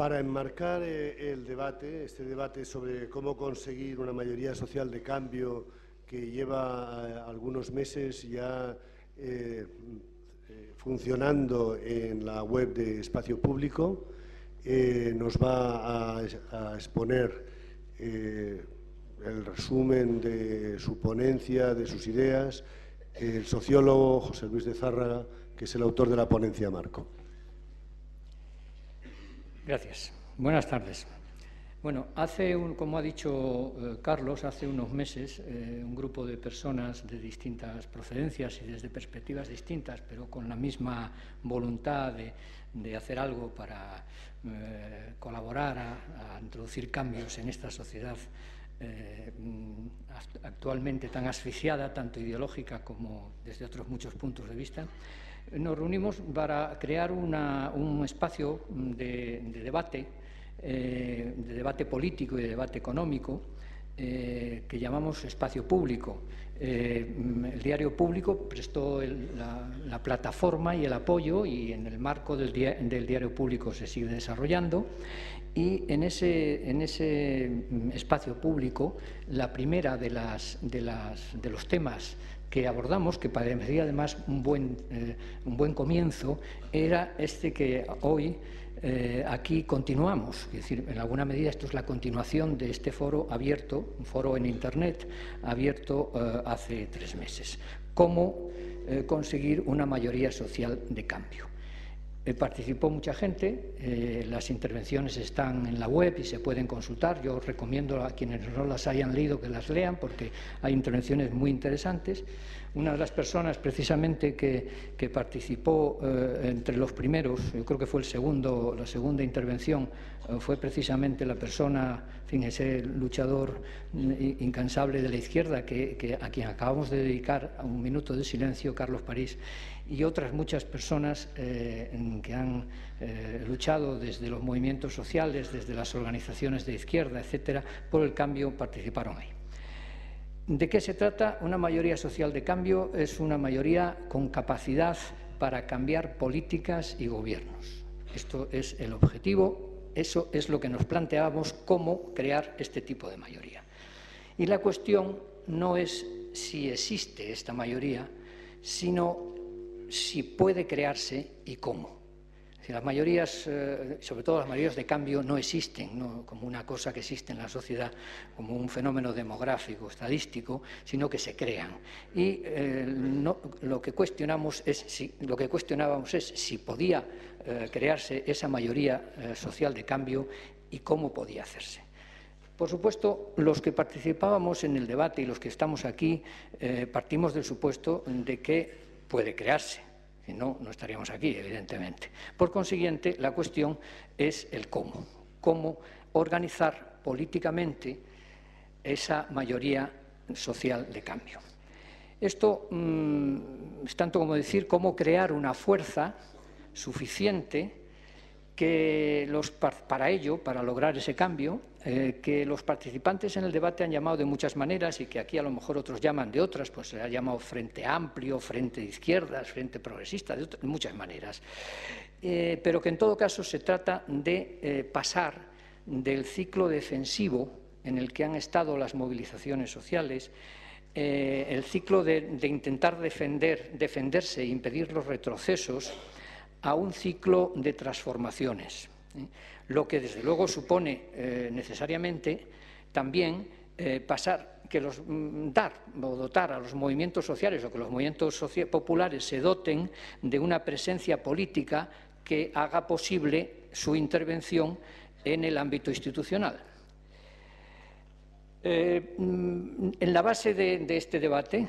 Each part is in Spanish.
Para enmarcar el debate, este debate sobre cómo conseguir una mayoría social de cambio que lleva algunos meses ya funcionando en la web de Espacio Público, nos va a exponer el resumen de su ponencia, de sus ideas, el sociólogo José Luis de Zárraga, que es el autor de la ponencia marco. Gracias. Buenas tardes. Bueno, como ha dicho Carlos, hace unos meses un grupo de personas de distintas procedencias y desde perspectivas distintas, pero con la misma voluntad de hacer algo para colaborar a introducir cambios en esta sociedad actualmente tan asfixiada, tanto ideológica como desde otros muchos puntos de vista, nos reunimos para crear un espacio de debate político y de debate económico que llamamos Espacio Público. El Diario Público prestó la plataforma y el apoyo, y en el marco del Diario Público se sigue desarrollando. Y en ese espacio público, la primera de los temas que abordamos, que parecía además un buen comienzo, era este que hoy aquí continuamos. Es decir, en alguna medida esto es la continuación de este foro abierto, un foro en Internet abierto hace 3 meses. ¿Cómo conseguir una mayoría social de cambio? Participó mucha gente, las intervenciones están en la web y se pueden consultar. Yo recomiendo a quienes no las hayan leído que las lean, porque hay intervenciones muy interesantes. Una de las personas precisamente que participó entre los primeros, yo creo que fue la segunda intervención, fue precisamente la persona, en fin, ese luchador incansable de la izquierda a quien acabamos de dedicar un minuto de silencio, Carlos París, y otras muchas personas que han luchado desde los movimientos sociales, desde las organizaciones de izquierda, etcétera, por el cambio, participaron ahí. ¿De qué se trata? Una mayoría social de cambio es una mayoría con capacidad para cambiar políticas y gobiernos. Esto es el objetivo, eso es lo que nos planteábamos, cómo crear este tipo de mayoría. Y la cuestión no es si existe esta mayoría, sino si puede crearse y cómo. Las mayorías, sobre todo las mayorías de cambio, no existen como una cosa que existe en la sociedad, como un fenómeno demográfico, estadístico, sino que se crean. Y lo que cuestionábamos es si podía crearse esa mayoría social de cambio y cómo podía hacerse. Por supuesto, los que participábamos en el debate y los que estamos aquí partimos del supuesto de que puede crearse. Si no, no estaríamos aquí, evidentemente. Por consiguiente, la cuestión es el cómo. Cómo organizar políticamente esa mayoría social de cambio. Esto es tanto como decir cómo crear una fuerza suficiente que para lograr ese cambio, que los participantes en el debate han llamado de muchas maneras y que aquí a lo mejor otros llaman de otras, pues se ha llamado Frente Amplio, Frente de Izquierdas, Frente Progresista, de muchas maneras. Pero que en todo caso se trata de pasar del ciclo defensivo en el que han estado las movilizaciones sociales, el ciclo de intentar defenderse e impedir los retrocesos, a un ciclo de transformaciones, lo que desde luego supone necesariamente también dotar a los movimientos sociales, o que los movimientos populares se doten de una presencia política que haga posible su intervención en el ámbito institucional. En la base de este debate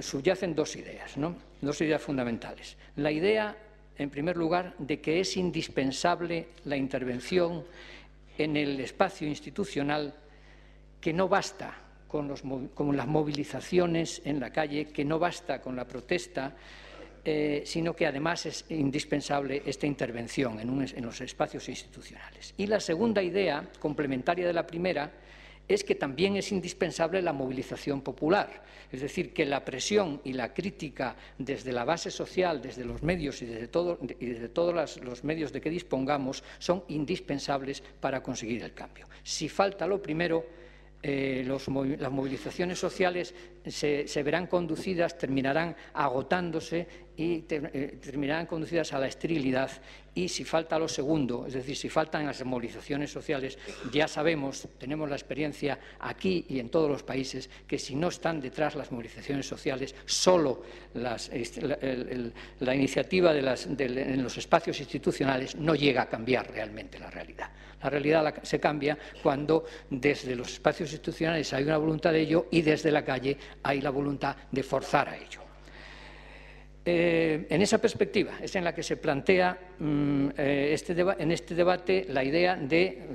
subyacen 2 ideas, ¿no? 2 ideas fundamentales. La idea, en primer lugar, de que es indispensable la intervención en el espacio institucional, que no basta con las movilizaciones en la calle, que no basta con la protesta, sino que además es indispensable esta intervención en los espacios institucionales. Y la segunda idea, complementaria de la primera, es que también es indispensable la movilización popular. Es decir, que la presión y la crítica desde la base social, desde los medios y desde todos los medios de que dispongamos son indispensables para conseguir el cambio. Si falta lo primero, las movilizaciones sociales se verán conducidas, terminarán agotándose y terminarán conducidas a la esterilidad. Y si falta lo segundo, es decir, si faltan las movilizaciones sociales, ya sabemos, tenemos la experiencia aquí y en todos los países, que si no están detrás las movilizaciones sociales, solo la iniciativa en los espacios institucionales no llega a cambiar realmente la realidad. La realidad se cambia cuando desde los espacios institucionales hay una voluntad de ello y desde la calle hay la voluntad de forzar a ello. En esa perspectiva es en la que se plantea en este debate la idea de,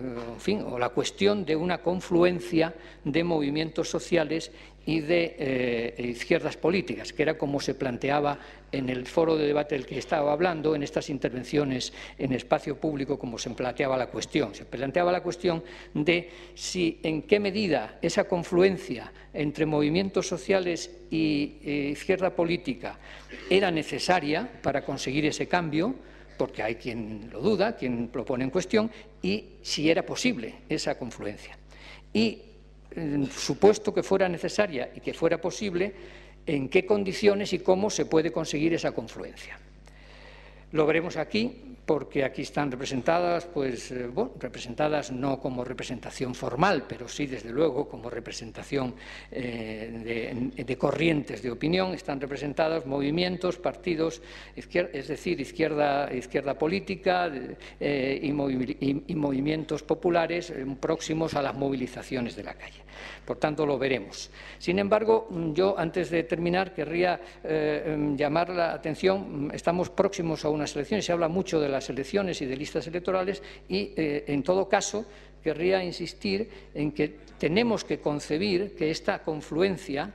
o la cuestión de una confluencia de movimientos sociales y de izquierdas políticas, que era como se planteaba en el foro de debate del que estaba hablando, en estas intervenciones en espacio público, como se planteaba la cuestión. Se planteaba la cuestión de si en qué medida esa confluencia entre movimientos sociales y izquierda política era necesaria para conseguir ese cambio, porque hay quien lo duda, quien lo pone en cuestión, y si era posible esa confluencia. Y supuesto que fuera necesaria y que fuera posible, en qué condiciones y cómo se puede conseguir esa confluencia. Lo veremos aquí, porque aquí están representadas, representadas no como representación formal, pero sí, desde luego, como representación de corrientes de opinión. Están representados movimientos, partidos, es decir, izquierda política y movimientos populares próximos a las movilizaciones de la calle. Por tanto, lo veremos. Sin embargo, yo, antes de terminar, querría llamar la atención. Estamos próximos a unas elecciones, se habla mucho de las elecciones y de listas electorales y, en todo caso, querría insistir en que tenemos que concebir que esta confluencia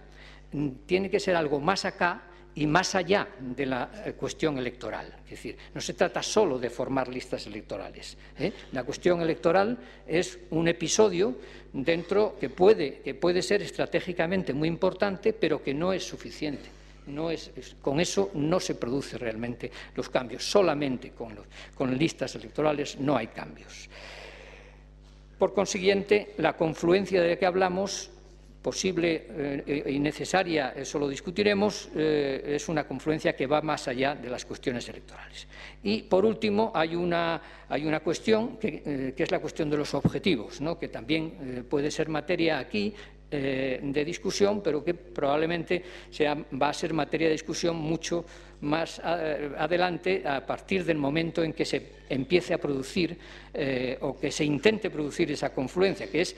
tiene que ser algo más acá y más allá de la cuestión electoral. Es decir, no se trata solo de formar listas electorales. La cuestión electoral es un episodio dentro que puede ser estratégicamente muy importante, pero que no es suficiente. Con eso no se produce realmente los cambios. Solamente con listas electorales no hay cambios. Por consiguiente, la confluencia de la que hablamos, posible y necesaria, eso lo discutiremos, es una confluencia que va más allá de las cuestiones electorales. Y, por último, hay una cuestión que es la cuestión de los objetivos, ¿no?, que también puede ser materia aquí de discusión, pero que probablemente va a ser materia de discusión mucho más adelante, a partir del momento en que se empiece a producir o que se intente producir esa confluencia, que es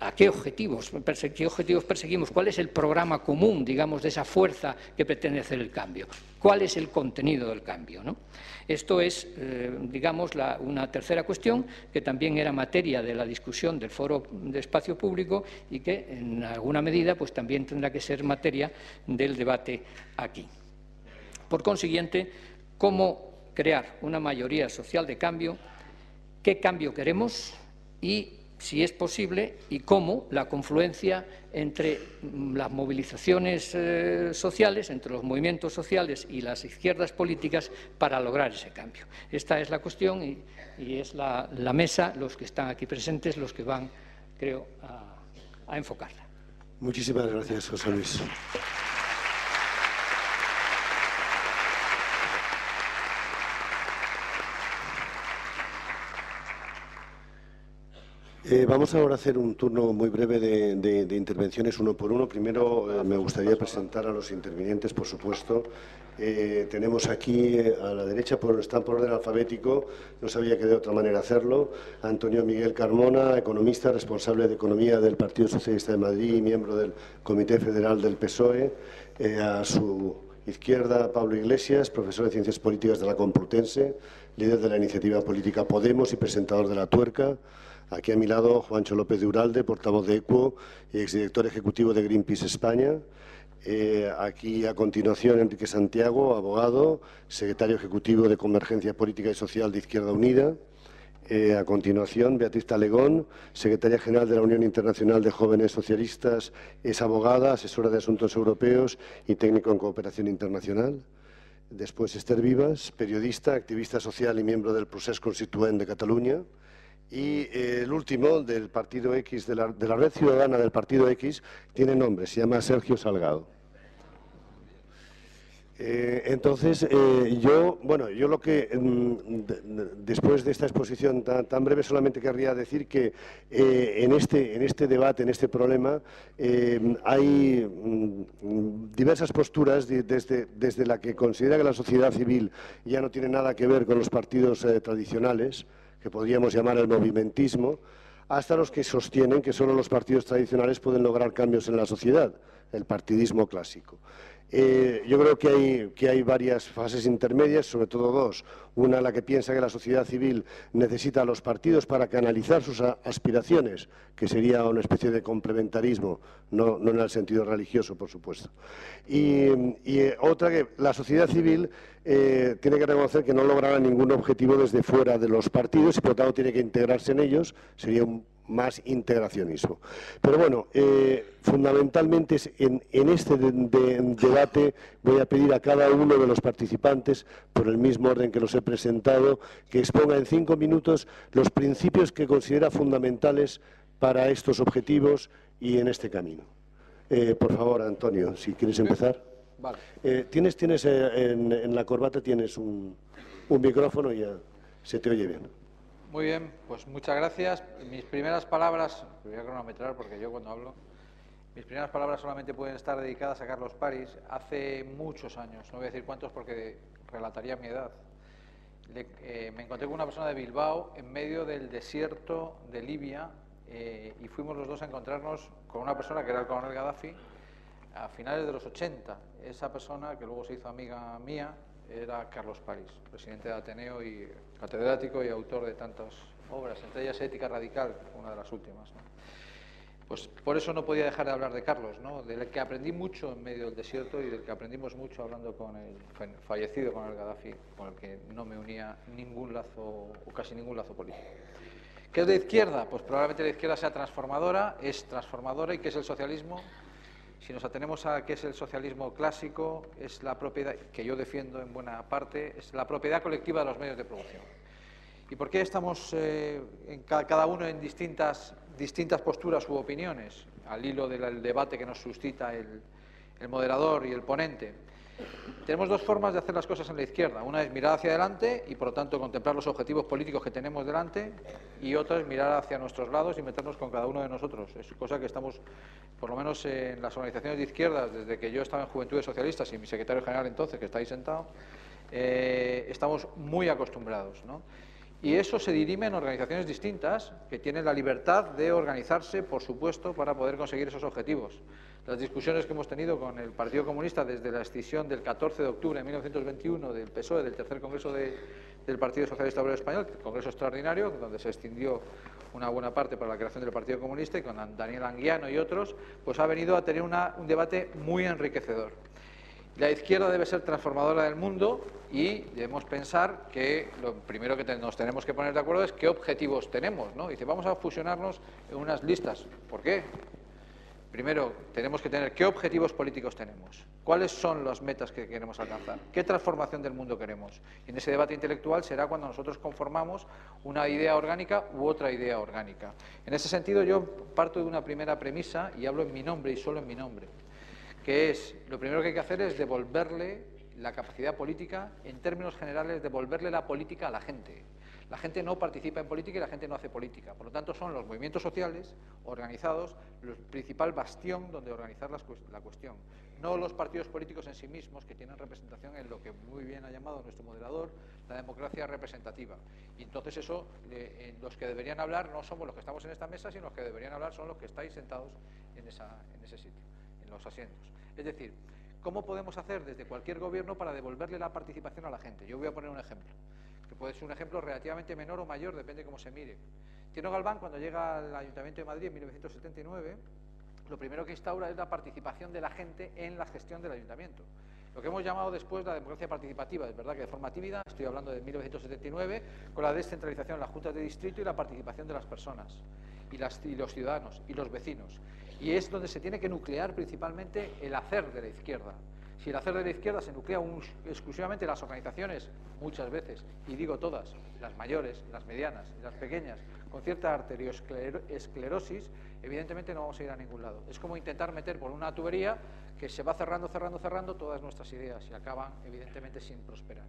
a qué objetivos perseguimos, cuál es el programa común, digamos, de esa fuerza que pretende hacer el cambio, cuál es el contenido del cambio, ¿no? Esto es, digamos, una tercera cuestión que también era materia de la discusión del Foro de Espacio Público y que, en alguna medida, pues también tendrá que ser materia del debate aquí. Por consiguiente, ¿cómo crear una mayoría social de cambio? ¿Qué cambio queremos? Y, si es posible, y cómo la confluencia entre las movilizaciones sociales, entre los movimientos sociales y las izquierdas políticas para lograr ese cambio. Esta es la cuestión y es la mesa, los que están aquí presentes, los que van, creo, a enfocarla. Muchísimas gracias, José Luis. Vamos ahora a hacer un turno muy breve de intervenciones uno por uno. Primero me gustaría presentar a los intervinientes, por supuesto. Tenemos aquí a la derecha, están por orden alfabético, no sabía que de otra manera hacerlo, Antonio Miguel Carmona, economista, responsable de Economía del Partido Socialista de Madrid y miembro del Comité Federal del PSOE. A su izquierda, Pablo Iglesias, profesor de Ciencias Políticas de la Complutense, líder de la iniciativa política Podemos y presentador de La Tuerca. Aquí a mi lado, Juancho López de Uralde, portavoz de ECUO y exdirector ejecutivo de Greenpeace España. Aquí, a continuación, Enrique Santiago, abogado, secretario ejecutivo de Convergencia Política y Social de Izquierda Unida. A continuación, Beatriz Talegón, secretaria general de la Unión Internacional de Jóvenes Socialistas, es abogada, asesora de asuntos europeos y técnico en cooperación internacional. Después, Esther Vivas, periodista, activista social y miembro del Procés Constituent de Cataluña. Y el último, del Partido X, de la Red Ciudadana del Partido X, tiene nombre, se llama Sergio Salgado. Yo lo que, después de esta exposición tan breve, solamente querría decir que en este debate, en este problema, hay diversas posturas desde la que considera que la sociedad civil ya no tiene nada que ver con los partidos tradicionales, que podríamos llamar el movimentismo, hasta los que sostienen que solo los partidos tradicionales pueden lograr cambios en la sociedad, el partidismo clásico. Yo creo que hay varias fases intermedias, sobre todo dos. Una, la que piensa que la sociedad civil necesita a los partidos para canalizar sus aspiraciones, que sería una especie de complementarismo, no en el sentido religioso, por supuesto. Y otra, que la sociedad civil tiene que reconocer que no logrará ningún objetivo desde fuera de los partidos y por lo tanto tiene que integrarse en ellos, sería más integracionismo. Pero bueno, fundamentalmente en este debate voy a pedir a cada uno de los participantes, por el mismo orden que los he presentado, que exponga en 5 minutos los principios que considera fundamentales para estos objetivos y en este camino. Por favor, Antonio, si quieres empezar. Vale. En la corbata tienes un micrófono y ya se te oye bien. Muy bien, pues muchas gracias. Mis primeras palabras, voy a cronometrar porque yo cuando hablo, mis primeras palabras solamente pueden estar dedicadas a Carlos París. Hace muchos años, no voy a decir cuántos porque relataría mi edad, me encontré con una persona de Bilbao en medio del desierto de Libia y fuimos los dos a encontrarnos con una persona que era el coronel Gaddafi a finales de los 80. Esa persona, que luego se hizo amiga mía, era Carlos París, presidente de Ateneo y catedrático y autor de tantas obras, entre ellas Ética Radical, una de las últimas, ¿no? Pues por eso no podía dejar de hablar de Carlos, ¿no? Del que aprendí mucho en medio del desierto y del que aprendimos mucho hablando con el fallecido con el Gaddafi, con el que no me unía ningún lazo o casi ningún lazo político. ¿Qué es de izquierda? Pues probablemente la izquierda sea transformadora, es transformadora. ¿Y qué es el socialismo? Si nos atenemos a qué es el socialismo clásico, es la propiedad, que yo defiendo en buena parte, es la propiedad colectiva de los medios de producción. ¿Y por qué estamos cada uno en distintas posturas u opiniones, al hilo del debate que nos suscita el moderador y el ponente? Tenemos dos formas de hacer las cosas en la izquierda. Una es mirar hacia adelante y, por lo tanto, contemplar los objetivos políticos que tenemos delante, y otra es mirar hacia nuestros lados y meternos con cada uno de nosotros. Es cosa que estamos, por lo menos en las organizaciones de izquierdas, desde que yo estaba en Juventudes Socialistas y mi secretario general entonces, que está ahí sentado, estamos muy acostumbrados, ¿no? Y eso se dirime en organizaciones distintas que tienen la libertad de organizarse, por supuesto, para poder conseguir esos objetivos. Las discusiones que hemos tenido con el Partido Comunista desde la escisión del 14 de octubre de 1921 del PSOE, del tercer Congreso del Partido Socialista Obrero Español, el Congreso Extraordinario, donde se extendió una buena parte para la creación del Partido Comunista, y con Daniel Anguiano y otros, pues ha venido a tener un debate muy enriquecedor. La izquierda debe ser transformadora del mundo y debemos pensar que lo primero que nos tenemos que poner de acuerdo es qué objetivos tenemos, ¿no? Dice, vamos a fusionarnos en unas listas. ¿Por qué? Primero, tenemos que tener qué objetivos políticos tenemos, cuáles son las metas que queremos alcanzar, qué transformación del mundo queremos. Y en ese debate intelectual será cuando nosotros conformamos una idea orgánica u otra idea orgánica. En ese sentido, yo parto de una primera premisa y hablo en mi nombre y solo en mi nombre, que es, lo primero que hay que hacer es devolverle la capacidad política, en términos generales, devolverle la política a la gente. La gente no participa en política y la gente no hace política. Por lo tanto, son los movimientos sociales organizados el principal bastión donde organizar la cuestión. No los partidos políticos en sí mismos, que tienen representación en lo que muy bien ha llamado nuestro moderador la democracia representativa. Y entonces eso, los que deberían hablar no somos los que estamos en esta mesa, sino los que deberían hablar son los que estáis sentados en ese sitio, en los asientos. Es decir, ¿cómo podemos hacer desde cualquier gobierno para devolverle la participación a la gente? Yo voy a poner un ejemplo, que puede ser un ejemplo relativamente menor o mayor, depende de cómo se mire. Tino Galván, cuando llega al Ayuntamiento de Madrid en 1979, lo primero que instaura es la participación de la gente en la gestión del ayuntamiento. Lo lo que hemos llamado después la democracia participativa. Es verdad que de forma tímida, estoy hablando de 1979, con la descentralización en las juntas de distrito y la participación de las personas, y los ciudadanos, y los vecinos. Y es donde se tiene que nuclear principalmente el hacer de la izquierda. Si el hacer de la izquierda se nuclea exclusivamente en las organizaciones, muchas veces, y digo todas, las mayores, las medianas y las pequeñas, con cierta arteriosclerosis, evidentemente no vamos a ir a ningún lado. Es como intentar meter por una tubería que se va cerrando todas nuestras ideas y acaban, evidentemente, sin prosperar.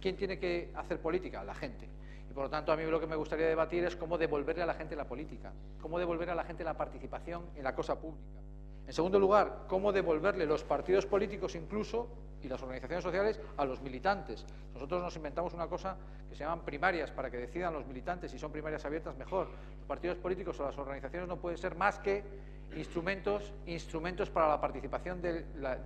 ¿Quién tiene que hacer política? La gente. Y por lo tanto, a mí lo que me gustaría debatir es cómo devolverle a la gente la política, cómo devolver a la gente la participación en la cosa pública. En segundo lugar, cómo devolverle los partidos políticos incluso y las organizaciones sociales a los militantes. Nosotros nos inventamos una cosa que se llaman primarias para que decidan los militantes. Si son primarias abiertas, mejor. Los partidos políticos o las organizaciones no pueden ser más que instrumentos para la participación de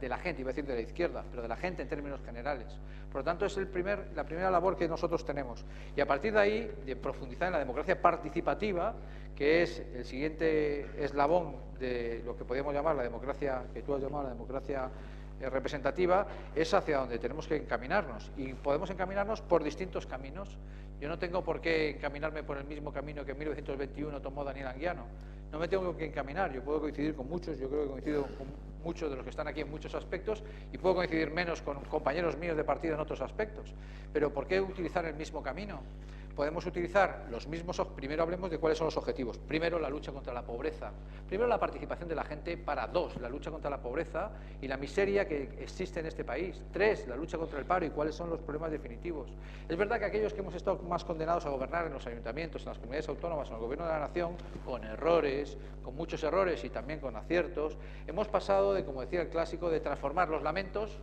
la gente, iba a decir de la izquierda, pero de la gente en términos generales. Por lo tanto, es la primera labor que nosotros tenemos. Y a partir de ahí, de profundizar en la democracia participativa, que es el siguiente eslabón de lo que podríamos llamar la democracia, que tú has llamado la democracia representativa, es hacia donde tenemos que encaminarnos. Y podemos encaminarnos por distintos caminos. Yo no tengo por qué encaminarme por el mismo camino que en 1921 tomó Daniel Anguiano. No me tengo que encaminar, yo puedo coincidir con muchos, yo creo que coincido con muchos de los que están aquí en muchos aspectos y puedo coincidir menos con compañeros míos de partido en otros aspectos. Pero ¿por qué utilizar el mismo camino? Podemos utilizar los mismos. Primero hablemos de cuáles son los objetivos. Primero, la lucha contra la pobreza. Primero, la participación de la gente para. 2, la lucha contra la pobreza y la miseria que existe en este país. 3, la lucha contra el paro y cuáles son los problemas definitivos. Es verdad que aquellos que hemos estado más condenados a gobernar en los ayuntamientos, en las comunidades autónomas, en el gobierno de la nación, con errores, con muchos errores y también con aciertos, hemos pasado de, como decía el clásico, de transformar los lamentos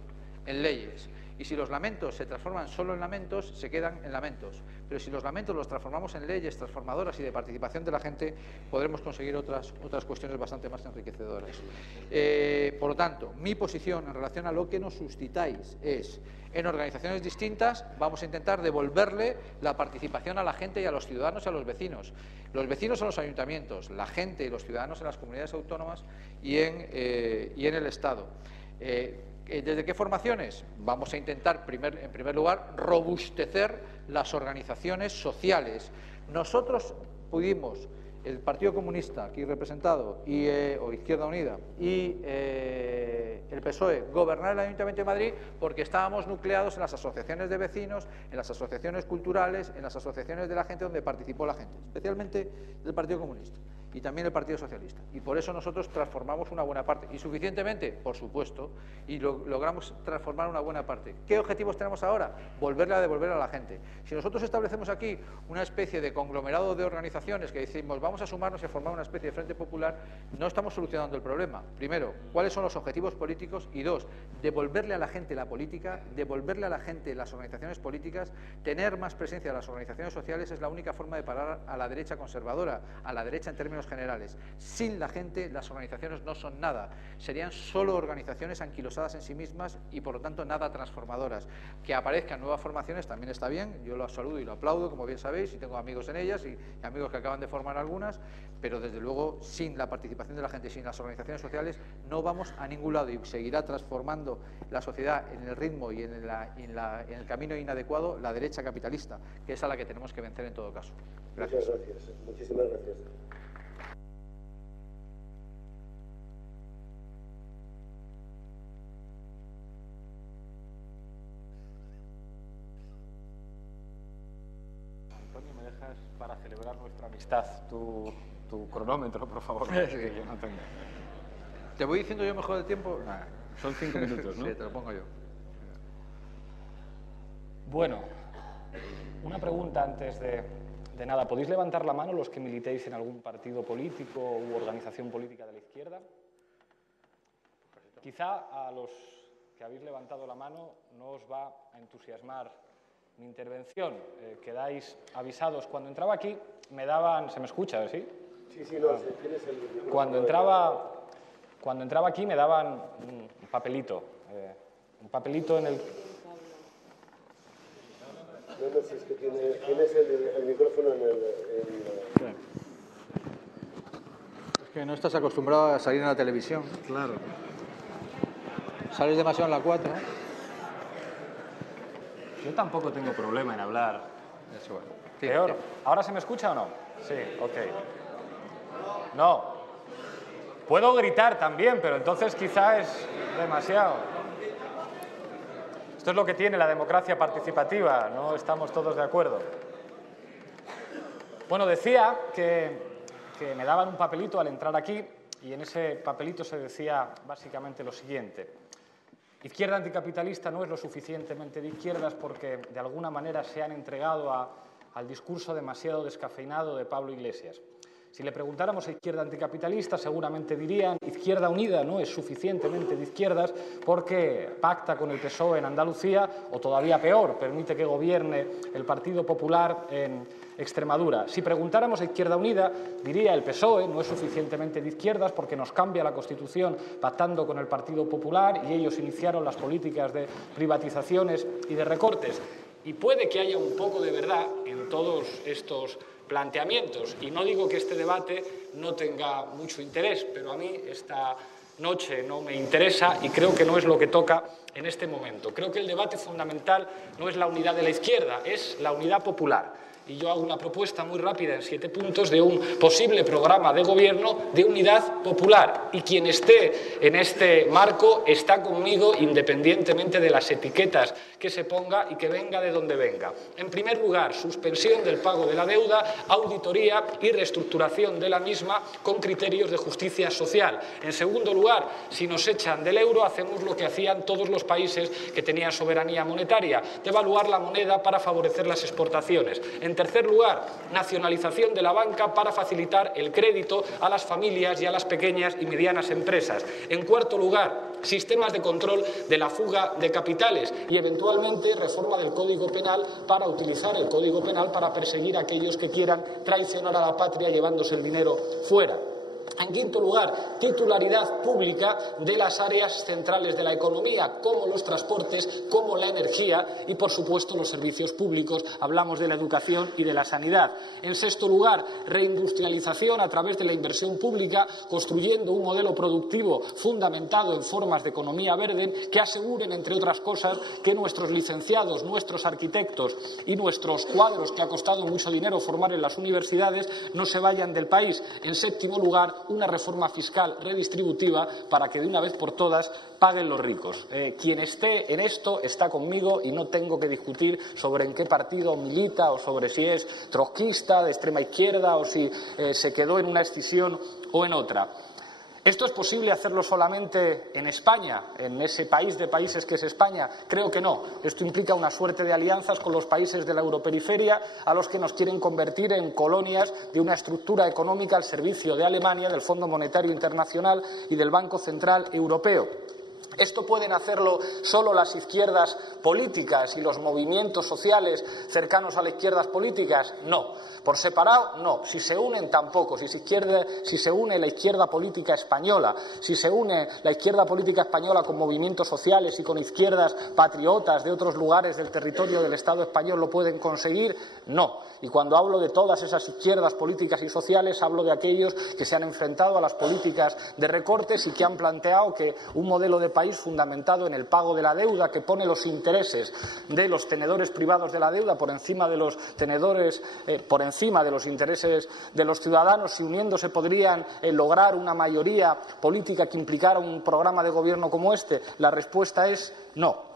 en leyes. Y si los lamentos se transforman solo en lamentos, se quedan en lamentos. Pero si los lamentos los transformamos en leyes transformadoras y de participación de la gente, podremos conseguir otras cuestiones bastante más enriquecedoras. Por lo tanto, mi posición en relación a lo que nos suscitáis es, en organizaciones distintas, vamos a intentar devolverle la participación a la gente y a los ciudadanos y a los vecinos. Los vecinos en los ayuntamientos, la gente y los ciudadanos en las comunidades autónomas y en el Estado. ¿Desde qué formaciones? Vamos a intentar, en primer lugar, robustecer las organizaciones sociales. Nosotros pudimos, el Partido Comunista, aquí representado, o Izquierda Unida, y el PSOE, gobernar el Ayuntamiento de Madrid porque estábamos nucleados en las asociaciones de vecinos, en las asociaciones culturales, en las asociaciones de la gente donde participó la gente, especialmente del Partido Comunista y también el Partido Socialista. Y por eso nosotros transformamos una buena parte. ¿Y suficientemente? Por supuesto. Y logramos transformar una buena parte. ¿Qué objetivos tenemos ahora? Volverle a devolver a la gente. Si nosotros establecemos aquí una especie de conglomerado de organizaciones que decimos vamos a sumarnos y a formar una especie de frente popular, no estamos solucionando el problema. Primero, ¿cuáles son los objetivos políticos? Y 2, devolverle a la gente la política, devolverle a la gente las organizaciones políticas, tener más presencia de las organizaciones sociales es la única forma de parar a la derecha conservadora, a la derecha en términos generales. Sin la gente, las organizaciones no son nada. Serían solo organizaciones anquilosadas en sí mismas y, por lo tanto, nada transformadoras. Que aparezcan nuevas formaciones también está bien, yo lo saludo y lo aplaudo, como bien sabéis, y tengo amigos en ellas y amigos que acaban de formar algunas, pero desde luego, sin la participación de la gente, sin las organizaciones sociales, no vamos a ningún lado y seguirá transformando la sociedad en el ritmo y en el camino inadecuado la derecha capitalista, que es a la que tenemos que vencer en todo caso. Gracias. Muchas gracias. Muchísimas gracias. Antonio, ¿me dejas para celebrar nuestra amistad tu cronómetro, por favor? Sí. Que yo no tengo. ¿Te voy diciendo yo mejor el tiempo? Son 5 minutos, ¿no? Sí, te lo pongo yo. Bueno, una pregunta antes de nada. ¿Podéis levantar la mano los que militéis en algún partido político u organización política de la izquierda? Quizá a los que habéis levantado la mano no os va a entusiasmar mi intervención. Quedáis avisados. Cuando entraba aquí me daban... ¿Se me escucha, sí? Sí, no, tienes el micrófono. Cuando entraba aquí me daban un papelito en el... No, si es que tienes el micrófono en el... Es que no estás acostumbrado a salir en la televisión. Claro. Sales demasiado en la 4, ¿eh? Yo tampoco tengo problema en hablar. Eso, bueno. Sí, Peor. sí. ¿Ahora se me escucha o no? Sí, ok. No. Puedo gritar también, pero entonces quizá es demasiado. Esto es lo que tiene la democracia participativa, no estamos todos de acuerdo. Bueno, decía que me daban un papelito al entrar aquí y en ese papelito se decía básicamente lo siguiente. Izquierda anticapitalista no es lo suficientemente de izquierdas porque de alguna manera se han entregado al discurso demasiado descafeinado de Pablo Iglesias. Si le preguntáramos a Izquierda anticapitalista, seguramente dirían Izquierda Unida no es suficientemente de izquierdas porque pacta con el PSOE en Andalucía o, todavía peor, permite que gobierne el Partido Popular en Extremadura. Si preguntáramos a Izquierda Unida, diría el PSOE no es suficientemente de izquierdas porque nos cambia la Constitución pactando con el Partido Popular y ellos iniciaron las políticas de privatizaciones y de recortes. Y puede que haya un poco de verdad en todos estos planteamientos. Y no digo que este debate no tenga mucho interés, pero a mí esta noche no me interesa y creo que no es lo que toca en este momento. Creo que el debate fundamental no es la unidad de la izquierda, es la unidad popular. Y yo hago una propuesta muy rápida en 7 puntos de un posible programa de gobierno de unidad popular. Y quien esté en este marco está conmigo independientemente de las etiquetas que se ponga y que venga de donde venga. En primer lugar, suspensión del pago de la deuda, auditoría y reestructuración de la misma con criterios de justicia social. En segundo lugar, si nos echan del euro, hacemos lo que hacían todos los países que tenían soberanía monetaria, devaluar la moneda para favorecer las exportaciones. En tercer lugar, nacionalización de la banca para facilitar el crédito a las familias y a las pequeñas y medianas empresas. En cuarto lugar, sistemas de control de la fuga de capitales y, eventualmente, reforma del Código Penal para utilizar el Código Penal para perseguir a aquellos que quieran traicionar a la patria llevándose el dinero fuera. En quinto lugar, titularidad pública de las áreas centrales de la economía, como los transportes, como la energía y, por supuesto, los servicios públicos. Hablamos de la educación y de la sanidad. En sexto lugar, reindustrialización a través de la inversión pública, construyendo un modelo productivo fundamentado en formas de economía verde que aseguren, entre otras cosas, que nuestros licenciados, nuestros arquitectos y nuestros cuadros, que ha costado mucho dinero formar en las universidades, no se vayan del país. En séptimo lugar, una reforma fiscal redistributiva para que de una vez por todas paguen los ricos. Quien esté en esto está conmigo y no tengo que discutir sobre en qué partido milita o sobre si es trotskista, de extrema izquierda o si se quedó en una escisión o en otra. ¿Esto es posible hacerlo solamente en España, en ese país de países que es España? Creo que no. Esto implica una suerte de alianzas con los países de la europeriferia a los que nos quieren convertir en colonias de una estructura económica al servicio de Alemania, del Fondo Monetario Internacional y del Banco Central Europeo. ¿Esto pueden hacerlo solo las izquierdas políticas y los movimientos sociales cercanos a las izquierdas políticas? No. Por separado, no. Si se unen, tampoco. Si se une la izquierda política española, si se une la izquierda política española con movimientos sociales y con izquierdas patriotas de otros lugares del territorio del Estado español, ¿lo pueden conseguir? No. Y cuando hablo de todas esas izquierdas políticas y sociales, hablo de aquellos que se han enfrentado a las políticas de recortes y que han planteado que un modelo de país fundamentado en el pago de la deuda, que pone los intereses de los tenedores privados de la deuda por encima de los tenedores, por encima de los intereses de los ciudadanos, y uniéndose podrían lograr una mayoría política que implicara un programa de gobierno como este. La respuesta es no.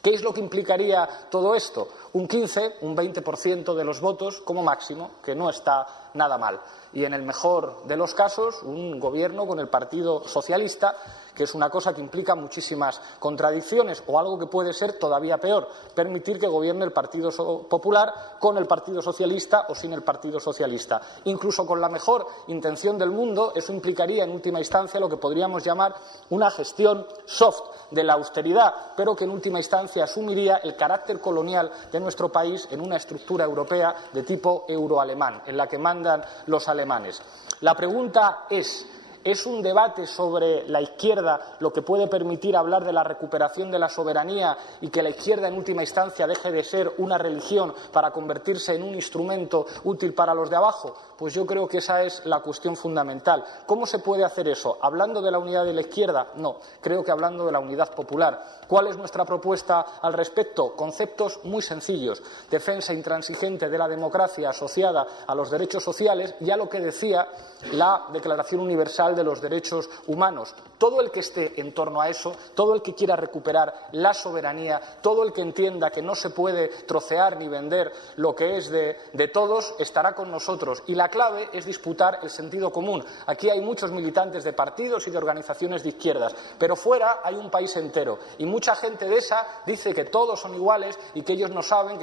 ¿Qué es lo que implicaría todo esto? Un 15, un 20% de los votos como máximo, que no está nada mal. Y en el mejor de los casos, un gobierno con el Partido Socialista, que es una cosa que implica muchísimas contradicciones, o algo que puede ser todavía peor, permitir que gobierne el Partido Popular con el Partido Socialista o sin el Partido Socialista. Incluso con la mejor intención del mundo, eso implicaría en última instancia lo que podríamos llamar una gestión soft de la austeridad, pero que en última instancia asumiría el carácter colonial de nuestro país en una estructura europea de tipo euroalemán, en la que mandan los alemanes. La pregunta es, ¿Es un debate sobre la izquierda lo que puede permitir hablar de la recuperación de la soberanía y que la izquierda, en última instancia, deje de ser una religión para convertirse en un instrumento útil para los de abajo? Pues yo creo que esa es la cuestión fundamental. ¿Cómo se puede hacer eso? ¿Hablando de la unidad de la izquierda? No, creo que hablando de la unidad popular. ¿Cuál es nuestra propuesta al respecto? Conceptos muy sencillos. Defensa intransigente de la democracia asociada a los derechos sociales y a lo que decía la Declaración Universal de los Derechos Humanos. Todo el que esté en torno a eso, todo el que quiera recuperar la soberanía, todo el que entienda que no se puede trocear ni vender lo que es de todos, estará con nosotros. Y la clave es disputar el sentido común. Aquí hay muchos militantes de partidos y de organizaciones de izquierdas, pero fuera hay un país entero. Y mucha gente de esa dice que todos son iguales y que ellos no saben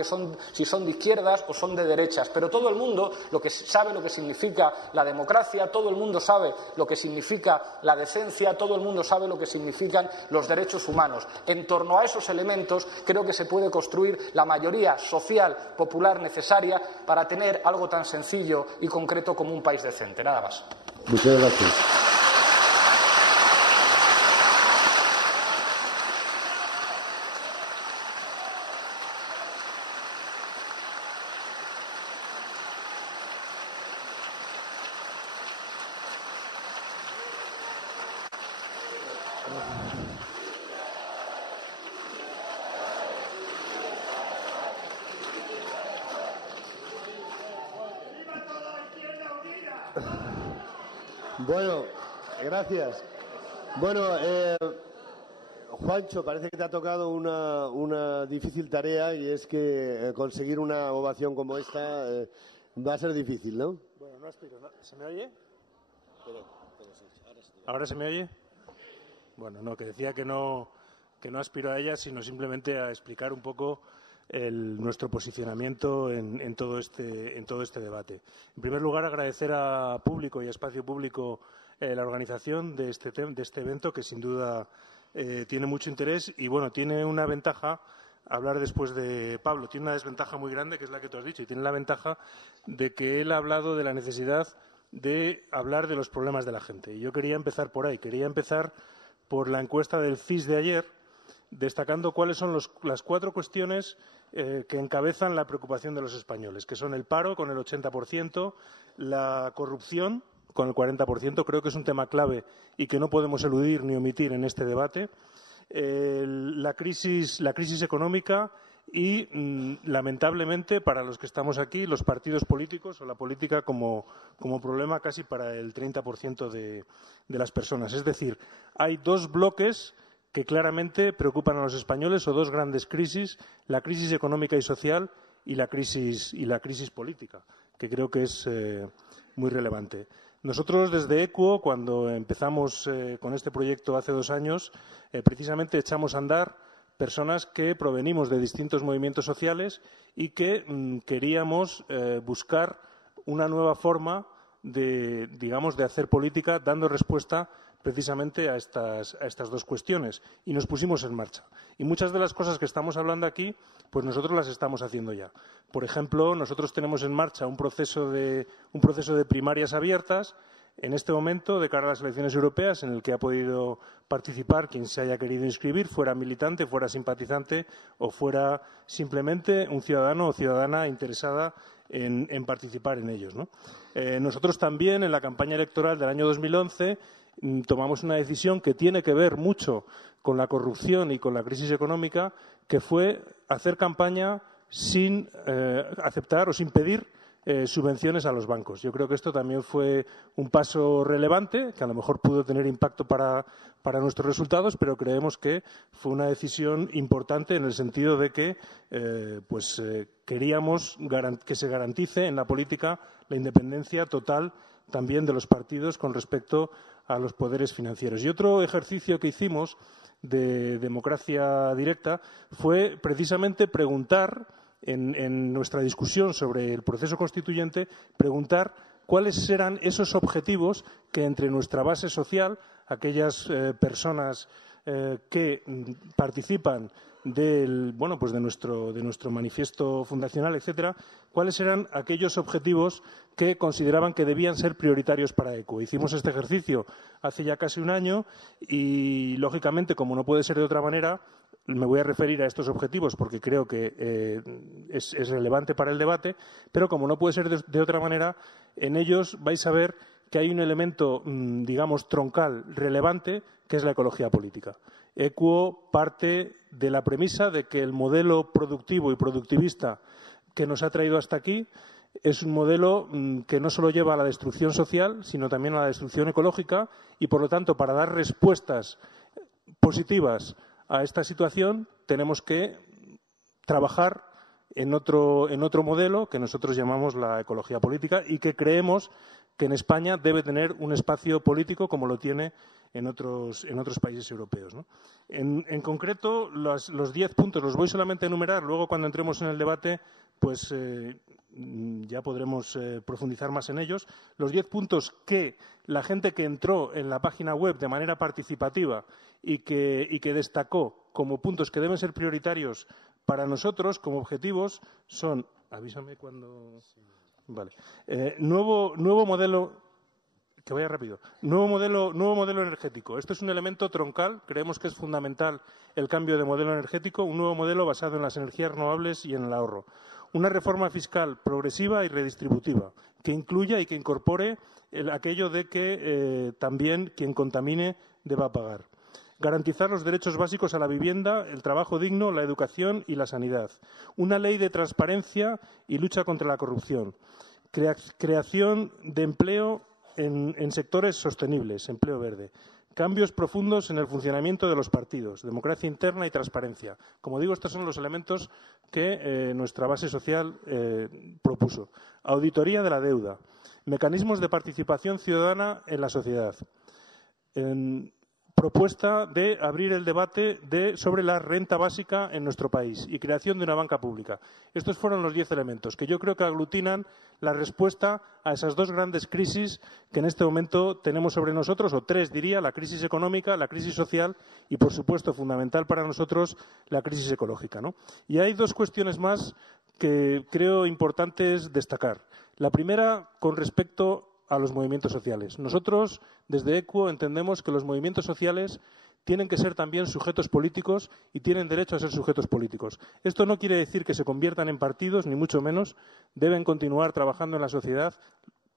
si son de izquierdas o son de derechas. Pero todo el mundo sabe lo que significa la democracia, todo el mundo sabe lo que significa la decencia, todo el mundo sabe lo que significan los derechos humanos. En torno a esos elementos creo que se puede construir la mayoría social popular necesaria para tener algo tan sencillo y concreto como un país decente. Nada más. Muchas gracias. Bueno, gracias. Bueno, Juancho, parece que te ha tocado una difícil tarea y es que conseguir una ovación como esta va a ser difícil, ¿no? Bueno, no aspiro. ¿Se me oye? ¿Ahora se me oye? Bueno, no, que decía que no aspiro a ella, sino simplemente a explicar un poco nuestro posicionamiento en todo este debate. En primer lugar, agradecer a Público y a Espacio Público la organización de este evento, que sin duda tiene mucho interés y, bueno, tiene una ventaja. Hablar después de Pablo tiene una desventaja muy grande, que es la que tú has dicho, y tiene la ventaja de que él ha hablado de la necesidad de hablar de los problemas de la gente. Y yo quería empezar por ahí. Quería empezar por la encuesta del CIS de ayer, destacando cuáles son las 4 cuestiones que encabezan la preocupación de los españoles, que son el paro, con el 80%, la corrupción, con el 40%, creo que es un tema clave y que no podemos eludir ni omitir en este debate, la crisis económica y, lamentablemente, para los que estamos aquí, los partidos políticos o la política como problema casi para el 30% de las personas. Es decir, hay 2 bloques que claramente preocupan a los españoles, o 2 grandes crisis: la crisis económica y social y la crisis política, que creo que es muy relevante. Nosotros, desde EQUO, cuando empezamos con este proyecto hace 2 años, precisamente echamos a andar personas que provenimos de distintos movimientos sociales y que queríamos buscar una nueva forma de hacer política, dando respuesta precisamente a estas 2 cuestiones, y nos pusimos en marcha. Y muchas de las cosas que estamos hablando aquí, pues nosotros las estamos haciendo ya. Por ejemplo, nosotros tenemos en marcha un proceso de primarias abiertas en este momento de cara a las elecciones europeas, en el que ha podido participar quien se haya querido inscribir, fuera militante, fuera simpatizante o fuera simplemente un ciudadano o ciudadana interesada en participar en ellos, ¿no? Nosotros también, en la campaña electoral del año 2011, tomamos una decisión que tiene que ver mucho con la corrupción y con la crisis económica, que fue hacer campaña sin aceptar o sin pedir subvenciones a los bancos. Yo creo que esto también fue un paso relevante, que a lo mejor pudo tener impacto para nuestros resultados, pero creemos que fue una decisión importante en el sentido de que queríamos que se garantice en la política la independencia total también de los partidos con respecto a los poderes financieros. Y otro ejercicio que hicimos de democracia directa fue precisamente preguntar, en nuestra discusión sobre el proceso constituyente, preguntar cuáles eran esos objetivos que entre nuestra base social, aquellas personas que participan pues de nuestro manifiesto fundacional, etcétera, cuáles eran aquellos objetivos que consideraban que debían ser prioritarios para ECUO. Hicimos este ejercicio hace ya casi un año y, lógicamente, como no puede ser de otra manera, me voy a referir a estos objetivos porque creo que es relevante para el debate, pero como no puede ser de otra manera, en ellos vais a ver que hay un elemento, digamos, troncal, relevante, que es la ecología política. ECUO parte de la premisa de que el modelo productivo y productivista que nos ha traído hasta aquí es un modelo que no solo lleva a la destrucción social, sino también a la destrucción ecológica y, por lo tanto, para dar respuestas positivas a esta situación tenemos que trabajar en otro modelo que nosotros llamamos la ecología política y que creemos que en España debe tener un espacio político como lo tiene en otros países europeos, ¿no? En concreto, los 10 puntos los voy solamente a enumerar. Luego, cuando entremos en el debate, pues ya podremos profundizar más en ellos. Los 10 puntos que la gente que entró en la página web de manera participativa y que destacó como puntos que deben ser prioritarios para nosotros como objetivos son... Avísame cuando... Vale. Nuevo modelo... Que vaya rápido. Nuevo modelo energético. Esto es un elemento troncal. Creemos que es fundamental el cambio de modelo energético. Un nuevo modelo basado en las energías renovables y en el ahorro. Una reforma fiscal progresiva y redistributiva que incluya y que incorpore aquello de que también quien contamine deba pagar. Garantizar los derechos básicos a la vivienda, el trabajo digno, la educación y la sanidad. Una ley de transparencia y lucha contra la corrupción. Creación de empleo en sectores sostenibles, empleo verde. Cambios profundos en el funcionamiento de los partidos, democracia interna y transparencia. Como digo, estos son los elementos que nuestra base social propuso. Auditoría de la deuda. Mecanismos de participación ciudadana en la sociedad. Propuesta de abrir el debate sobre la renta básica en nuestro país y creación de una banca pública. Estos fueron los 10 elementos que yo creo que aglutinan la respuesta a esas dos grandes crisis que en este momento tenemos sobre nosotros, o 3 diría, la crisis económica, la crisis social y, por supuesto, fundamental para nosotros, la crisis ecológica, ¿no? Y hay 2 cuestiones más que creo importantes destacar. La primera, con respecto a los movimientos sociales. Nosotros, desde ECUO, entendemos que los movimientos sociales tienen que ser también sujetos políticos y tienen derecho a ser sujetos políticos. Esto no quiere decir que se conviertan en partidos, ni mucho menos. Deben continuar trabajando en la sociedad,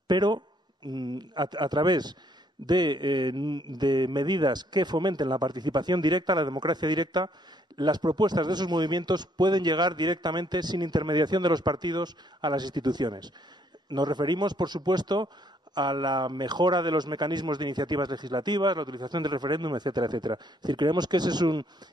pero a través de medidas que fomenten la participación directa, la democracia directa, las propuestas de esos movimientos pueden llegar directamente, sin intermediación de los partidos, a las instituciones. Nos referimos, por supuesto, a la mejora de los mecanismos de iniciativas legislativas, la utilización del referéndum, etcétera, etcétera. Es decir, creemos que ese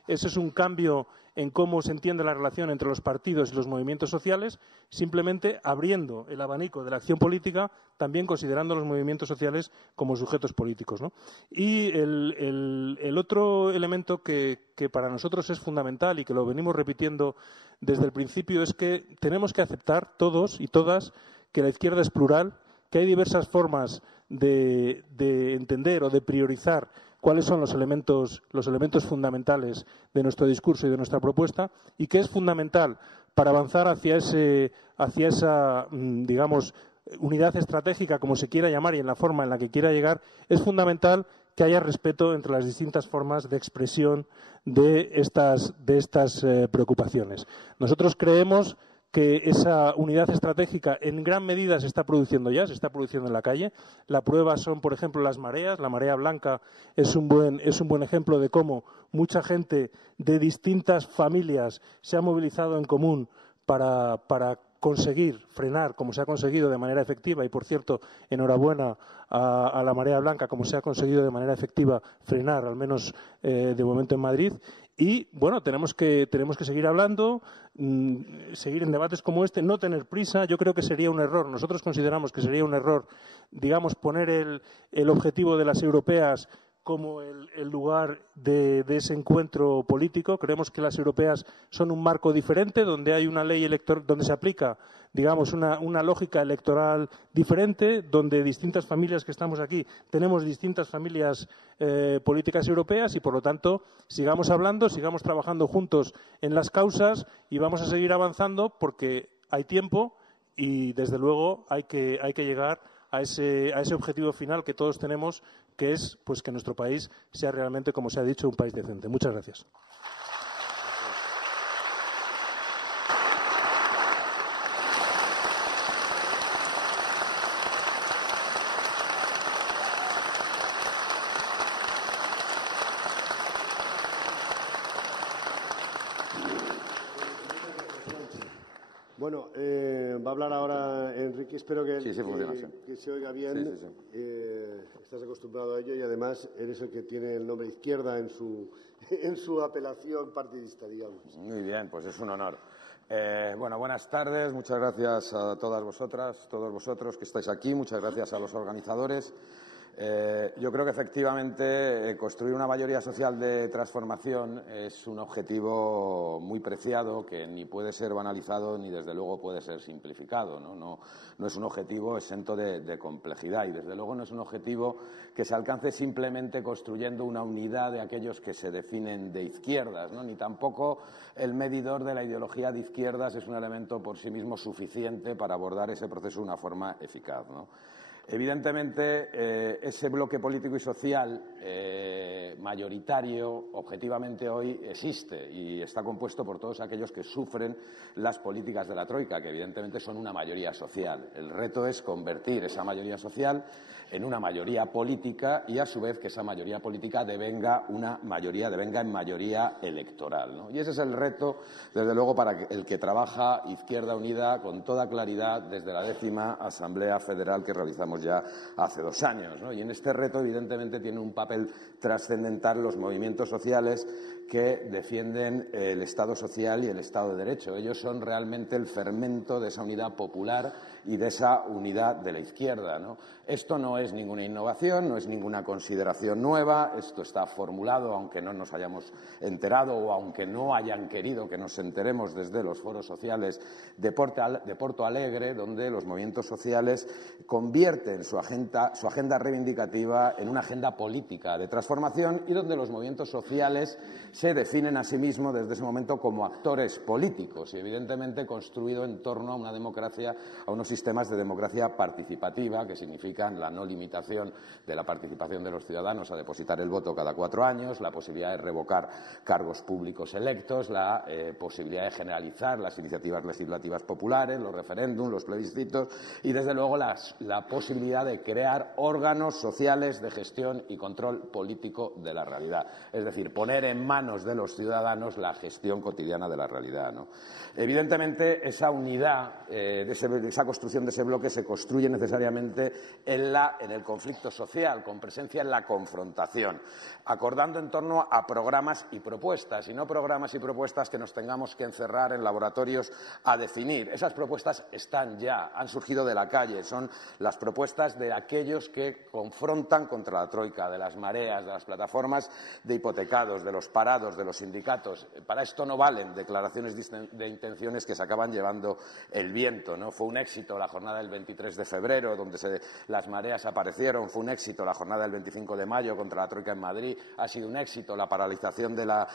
es un cambio en cómo se entiende la relación entre los partidos y los movimientos sociales, simplemente abriendo el abanico de la acción política, también considerando a los movimientos sociales como sujetos políticos, ¿no? Y el otro elemento que para nosotros es fundamental y que lo venimos repitiendo desde el principio es que tenemos que aceptar todos y todas que la izquierda es plural, que hay diversas formas de entender o de priorizar cuáles son los elementos fundamentales de nuestro discurso y de nuestra propuesta, y que es fundamental para avanzar hacia esa, digamos, unidad estratégica, como se quiera llamar y en la forma en la que quiera llegar, es fundamental que haya respeto entre las distintas formas de expresión de estas preocupaciones. Nosotros creemos que esa unidad estratégica en gran medida se está produciendo ya, se está produciendo en la calle. La prueba son, por ejemplo, las mareas. La marea blanca es un buen ejemplo de cómo mucha gente de distintas familias se ha movilizado en común para conseguir frenar, como se ha conseguido de manera efectiva, y por cierto, enhorabuena a la marea blanca, como se ha conseguido de manera efectiva frenar, al menos de momento en Madrid. Y, bueno, tenemos que seguir hablando, seguir en debates como este, no tener prisa. Yo creo que sería un error. Nosotros consideramos que sería un error, digamos, poner el objetivo de las europeas como el lugar de ese encuentro político. Creemos que las europeas son un marco diferente, donde hay una ley electoral, donde se aplica, digamos, una lógica electoral diferente, donde distintas familias que estamos aquí tenemos distintas familias políticas europeas y, por lo tanto, sigamos hablando, sigamos trabajando juntos en las causas y vamos a seguir avanzando porque hay tiempo y, desde luego, hay que llegar a ese objetivo final que todos tenemos, que es pues que nuestro país sea realmente, como se ha dicho, un país decente. Muchas gracias. Bueno, va a hablar ahora Enrique. Espero que se oiga bien. Estás acostumbrado a ello y además eres el que tiene el nombre Izquierda en su apelación partidista, digamos. Muy bien, pues es un honor. Bueno, buenas tardes. Muchas gracias a todas vosotras, todos vosotros que estáis aquí. Muchas gracias a los organizadores. Yo creo que efectivamente construir una mayoría social de transformación es un objetivo muy preciado que ni puede ser banalizado ni desde luego puede ser simplificado, ¿no? No es un objetivo exento de complejidad y desde luego no es un objetivo que se alcance simplemente construyendo una unidad de aquellos que se definen de izquierdas, ¿no? Ni tampoco el medidor de la ideología de izquierdas es un elemento por sí mismo suficiente para abordar ese proceso de una forma eficaz, ¿no? Evidentemente, ese bloque político y social mayoritario, objetivamente hoy, existe y está compuesto por todos aquellos que sufren las políticas de la Troika, que evidentemente son una mayoría social. El reto es convertir esa mayoría social en una mayoría política y, a su vez, que esa mayoría política devenga en mayoría electoral, ¿no? Y ese es el reto, desde luego, para el que trabaja Izquierda Unida con toda claridad desde la 10ª Asamblea Federal que realizamos ya hace 2 años, ¿no? Y en este reto, evidentemente, tienen un papel trascendental los movimientos sociales que defienden el Estado social y el Estado de Derecho. Ellos son realmente el fermento de esa unidad popular y de esa unidad de la izquierda, ¿no? Esto no es ninguna innovación, no es ninguna consideración nueva, esto está formulado, aunque no nos hayamos enterado o aunque no hayan querido que nos enteremos desde los foros sociales de Porto Alegre, donde los movimientos sociales convierten su agenda reivindicativa en una agenda política de transformación y donde los movimientos sociales se definen a sí mismos desde ese momento como actores políticos y, evidentemente, construido en torno a una democracia, a unos sistemas de democracia participativa que significan la no limitación de la participación de los ciudadanos a depositar el voto cada 4 años, la posibilidad de revocar cargos públicos electos, la posibilidad de generalizar las iniciativas legislativas populares, los referéndums, los plebiscitos y, desde luego, la posibilidad de crear órganos sociales de gestión y control político de la realidad. Es decir, poner en manos de los ciudadanos la gestión cotidiana de la realidad, ¿no? Evidentemente, esa unidad, esa construcción de ese bloque se construye necesariamente en el conflicto social, con presencia en la confrontación, acordando en torno a programas y propuestas, y no programas y propuestas que nos tengamos que encerrar en laboratorios a definir. Esas propuestas están ya, han surgido de la calle, son las propuestas de aquellos que confrontan contra la Troika, de las mareas, de las plataformas de hipotecados, de los parados, de los sindicatos. Para esto no valen declaraciones de intenciones que se acaban llevando el viento, ¿no? Fue un éxito la jornada del 23 de febrero, donde las mareas aparecieron, fue un éxito la jornada del 25 de mayo contra la Troika en Madrid, ha sido un éxito la paralización de la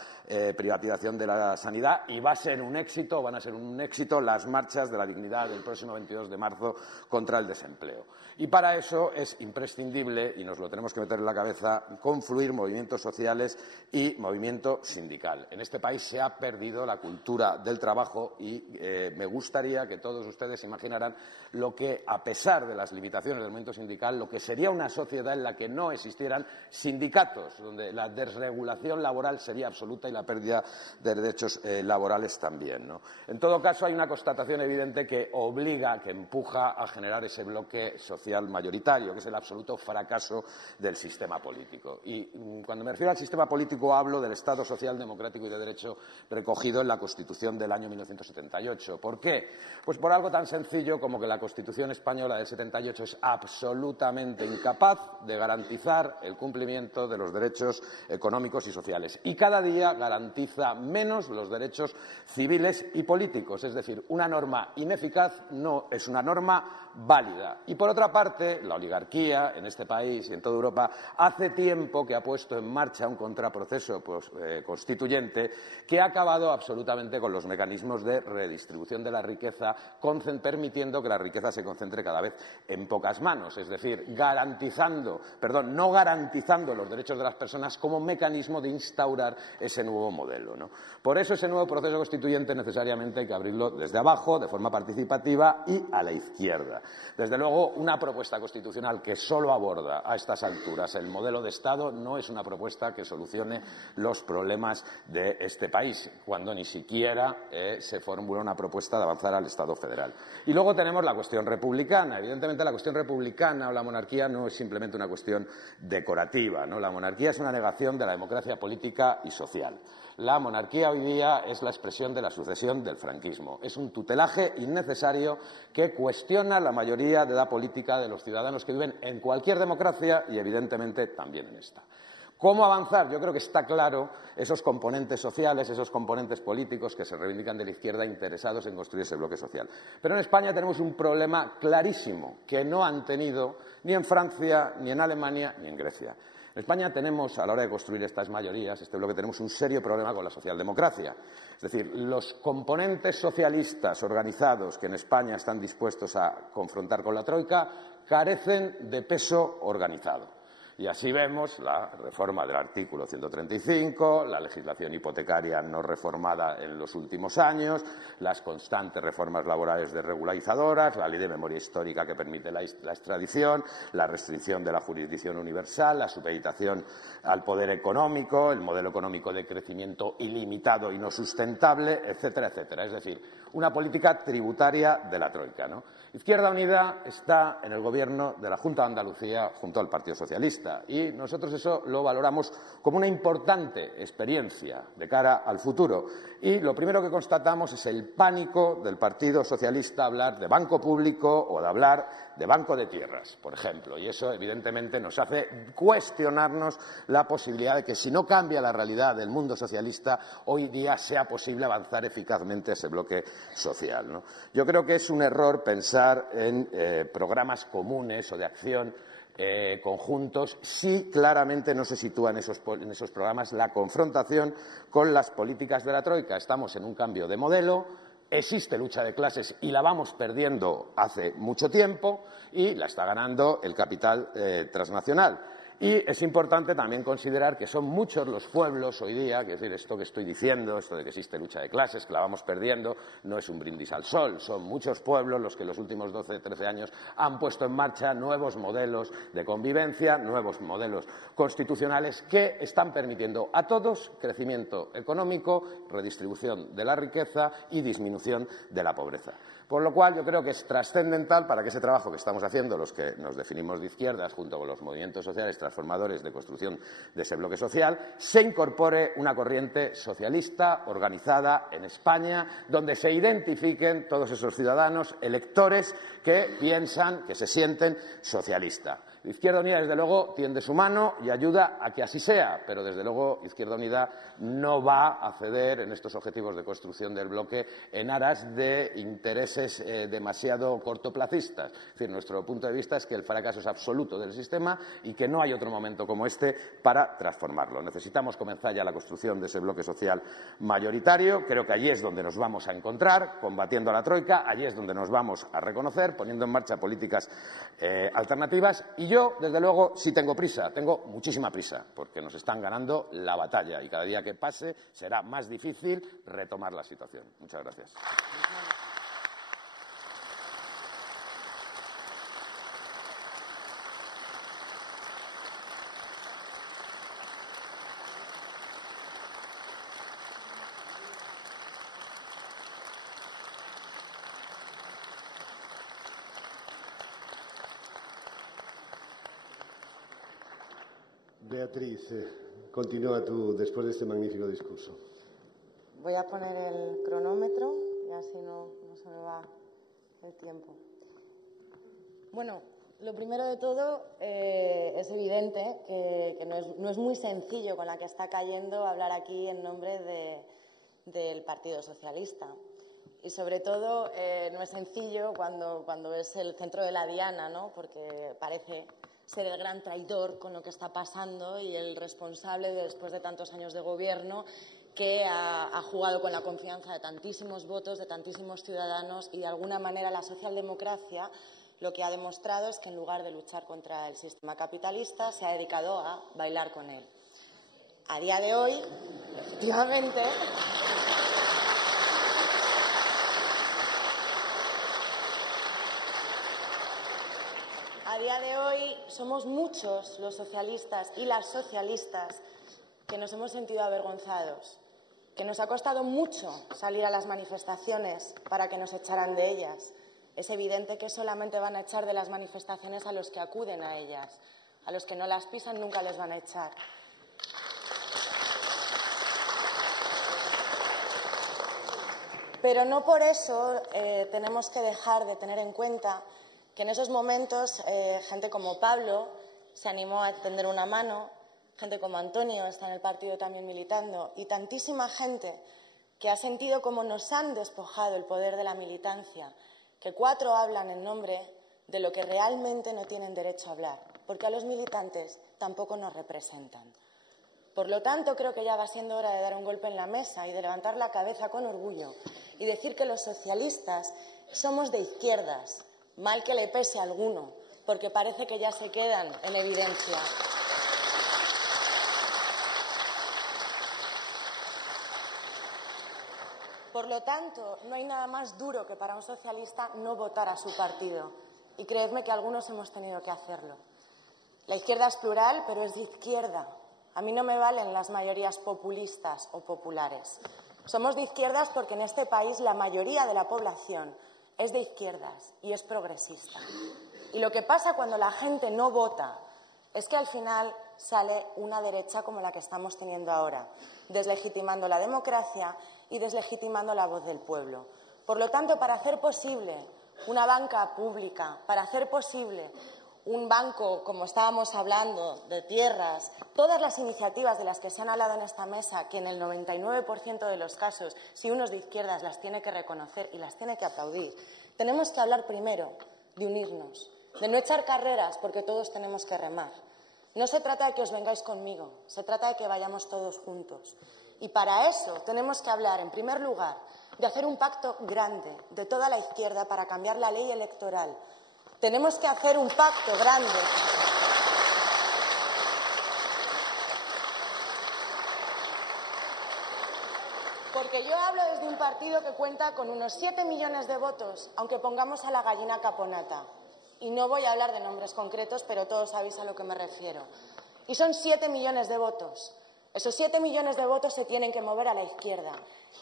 privatización de la sanidad y van a ser un éxito las marchas de la dignidad del próximo 22 de marzo contra el desempleo. Y para eso es imprescindible, y nos lo tenemos que meter en la cabeza, confluir movimientos sociales y movimiento sindical. En este país se ha perdido la cultura del trabajo y me gustaría que todos ustedes imaginaran lo que, a pesar de las limitaciones del movimiento sindical, lo que sería una sociedad en la que no existieran sindicatos, donde la desregulación laboral sería absoluta y la pérdida de derechos laborales también, ¿no? En todo caso, hay una constatación evidente que obliga, que empuja a generar ese bloque social mayoritario, que es el absoluto fracaso del sistema político. Y cuando me refiero al sistema político hablo del Estado Estado social, democrático y de derecho recogido en la Constitución del año 1978. ¿Por qué? Pues por algo tan sencillo como que la Constitución española del 78 es absolutamente incapaz de garantizar el cumplimiento de los derechos económicos y sociales. Y cada día garantiza menos los derechos civiles y políticos. Es decir, una norma ineficaz no es una norma válida. Y por otra parte, la oligarquía en este país y en toda Europa hace tiempo que ha puesto en marcha un contraproceso constituyente que ha acabado absolutamente con los mecanismos de redistribución de la riqueza, permitiendo que la riqueza se concentre cada vez en pocas manos, es decir, no garantizando los derechos de las personas como mecanismo de instaurar ese nuevo modelo, ¿no? Por eso ese nuevo proceso constituyente necesariamente hay que abrirlo desde abajo, de forma participativa y a la izquierda. Desde luego, una propuesta constitucional que solo aborda a estas alturas el modelo de Estado no es una propuesta que solucione los problemas de este país, cuando ni siquiera se formula una propuesta de avanzar al Estado federal. Y luego tenemos la cuestión republicana. Evidentemente, la cuestión republicana o la monarquía no es simplemente una cuestión decorativa, ¿no? La monarquía es una negación de la democracia política y social. La monarquía hoy día es la expresión de la sucesión del franquismo. Es un tutelaje innecesario que cuestiona la mayoría de la política de los ciudadanos que viven en cualquier democracia y, evidentemente, también en esta. ¿Cómo avanzar? Yo creo que está claro esos componentes sociales, esos componentes políticos que se reivindican de la izquierda interesados en construir ese bloque social. Pero en España tenemos un problema clarísimo que no han tenido ni en Francia, ni en Alemania, ni en Grecia. En España tenemos, a la hora de construir estas mayorías, este bloque, tenemos un serio problema con la socialdemocracia. Es decir, los componentes socialistas organizados que en España están dispuestos a confrontar con la troika carecen de peso organizado. Y así vemos la reforma del artículo 135, la legislación hipotecaria no reformada en los últimos años, las constantes reformas laborales desregularizadoras, la ley de memoria histórica que permite la extradición, la restricción de la jurisdicción universal, la supeditación al poder económico, el modelo económico de crecimiento ilimitado y no sustentable, etcétera, etcétera. Es decir, una política tributaria de la troika, ¿no? Izquierda Unida está en el gobierno de la Junta de Andalucía junto al Partido Socialista y nosotros eso lo valoramos como una importante experiencia de cara al futuro. Y lo primero que constatamos es el pánico del Partido Socialista a hablar de banco público o de hablar de banco de tierras, por ejemplo. Y eso, evidentemente, nos hace cuestionarnos la posibilidad de que, si no cambia la realidad del mundo socialista, hoy día sea posible avanzar eficazmente ese bloque social, ¿no? Yo creo que es un error pensar en programas comunes o de acción conjuntos si claramente no se sitúa en esos programas la confrontación con las políticas de la troika. Estamos en un cambio de modelo, existe lucha de clases y la vamos perdiendo hace mucho tiempo y la está ganando el capital transnacional. Y es importante también considerar que son muchos los pueblos hoy día, que es decir, esto que estoy diciendo, esto de que existe lucha de clases, que la vamos perdiendo, no es un brindis al sol, son muchos pueblos los que en los últimos 12, 13 años han puesto en marcha nuevos modelos de convivencia, nuevos modelos constitucionales que están permitiendo a todos crecimiento económico, redistribución de la riqueza y disminución de la pobreza. Por lo cual, yo creo que es trascendental para que ese trabajo que estamos haciendo, los que nos definimos de izquierdas, junto con los movimientos sociales transformadores de construcción de ese bloque social, se incorpore una corriente socialista organizada en España, donde se identifiquen todos esos ciudadanos electores que piensan, que se sienten socialistas. Izquierda Unida, desde luego, tiende su mano y ayuda a que así sea, pero desde luego Izquierda Unida no va a ceder en estos objetivos de construcción del bloque en aras de intereses demasiado cortoplacistas. Es decir, nuestro punto de vista es que el fracaso es absoluto del sistema y que no hay otro momento como este para transformarlo. Necesitamos comenzar ya la construcción de ese bloque social mayoritario. Creo que allí es donde nos vamos a encontrar, combatiendo a la troika, allí es donde nos vamos a reconocer, poniendo en marcha políticas alternativas. Y yo, desde luego, sí tengo prisa, tengo muchísima prisa, porque nos están ganando la batalla y cada día que pase será más difícil retomar la situación. Muchas gracias. Beatriz, Continúa tú después de este magnífico discurso. Voy a poner el cronómetro y así no se me va el tiempo. Bueno, lo primero de todo, es evidente que no es muy sencillo con la que está cayendo hablar aquí en nombre del Partido Socialista. Y sobre todo no es sencillo cuando es el centro de la diana, ¿no? Porque parece ser el gran traidor con lo que está pasando y el responsable después de tantos años de gobierno que ha jugado con la confianza de tantísimos votos, de tantísimos ciudadanos, y de alguna manera la socialdemocracia lo que ha demostrado es que en lugar de luchar contra el sistema capitalista se ha dedicado a bailar con él. A día de hoy, efectivamente, somos muchos los socialistas y las socialistas que nos hemos sentido avergonzados, que nos ha costado mucho salir a las manifestaciones para que nos echaran de ellas. Es evidente que solamente van a echar de las manifestaciones a los que acuden a ellas. A los que no las pisan nunca les van a echar. Pero no por eso tenemos que dejar de tener en cuenta que en esos momentos gente como Pablo se animó a tender una mano, gente como Antonio está en el partido también militando, y tantísima gente que ha sentido cómo nos han despojado el poder de la militancia, que 4 hablan en nombre de lo que realmente no tienen derecho a hablar, porque a los militantes tampoco nos representan. Por lo tanto, creo que ya va siendo hora de dar un golpe en la mesa y de levantar la cabeza con orgullo y decir que los socialistas somos de izquierdas, mal que le pese a alguno, porque parece que ya se quedan en evidencia. Por lo tanto, no hay nada más duro que para un socialista no votar a su partido. Y creedme que algunos hemos tenido que hacerlo. La izquierda es plural, pero es de izquierda. A mí no me valen las mayorías populistas o populares. Somos de izquierdas porque en este país la mayoría de la población es de izquierdas y es progresista. Y lo que pasa cuando la gente no vota es que al final sale una derecha como la que estamos teniendo ahora, deslegitimando la democracia y deslegitimando la voz del pueblo. Por lo tanto, para hacer posible una banca pública, para hacer posible un banco, como estábamos hablando, de tierras, todas las iniciativas de las que se han hablado en esta mesa, que en el 99% de los casos, si uno es de izquierdas, las tiene que reconocer y las tiene que aplaudir, tenemos que hablar primero de unirnos, de no echar carreras porque todos tenemos que remar. No se trata de que os vengáis conmigo, se trata de que vayamos todos juntos. Y para eso tenemos que hablar, en primer lugar, de hacer un pacto grande de toda la izquierda para cambiar la ley electoral. Tenemos que hacer un pacto grande. Porque yo hablo desde un partido que cuenta con unos 7 millones de votos, aunque pongamos a la gallina caponata. Y no voy a hablar de nombres concretos, pero todos sabéis a lo que me refiero. Y son 7 millones de votos. Esos 7 millones de votos se tienen que mover a la izquierda.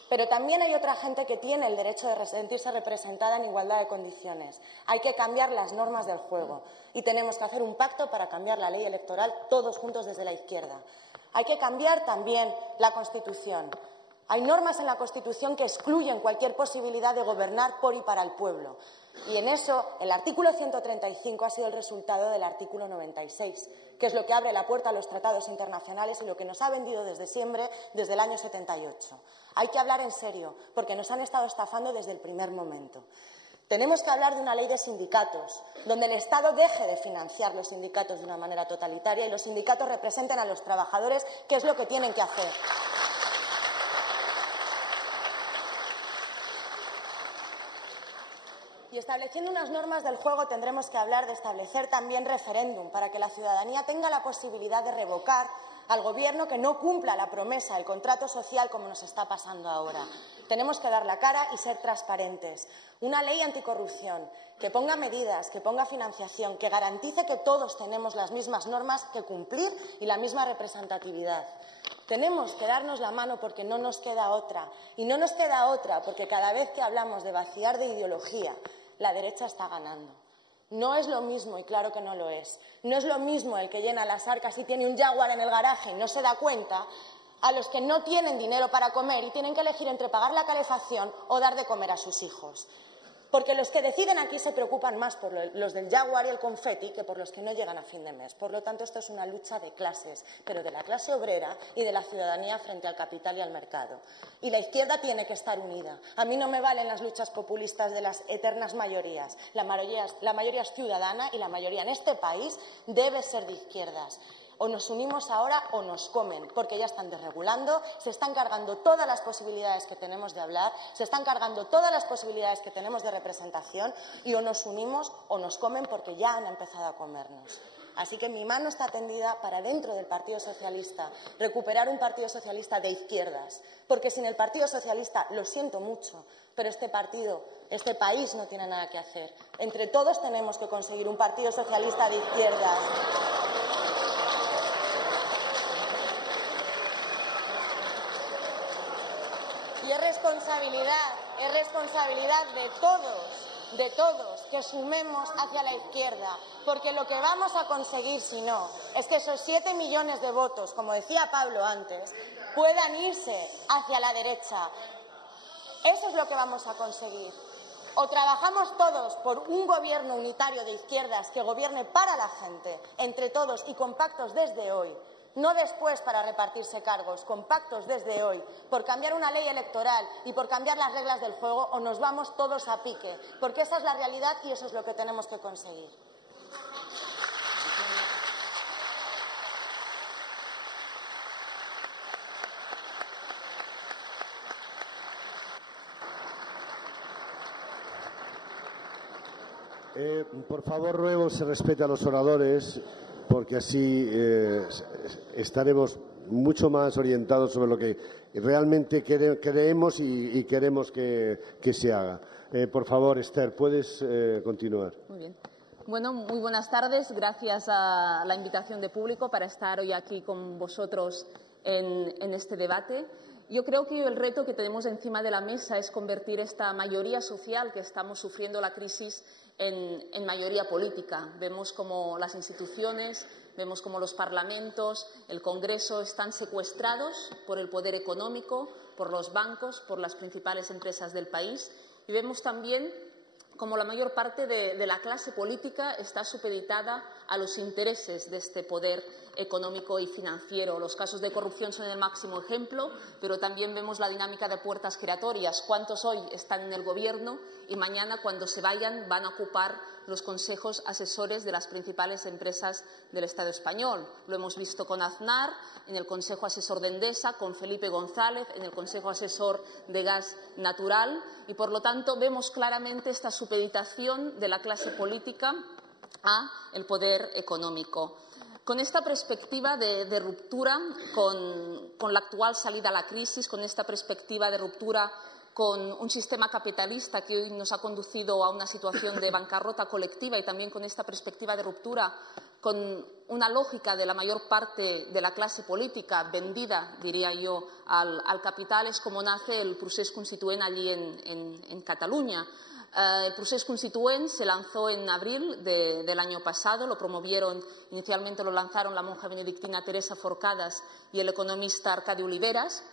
Pero también hay otra gente que tiene el derecho de sentirse representada en igualdad de condiciones. Hay que cambiar las normas del juego. Y tenemos que hacer un pacto para cambiar la ley electoral todos juntos desde la izquierda. Hay que cambiar también la Constitución. Hay normas en la Constitución que excluyen cualquier posibilidad de gobernar por y para el pueblo. Y en eso, el artículo 135 ha sido el resultado del artículo 96, que es lo que abre la puerta a los tratados internacionales y lo que nos ha vendido desde siempre, desde el año 78. Hay que hablar en serio, porque nos han estado estafando desde el primer momento. Tenemos que hablar de una ley de sindicatos, donde el Estado deje de financiar los sindicatos de una manera totalitaria y los sindicatos representen a los trabajadores, que es lo que tienen que hacer. Y estableciendo unas normas del juego tendremos que hablar de establecer también referéndum para que la ciudadanía tenga la posibilidad de revocar al Gobierno que no cumpla la promesa, el contrato social como nos está pasando ahora. Tenemos que dar la cara y ser transparentes. Una ley anticorrupción que ponga medidas, que ponga financiación, que garantice que todos tenemos las mismas normas que cumplir y la misma representatividad. Tenemos que darnos la mano porque no nos queda otra. Y no nos queda otra porque cada vez que hablamos de vaciar de ideología, la derecha está ganando. No es lo mismo, y claro que no lo es. No es lo mismo el que llena las arcas y tiene un Jaguar en el garaje y no se da cuenta, a los que no tienen dinero para comer y tienen que elegir entre pagar la calefacción o dar de comer a sus hijos. Porque los que deciden aquí se preocupan más por los del Jaguar y el confeti que por los que no llegan a fin de mes. Por lo tanto, esto es una lucha de clases, pero de la clase obrera y de la ciudadanía frente al capital y al mercado. Y la izquierda tiene que estar unida. A mí no me valen las luchas populistas de las eternas mayorías. La mayoría es ciudadana y la mayoría en este país debe ser de izquierdas. O nos unimos ahora o nos comen, porque ya están desregulando, se están cargando todas las posibilidades que tenemos de hablar, se están cargando todas las posibilidades que tenemos de representación y o nos unimos o nos comen porque ya han empezado a comernos. Así que mi mano está tendida para dentro del Partido Socialista recuperar un Partido Socialista de izquierdas, porque sin el Partido Socialista, lo siento mucho, pero este país no tiene nada que hacer. Entre todos tenemos que conseguir un Partido Socialista de izquierdas. Y es responsabilidad de todos, que sumemos hacia la izquierda, porque lo que vamos a conseguir, si no, es que esos 7 millones de votos, como decía Pablo antes, puedan irse hacia la derecha. Eso es lo que vamos a conseguir. O trabajamos todos por un gobierno unitario de izquierdas que gobierne para la gente, entre todos y con pactos desde hoy, no después para repartirse cargos, con pactos desde hoy, por cambiar una ley electoral y por cambiar las reglas del juego, o nos vamos todos a pique, porque esa es la realidad y eso es lo que tenemos que conseguir. Por favor, ruego se respete a los oradores, porque así estaremos mucho más orientados sobre lo que realmente queremos y queremos que se haga. Por favor, Esther, puedes continuar. Muy bien. Bueno, muy buenas tardes. Gracias a la invitación de público para estar hoy aquí con vosotros en este debate. Yo creo que el reto que tenemos encima de la mesa es convertir esta mayoría social que estamos sufriendo la crisis en mayoría política. Vemos como las instituciones, vemos como los parlamentos, el Congreso están secuestrados por el poder económico, por los bancos, por las principales empresas del país, y vemos también como la mayor parte de la clase política está supeditada a los intereses de este poder económico y financiero. Los casos de corrupción son el máximo ejemplo, pero también vemos la dinámica de puertas giratorias. ¿Cuántos hoy están en el Gobierno y mañana, cuando se vayan, van a ocupar los consejos asesores de las principales empresas del Estado español? Lo hemos visto con Aznar, en el Consejo Asesor de Endesa, con Felipe González, en el Consejo Asesor de Gas Natural, y por lo tanto vemos claramente esta supeditación de la clase política a el poder económico. Con esta perspectiva de ruptura con la actual salida a la crisis, con esta perspectiva de ruptura con un sistema capitalista que hoy nos ha conducido a una situación de bancarrota colectiva, y también con esta perspectiva de ruptura con una lógica de la mayor parte de la clase política vendida, diría yo, al capital, es como nace el Procés Constituent allí en Cataluña. El Procés Constituent se lanzó en abril del año pasado, inicialmente lo lanzaron la monja benedictina Teresa Forcadas y el economista Arcadio Oliveras,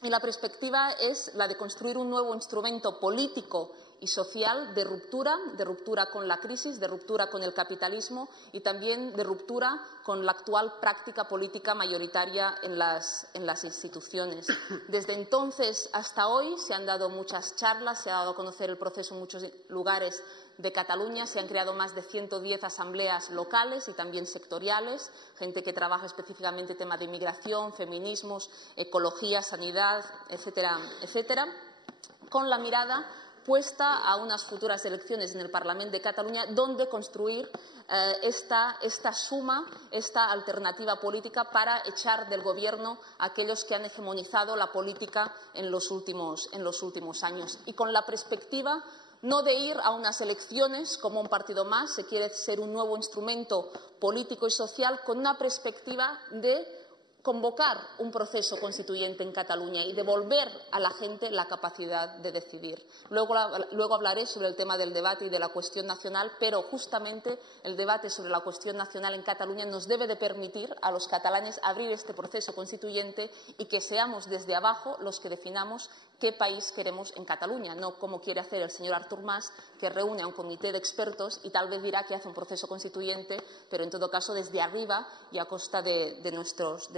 y la perspectiva es la de construir un nuevo instrumento político y social de ruptura con la crisis, de ruptura con el capitalismo y también de ruptura con la actual práctica política mayoritaria en las instituciones. Desde entonces hasta hoy se han dado muchas charlas, se ha dado a conocer el proceso en muchos lugares de Cataluña, se han creado más de 110 asambleas locales y también sectoriales, gente que trabaja específicamente temas de inmigración, feminismos, ecología, sanidad, etcétera, etcétera, con la mirada puesta a unas futuras elecciones en el Parlamento de Cataluña, donde construir esta suma, esta alternativa política para echar del Gobierno a aquellos que han hegemonizado la política en los últimos años. Y con la perspectiva no de ir a unas elecciones como un partido más, se quiere ser un nuevo instrumento político y social con una perspectiva de convocar un proceso constituyente en Cataluña y devolver a la gente la capacidad de decidir. Luego hablaré sobre el tema del debate y de la cuestión nacional, pero justamente el debate sobre la cuestión nacional en Cataluña nos debe de permitir a los catalanes abrir este proceso constituyente y que seamos desde abajo los que definamos qué país queremos en Cataluña, no como quiere hacer el señor Artur Mas, que reúne a un comité de expertos y tal vez dirá que hace un proceso constituyente, pero en todo caso desde arriba y a costa de nuestros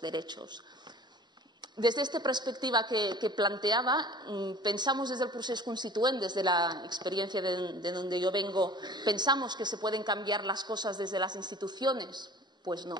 derechos. Desde esta perspectiva que planteaba, pensamos desde el proceso constituent, desde la experiencia de donde yo vengo, ¿pensamos que se pueden cambiar las cosas desde las instituciones? Pues no.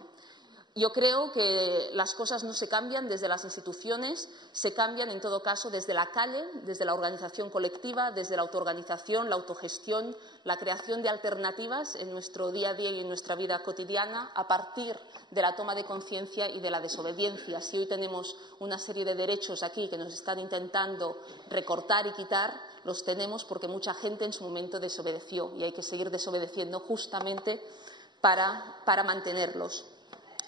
Yo creo que las cosas no se cambian desde las instituciones, se cambian en todo caso desde la calle, desde la organización colectiva, desde la autoorganización, la autogestión, la creación de alternativas en nuestro día a día y en nuestra vida cotidiana a partir de la toma de conciencia y de la desobediencia. Si hoy tenemos una serie de derechos aquí que nos están intentando recortar y quitar, los tenemos porque mucha gente en su momento desobedeció y hay que seguir desobedeciendo justamente para mantenerlos.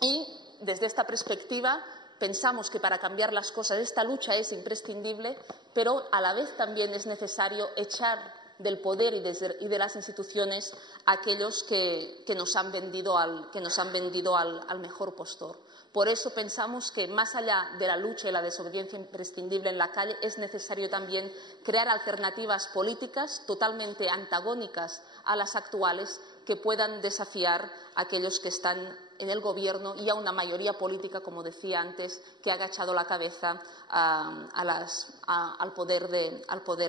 Y desde esta perspectiva pensamos que para cambiar las cosas esta lucha es imprescindible, pero a la vez también es necesario echar del poder y de las instituciones a aquellos que nos han vendido al mejor postor. Por eso pensamos que más allá de la lucha y la desobediencia imprescindible en la calle es necesario también crear alternativas políticas totalmente antagónicas a las actuales que puedan desafiar a aquellos que están en el Gobierno y a una mayoría política, como decía antes, que ha agachado la cabeza al poder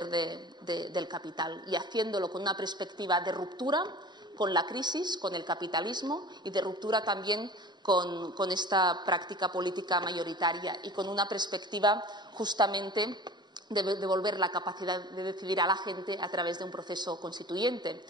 del capital y haciéndolo con una perspectiva de ruptura con la crisis, con el capitalismo y de ruptura también con esta práctica política mayoritaria y con una perspectiva justamente de devolver la capacidad de decidir a la gente a través de un proceso constituyente.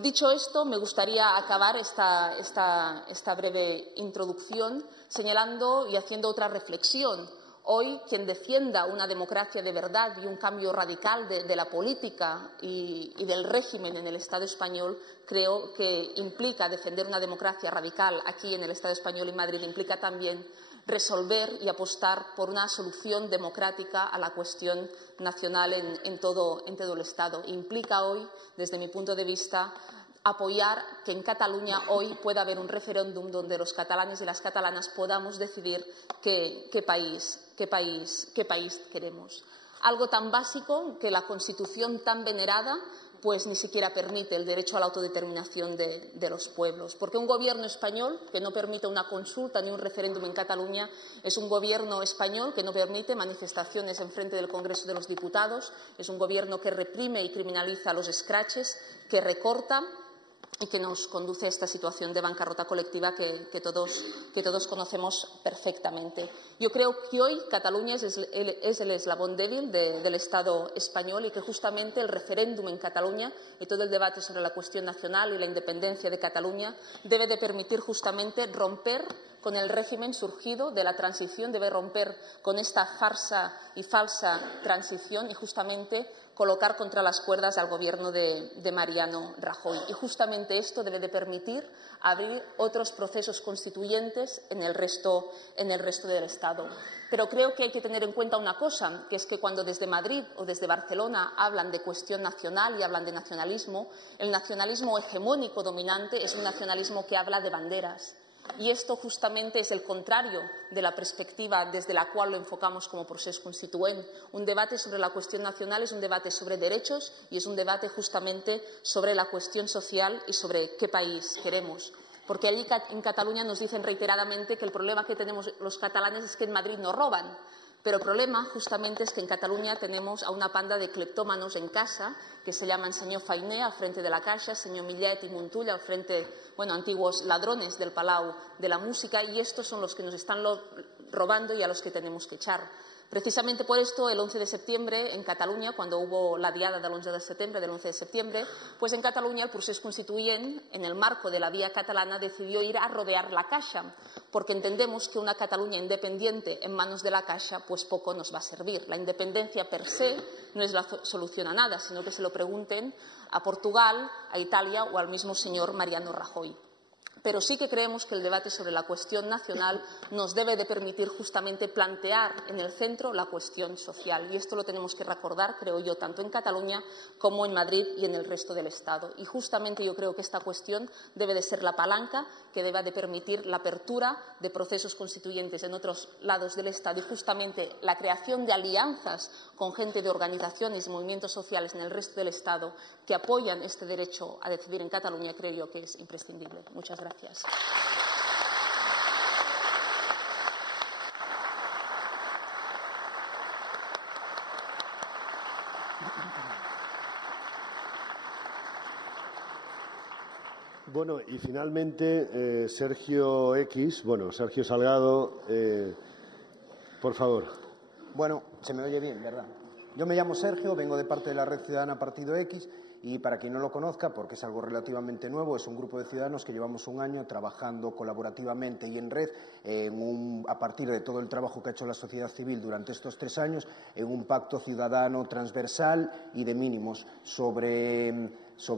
Dicho esto, me gustaría acabar esta breve introducción señalando y haciendo otra reflexión. Hoy, quien defienda una democracia de verdad y un cambio radical de la política y del régimen en el Estado español, creo que implica defender una democracia radical aquí en el Estado español y Madrid, implica también resolver y apostar por una solución democrática a la cuestión nacional en todo el Estado. Implica hoy, desde mi punto de vista, apoyar que en Cataluña hoy pueda haber un referéndum donde los catalanes y las catalanas podamos decidir qué país queremos. Algo tan básico que la Constitución tan venerada pues ni siquiera permite el derecho a la autodeterminación de los pueblos. Porque un gobierno español que no permite una consulta ni un referéndum en Cataluña es un gobierno español que no permite manifestaciones en frente del Congreso de los Diputados, es un gobierno que reprime y criminaliza los escraches, que recorta y que nos conduce a esta situación de bancarrota colectiva que todos conocemos perfectamente. Yo creo que hoy Cataluña es el eslabón débil del Estado español y que justamente el referéndum en Cataluña y todo el debate sobre la cuestión nacional y la independencia de Cataluña debe de permitir justamente romper con el régimen surgido de la transición, debe romper con esta farsa y falsa transición y justamente colocar contra las cuerdas al gobierno de Mariano Rajoy. Y justamente esto debe de permitir abrir otros procesos constituyentes en el resto del Estado. Pero creo que hay que tener en cuenta una cosa, que es que cuando desde Madrid o desde Barcelona hablan de cuestión nacional y hablan de nacionalismo, el nacionalismo hegemónico dominante es un nacionalismo que habla de banderas. Y esto justamente es el contrario de la perspectiva desde la cual lo enfocamos como proceso constituent. Un debate sobre la cuestión nacional es un debate sobre derechos y es un debate justamente sobre la cuestión social y sobre qué país queremos. Porque allí en Cataluña nos dicen reiteradamente que el problema que tenemos los catalanes es que en Madrid nos roban. Pero el problema justamente es que en Cataluña tenemos a una panda de cleptómanos en casa que se llaman señor Fainé al frente de la Caixa, señor Millet y Montull al frente, antiguos ladrones del Palau de la Música, y estos son los que nos están robando y a los que tenemos que echar. Precisamente por esto, el 11 de septiembre en Cataluña, cuando hubo la diada del 11 de septiembre, pues en Cataluña el procés constituent, en el marco de la vía catalana, decidió ir a rodear la Caixa, porque entendemos que una Cataluña independiente en manos de la Caixa, pues poco nos va a servir. La independencia per se no es la solución a nada, sino que se lo pregunten a Portugal, a Italia o al mismo señor Mariano Rajoy. Pero sí que creemos que el debate sobre la cuestión nacional nos debe de permitir justamente plantear en el centro la cuestión social. Y esto lo tenemos que recordar, creo yo, tanto en Cataluña como en Madrid y en el resto del Estado. Y justamente yo creo que esta cuestión debe de ser la palanca que deba de permitir la apertura de procesos constituyentes en otros lados del Estado y justamente la creación de alianzas con gente de organizaciones y movimientos sociales en el resto del Estado que apoyan este derecho a decidir en Cataluña, creo yo que es imprescindible. Muchas gracias. Bueno, y finalmente Sergio Sergio Salgado, por favor. Bueno, se me oye bien, ¿verdad? Yo me llamo Sergio, vengo de parte de la Red Ciudadana Partido X y para quien no lo conozca, porque es algo relativamente nuevo, es un grupo de ciudadanos que llevamos un año trabajando colaborativamente y en red a partir de todo el trabajo que ha hecho la sociedad civil durante estos 3 años en un pacto ciudadano transversal y de mínimos. Sobre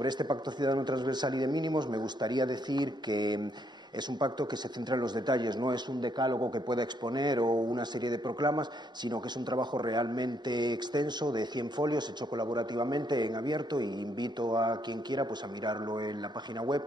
este pacto ciudadano transversal y de mínimos me gustaría decir que es un pacto que se centra en los detalles, no es un decálogo que pueda exponer o una serie de proclamas, sino que es un trabajo realmente extenso de 100 folios, hecho colaborativamente en abierto, y invito a quien quiera pues a mirarlo en la página web,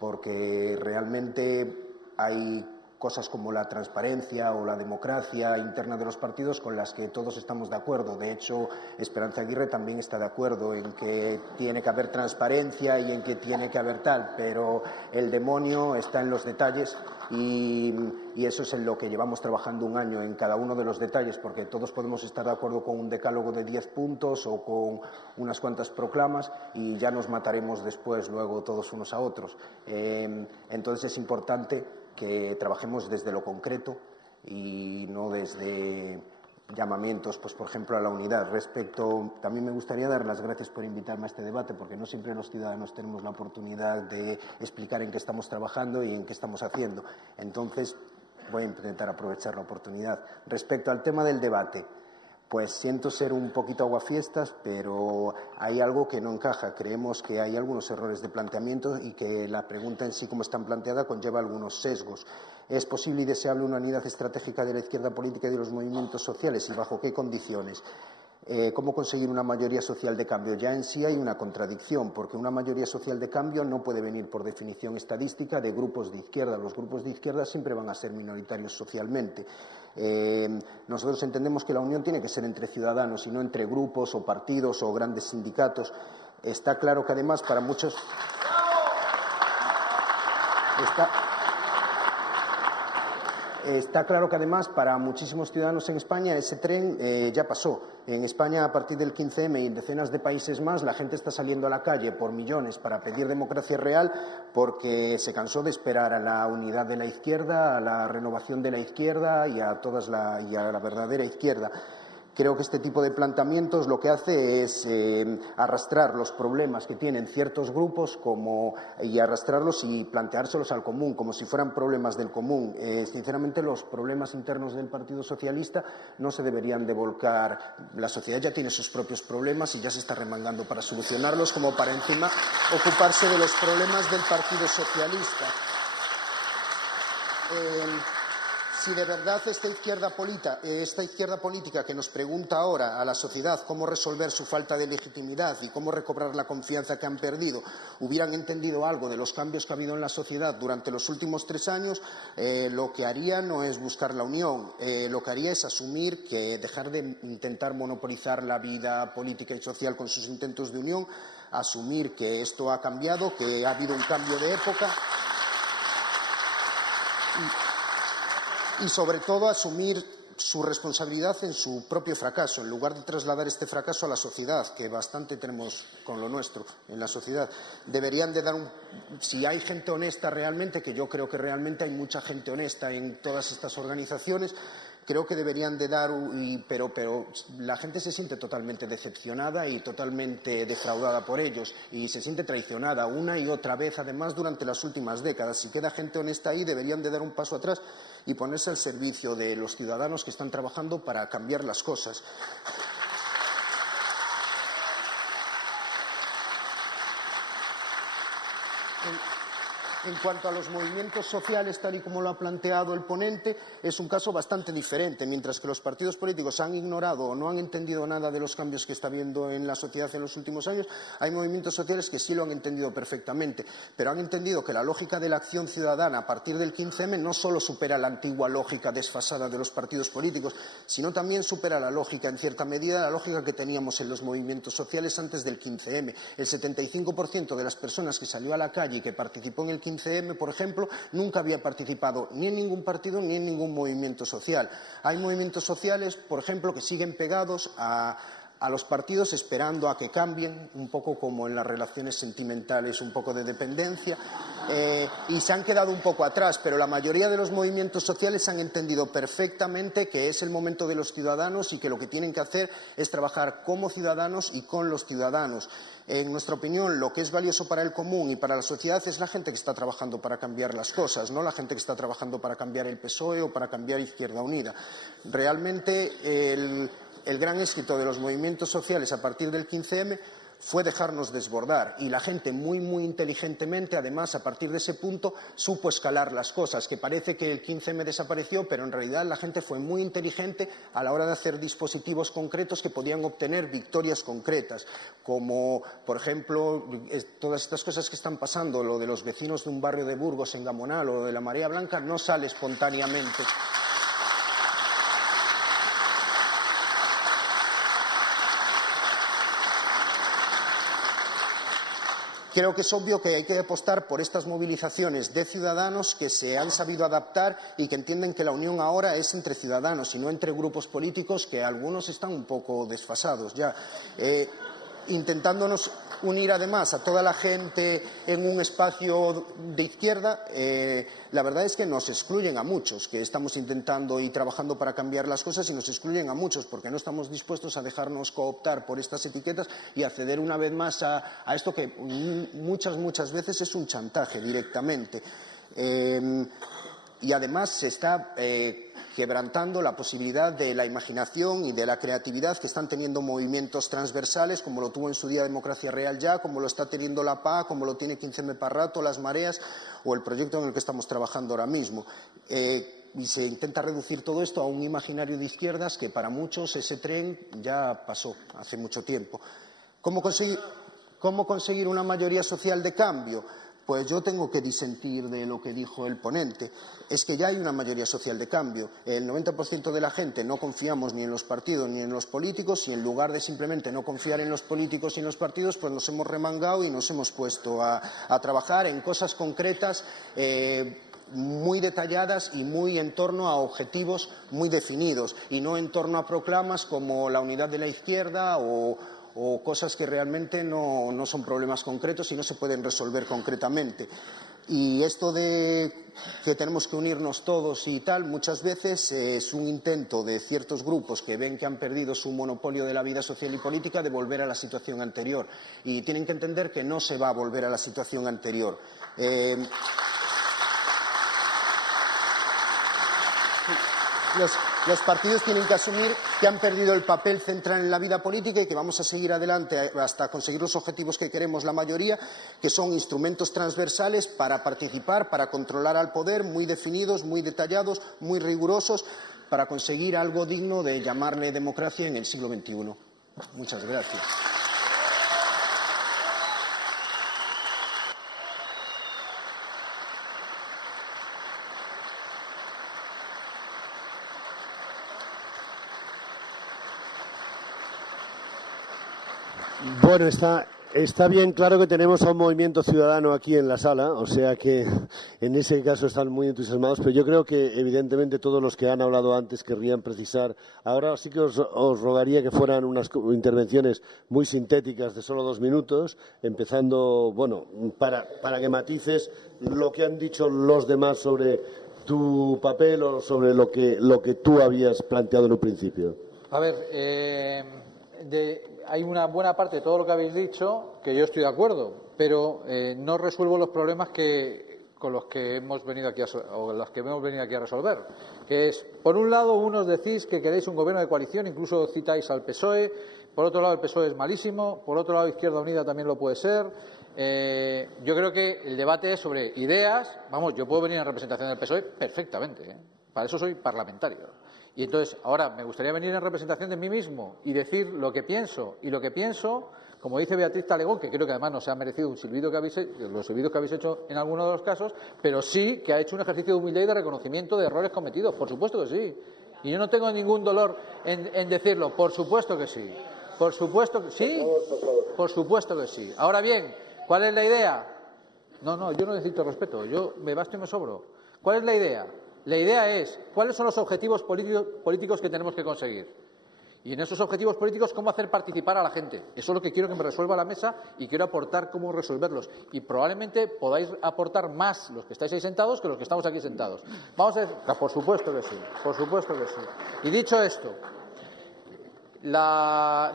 porque realmente hay cosas como la transparencia o la democracia interna de los partidos con las que todos estamos de acuerdo. De hecho, Esperanza Aguirre también está de acuerdo en que tiene que haber transparencia y en que tiene que haber tal, pero el demonio está en los detalles y eso es en lo que llevamos trabajando un año, en cada uno de los detalles, porque todos podemos estar de acuerdo con un decálogo de 10 puntos o con unas cuantas proclamas y ya nos mataremos después, luego todos unos a otros. Entonces es importante que trabajemos desde lo concreto y no desde llamamientos, pues por ejemplo, a la unidad. También me gustaría dar las gracias por invitarme a este debate, porque no siempre los ciudadanos tenemos la oportunidad de explicar en qué estamos trabajando y en qué estamos haciendo. Entonces, voy a intentar aprovechar la oportunidad. Respecto al tema del debate, pues siento ser un poquito aguafiestas, pero hay algo que no encaja. Creemos que hay algunos errores de planteamiento y que la pregunta en sí, como está planteada, conlleva algunos sesgos. ¿Es posible y deseable una unidad estratégica de la izquierda política y de los movimientos sociales? ¿Y bajo qué condiciones? ¿Cómo conseguir una mayoría social de cambio? Ya en sí hay una contradicción, porque una mayoría social de cambio no puede venir por definición estadística de grupos de izquierda. Los grupos de izquierda siempre van a ser minoritarios socialmente. Nosotros entendemos que la unión tiene que ser entre ciudadanos y no entre grupos o partidos o grandes sindicatos. Está claro que además para muchos... Está claro que además para muchísimos ciudadanos en España ese tren ya pasó. En España, a partir del 15M y en decenas de países más, la gente está saliendo a la calle por millones para pedir democracia real porque se cansó de esperar a la unidad de la izquierda, a la renovación de la izquierda y a la verdadera izquierda. Creo que este tipo de planteamientos lo que hace es arrastrar los problemas que tienen ciertos grupos y arrastrarlos y planteárselos al común, como si fueran problemas del común. Sinceramente, los problemas internos del Partido Socialista no se deberían de volcar. La sociedad ya tiene sus propios problemas y ya se está remangando para solucionarlos, como para encima ocuparse de los problemas del Partido Socialista. Si de verdad esta izquierda política que nos pregunta ahora a la sociedad cómo resolver su falta de legitimidad y cómo recobrar la confianza que han perdido, hubieran entendido algo de los cambios que ha habido en la sociedad durante los últimos 3 años, lo que haría no es buscar la unión, lo que haría es asumir que dejar de intentar monopolizar la vida política y social con sus intentos de unión, asumir que esto ha cambiado, que ha habido un cambio de época y sobre todo asumir su responsabilidad en su propio fracaso, en lugar de trasladar este fracaso a la sociedad, que bastante tenemos con lo nuestro en la sociedad. Deberían de dar si hay gente honesta realmente, que yo creo que realmente hay mucha gente honesta en todas estas organizaciones, creo que deberían de dar, pero la gente se siente totalmente decepcionada y totalmente defraudada por ellos y se siente traicionada una y otra vez, además, durante las últimas décadas. Si queda gente honesta ahí, deberían de dar un paso atrás y ponerse al servicio de los ciudadanos que están trabajando para cambiar las cosas. En cuanto a los movimientos sociales, tal y como lo ha planteado el ponente, es un caso bastante diferente. Mientras que los partidos políticos han ignorado o no han entendido nada de los cambios que está habiendo en la sociedad en los últimos años, hay movimientos sociales que sí lo han entendido perfectamente, pero han entendido que la lógica de la acción ciudadana a partir del 15M no solo supera la antigua lógica desfasada de los partidos políticos, sino también supera la lógica, en cierta medida, la lógica que teníamos en los movimientos sociales antes del 15M. El 75% de las personas que salió a la calle y que participó en el 15M, por ejemplo, nunca había participado ni en ningún partido ni en ningún movimiento social. Hay movimientos sociales, por ejemplo, que siguen pegados a los partidos esperando a que cambien, un poco como en las relaciones sentimentales, un poco de dependencia, y se han quedado un poco atrás, pero la mayoría de los movimientos sociales han entendido perfectamente que es el momento de los ciudadanos y que lo que tienen que hacer es trabajar como ciudadanos y con los ciudadanos. En nuestra opinión, lo que es valioso para el común y para la sociedad es la gente que está trabajando para cambiar las cosas, no la gente que está trabajando para cambiar el PSOE o para cambiar Izquierda Unida. Realmente, el gran éxito de los movimientos sociales a partir del 15M fue dejarnos desbordar y la gente muy inteligentemente, además, a partir de ese punto, supo escalar las cosas, que parece que el 15M desapareció, pero en realidad la gente fue muy inteligente a la hora de hacer dispositivos concretos que podían obtener victorias concretas, como, por ejemplo, todas estas cosas que están pasando, lo de los vecinos de un barrio de Burgos en Gamonal o lo de la Marea Blanca, no sale espontáneamente. Creo que es obvio que hay que apostar por estas movilizaciones de ciudadanos que se han sabido adaptar y que entienden que la unión ahora es entre ciudadanos y no entre grupos políticos que algunos están un poco desfasados ya. Intentándonos unir además a toda la gente en un espacio de izquierda, la verdad es que nos excluyen a muchos, que estamos intentando y trabajando para cambiar las cosas, y nos excluyen a muchos porque no estamos dispuestos a dejarnos cooptar por estas etiquetas y acceder una vez más a esto que muchas veces es un chantaje directamente. Y además se está quebrantando la posibilidad de la imaginación y de la creatividad que están teniendo movimientos transversales, como lo tuvo en su día Democracia Real Ya, como lo está teniendo la PA, como lo tiene 15M para rato, Las Mareas o el proyecto en el que estamos trabajando ahora mismo. Y se intenta reducir todo esto a un imaginario de izquierdas que para muchos ese tren ya pasó hace mucho tiempo. ¿Cómo conseguir una mayoría social de cambio? Pues yo tengo que disentir de lo que dijo el ponente. Es que ya hay una mayoría social de cambio. El 90% de la gente no confiamos ni en los partidos ni en los políticos, y en lugar de simplemente no confiar en los políticos y en los partidos, pues nos hemos remangado y nos hemos puesto a trabajar en cosas concretas muy detalladas y muy en torno a objetivos muy definidos, y no en torno a proclamas como la unidad de la izquierda o cosas que realmente no son problemas concretos y no se pueden resolver concretamente. Y esto de que tenemos que unirnos todos y tal, muchas veces es un intento de ciertos grupos que ven que han perdido su monopolio de la vida social y política de volver a la situación anterior. Y tienen que entender que no se va a volver a la situación anterior. Los partidos tienen que asumir que han perdido el papel central en la vida política y que vamos a seguir adelante hasta conseguir los objetivos que queremos la mayoría, que son instrumentos transversales para participar, para controlar al poder, muy definidos, muy detallados, muy rigurosos, para conseguir algo digno de llamarle democracia en el siglo XXI. Muchas gracias. Bueno, está bien claro que tenemos a un movimiento ciudadano aquí en la sala, o sea que en ese caso están muy entusiasmados, pero yo creo que evidentemente todos los que han hablado antes querrían precisar. Ahora sí que os rogaría que fueran unas intervenciones muy sintéticas de solo 2 minutos, empezando, bueno, para que matices lo que han dicho los demás sobre tu papel o sobre lo que tú habías planteado en un principio. A ver, hay una buena parte de todo lo que habéis dicho que yo estoy de acuerdo, pero no resuelvo los problemas con los que hemos venido aquí a resolver, que es, por un lado, unos decís que queréis un gobierno de coalición, incluso citáis al PSOE, Por otro lado, el PSOE es malísimo. Por otro lado, Izquierda Unida también lo puede ser. Yo creo que el debate es sobre ideas. Vamos, yo puedo venir en representación del PSOE perfectamente, ¿eh? Para eso soy parlamentario. Y entonces, ahora me gustaría venir en representación de mí mismo y decir lo que pienso. Y lo que pienso, como dice Beatriz Talegón, que creo que además no se ha merecido un silbido que los silbidos que habéis hecho en algunos de los casos, pero sí que ha hecho un ejercicio de humildad y de reconocimiento de errores cometidos. Por supuesto que sí. Y yo no tengo ningún dolor en decirlo. Por supuesto que sí. Por supuesto que sí. Por supuesto que sí. Ahora bien, ¿cuál es la idea? No, yo no necesito respeto. Yo me basto y me sobro. ¿Cuál es la idea? La idea es, ¿cuáles son los objetivos políticos que tenemos que conseguir? Y en esos objetivos políticos, ¿cómo hacer participar a la gente? Eso es lo que quiero que me resuelva la mesa y quiero aportar cómo resolverlos. Y probablemente podáis aportar más los que estáis ahí sentados que los que estamos aquí sentados. Vamos a decir, por supuesto que sí, por supuesto que sí. Y dicho esto,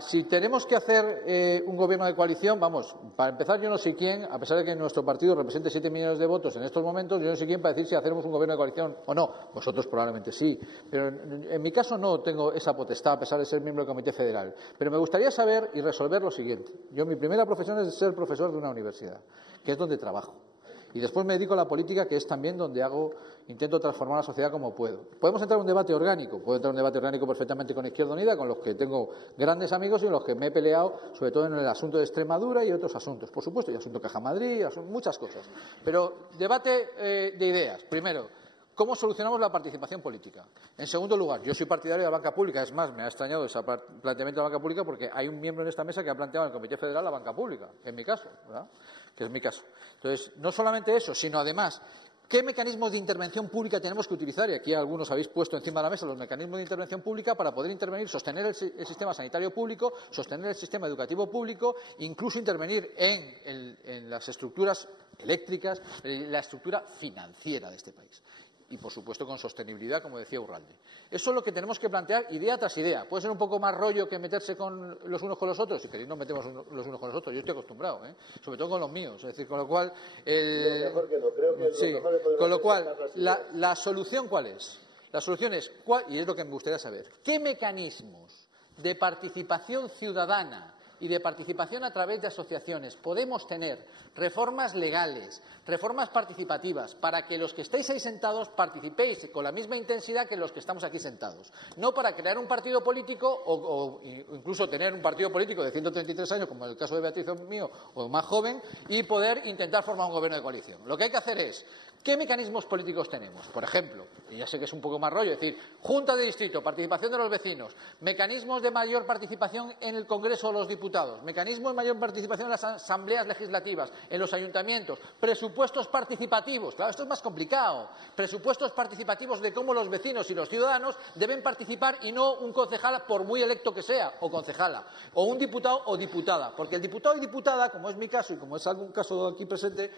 si tenemos que hacer un gobierno de coalición, vamos, para empezar yo no sé quién, a pesar de que nuestro partido represente 7 millones de votos en estos momentos, yo no sé quién para decir si hacemos un gobierno de coalición o no. Vosotros probablemente sí, pero en mi caso no tengo esa potestad a pesar de ser miembro del Comité Federal. Pero me gustaría saber y resolver lo siguiente. Yo mi primera profesión es ser profesor de una universidad, que es donde trabajo. Y después me dedico a la política, que es también donde intento transformar la sociedad como puedo. Podemos entrar en un debate orgánico. Puedo entrar en un debate orgánico perfectamente con Izquierda Unida, con los que tengo grandes amigos y con los que me he peleado, sobre todo en el asunto de Extremadura y otros asuntos. Por supuesto, y asunto Caja Madrid, muchas cosas. Pero debate de ideas. Primero, ¿cómo solucionamos la participación política? En segundo lugar, yo soy partidario de la banca pública. Es más, me ha extrañado ese planteamiento de la banca pública porque hay un miembro en esta mesa que ha planteado en el Comité Federal la banca pública, en mi caso, ¿verdad? Que es mi caso. Entonces, no solamente eso, sino además, ¿qué mecanismos de intervención pública tenemos que utilizar? Y aquí algunos habéis puesto encima de la mesa los mecanismos de intervención pública para poder intervenir, sostener el sistema sanitario público, sostener el sistema educativo público, incluso intervenir en las estructuras eléctricas, la estructura financiera de este país. Y, por supuesto, con sostenibilidad, como decía Urralde. Eso es lo que tenemos que plantear idea tras idea. Puede ser un poco más rollo que meterse con los unos con los otros, si queréis nos metemos los unos con los otros. Yo estoy acostumbrado, sobre todo con los míos. Es decir, con lo cual... Con lo cual, ¿la solución cuál es? La solución es, y es lo que me gustaría saber, ¿qué mecanismos de participación ciudadana y de participación a través de asociaciones podemos tener, reformas legales, reformas participativas, para que los que estéis ahí sentados participéis con la misma intensidad que los que estamos aquí sentados? No para crear un partido político o incluso tener un partido político de 133 años, como en el caso de Beatriz mío, o más joven, y poder intentar formar un gobierno de coalición. Lo que hay que hacer es, ¿qué mecanismos políticos tenemos? Por ejemplo, y ya sé que es un poco más rollo, es decir, Junta de Distrito, participación de los vecinos, mecanismos de mayor participación en el Congreso de los Diputados, mecanismos de mayor participación en las asambleas legislativas, en los ayuntamientos, presupuestos participativos. Claro, esto es más complicado. Presupuestos participativos de cómo los vecinos y los ciudadanos deben participar y no un concejal, por muy electo que sea, o concejala, o un diputado o diputada. Porque el diputado y diputada, como es mi caso y como es algún caso aquí presente,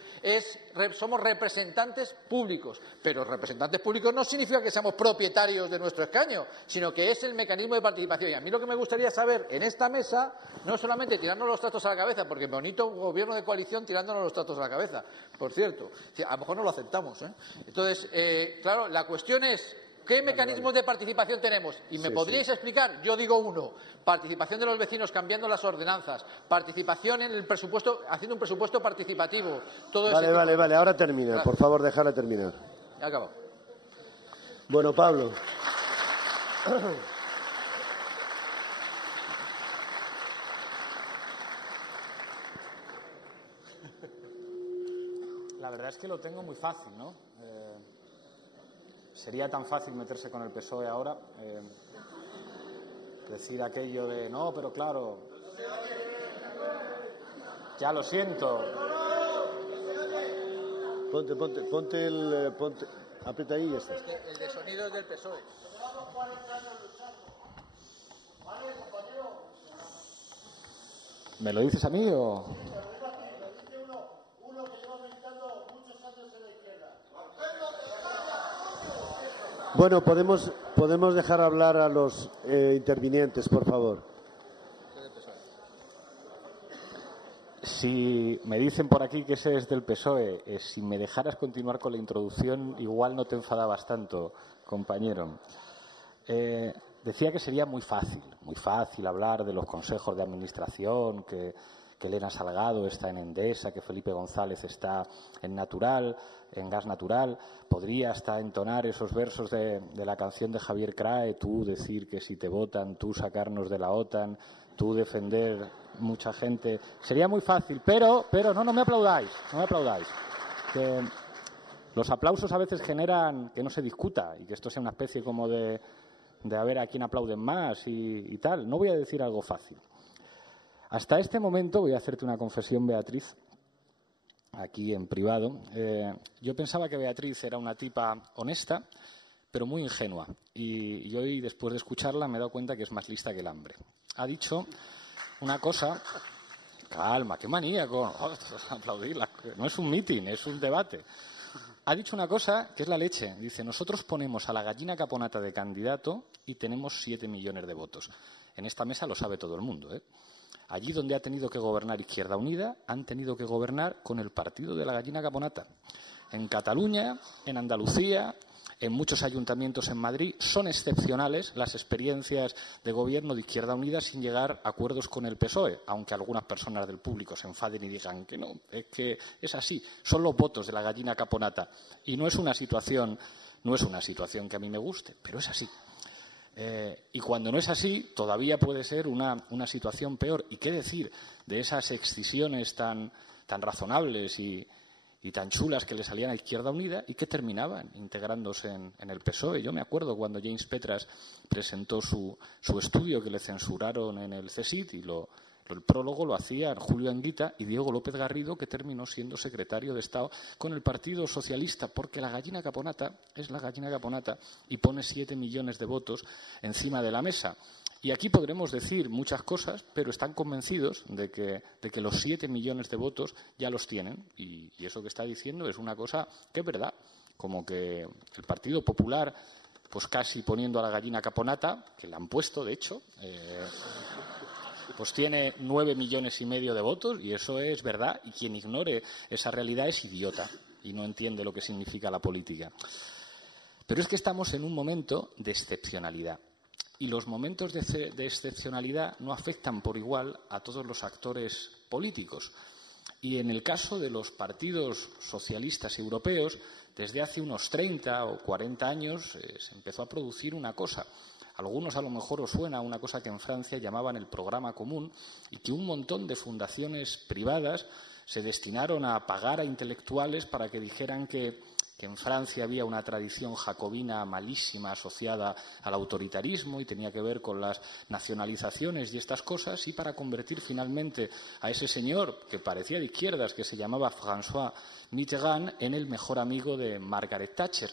somos representantes públicos. Pero representantes públicos no significa que seamos propietarios de nuestro escaño, sino que es el mecanismo de participación. Y a mí lo que me gustaría saber en esta mesa no es solamente tirarnos los trastos a la cabeza, porque bonito un gobierno de coalición tirándonos los trastos a la cabeza, por cierto. A lo mejor no lo aceptamos, Entonces, claro, la cuestión es, ¿qué mecanismos de participación tenemos? Y me podríais explicar. Yo digo uno, participación de los vecinos cambiando las ordenanzas, participación en el presupuesto, haciendo un presupuesto participativo. Todo Vale, ahora termina. Gracias. Por favor, déjala terminar. He acabado. Bueno, Pablo. La verdad es que lo tengo muy fácil, ¿no? Sería tan fácil meterse con el PSOE ahora, decir aquello de no, pero claro, ya lo siento. Ponte, aprieta ahí y ya está. El de sonido es del PSOE. ¿Me lo dices a mí o...? Bueno, podemos dejar hablar a los intervinientes, por favor. Si me dicen por aquí que ese es del PSOE, si me dejaras continuar con la introducción, igual no te enfadabas tanto, compañero. decía que sería muy fácil hablar de los consejos de administración, que Elena Salgado está en Endesa, que Felipe González está en Natural, en Gas Natural. Podría hasta entonar esos versos de la canción de Javier Crae, tú decir que si te votan, tú sacarnos de la OTAN, tú defender mucha gente. Sería muy fácil, pero no me aplaudáis, Que los aplausos a veces generan que no se discuta y que esto sea una especie como de a ver a quién aplauden más y tal. No voy a decir algo fácil. Hasta este momento, voy a hacerte una confesión, Beatriz, aquí en privado. Yo pensaba que Beatriz era una tipa honesta, pero muy ingenua. Y hoy, después de escucharla, me he dado cuenta que es más lista que el hambre. Ha dicho una cosa... Calma, qué manía con aplaudirla. No es un mitin, es un debate. Ha dicho una cosa que es la leche. Dice, nosotros ponemos a la gallina caponata de candidato y tenemos 7 millones de votos. En esta mesa lo sabe todo el mundo, ¿eh? Allí donde ha tenido que gobernar Izquierda Unida, han tenido que gobernar con el partido de la gallina caponata. En Cataluña, en Andalucía, en muchos ayuntamientos en Madrid, son excepcionales las experiencias de gobierno de Izquierda Unida sin llegar a acuerdos con el PSOE, aunque algunas personas del público se enfaden y digan que no, es que es así. Son los votos de la gallina caponata. Y no es una situación que a mí me guste, pero es así. Y cuando no es así, todavía puede ser una situación peor. ¿Y qué decir de esas excisiones tan razonables y tan chulas que le salían a Izquierda Unida y que terminaban integrándose en el PSOE? Yo me acuerdo cuando James Petras presentó su estudio que le censuraron en el CSIC y el prólogo lo hacían Julio Anguita y Diego López Garrido, que terminó siendo secretario de Estado con el Partido Socialista, porque la gallina caponata es la gallina caponata y pone 7 millones de votos encima de la mesa. Y aquí podremos decir muchas cosas, pero están convencidos de que los 7 millones de votos ya los tienen. Y eso que está diciendo es una cosa que es verdad. Como que el Partido Popular, pues casi poniendo a la gallina caponata, que la han puesto, de hecho, pues tiene 9,5 millones de votos, y eso es verdad. Y quien ignore esa realidad es idiota y no entiende lo que significa la política. Pero es que estamos en un momento de excepcionalidad. Y los momentos de excepcionalidad no afectan por igual a todos los actores políticos. Y en el caso de los partidos socialistas europeos, desde hace unos 30 o 40 años se empezó a producir una cosa. A algunos a lo mejor os suena una cosa que en Francia llamaban el programa común y que un montón de fundaciones privadas se destinaron a pagar a intelectuales para que dijeran que en Francia había una tradición jacobina malísima asociada al autoritarismo y tenía que ver con las nacionalizaciones y estas cosas, y para convertir finalmente a ese señor que parecía de izquierdas, que se llamaba François Mitterrand, en el mejor amigo de Margaret Thatcher.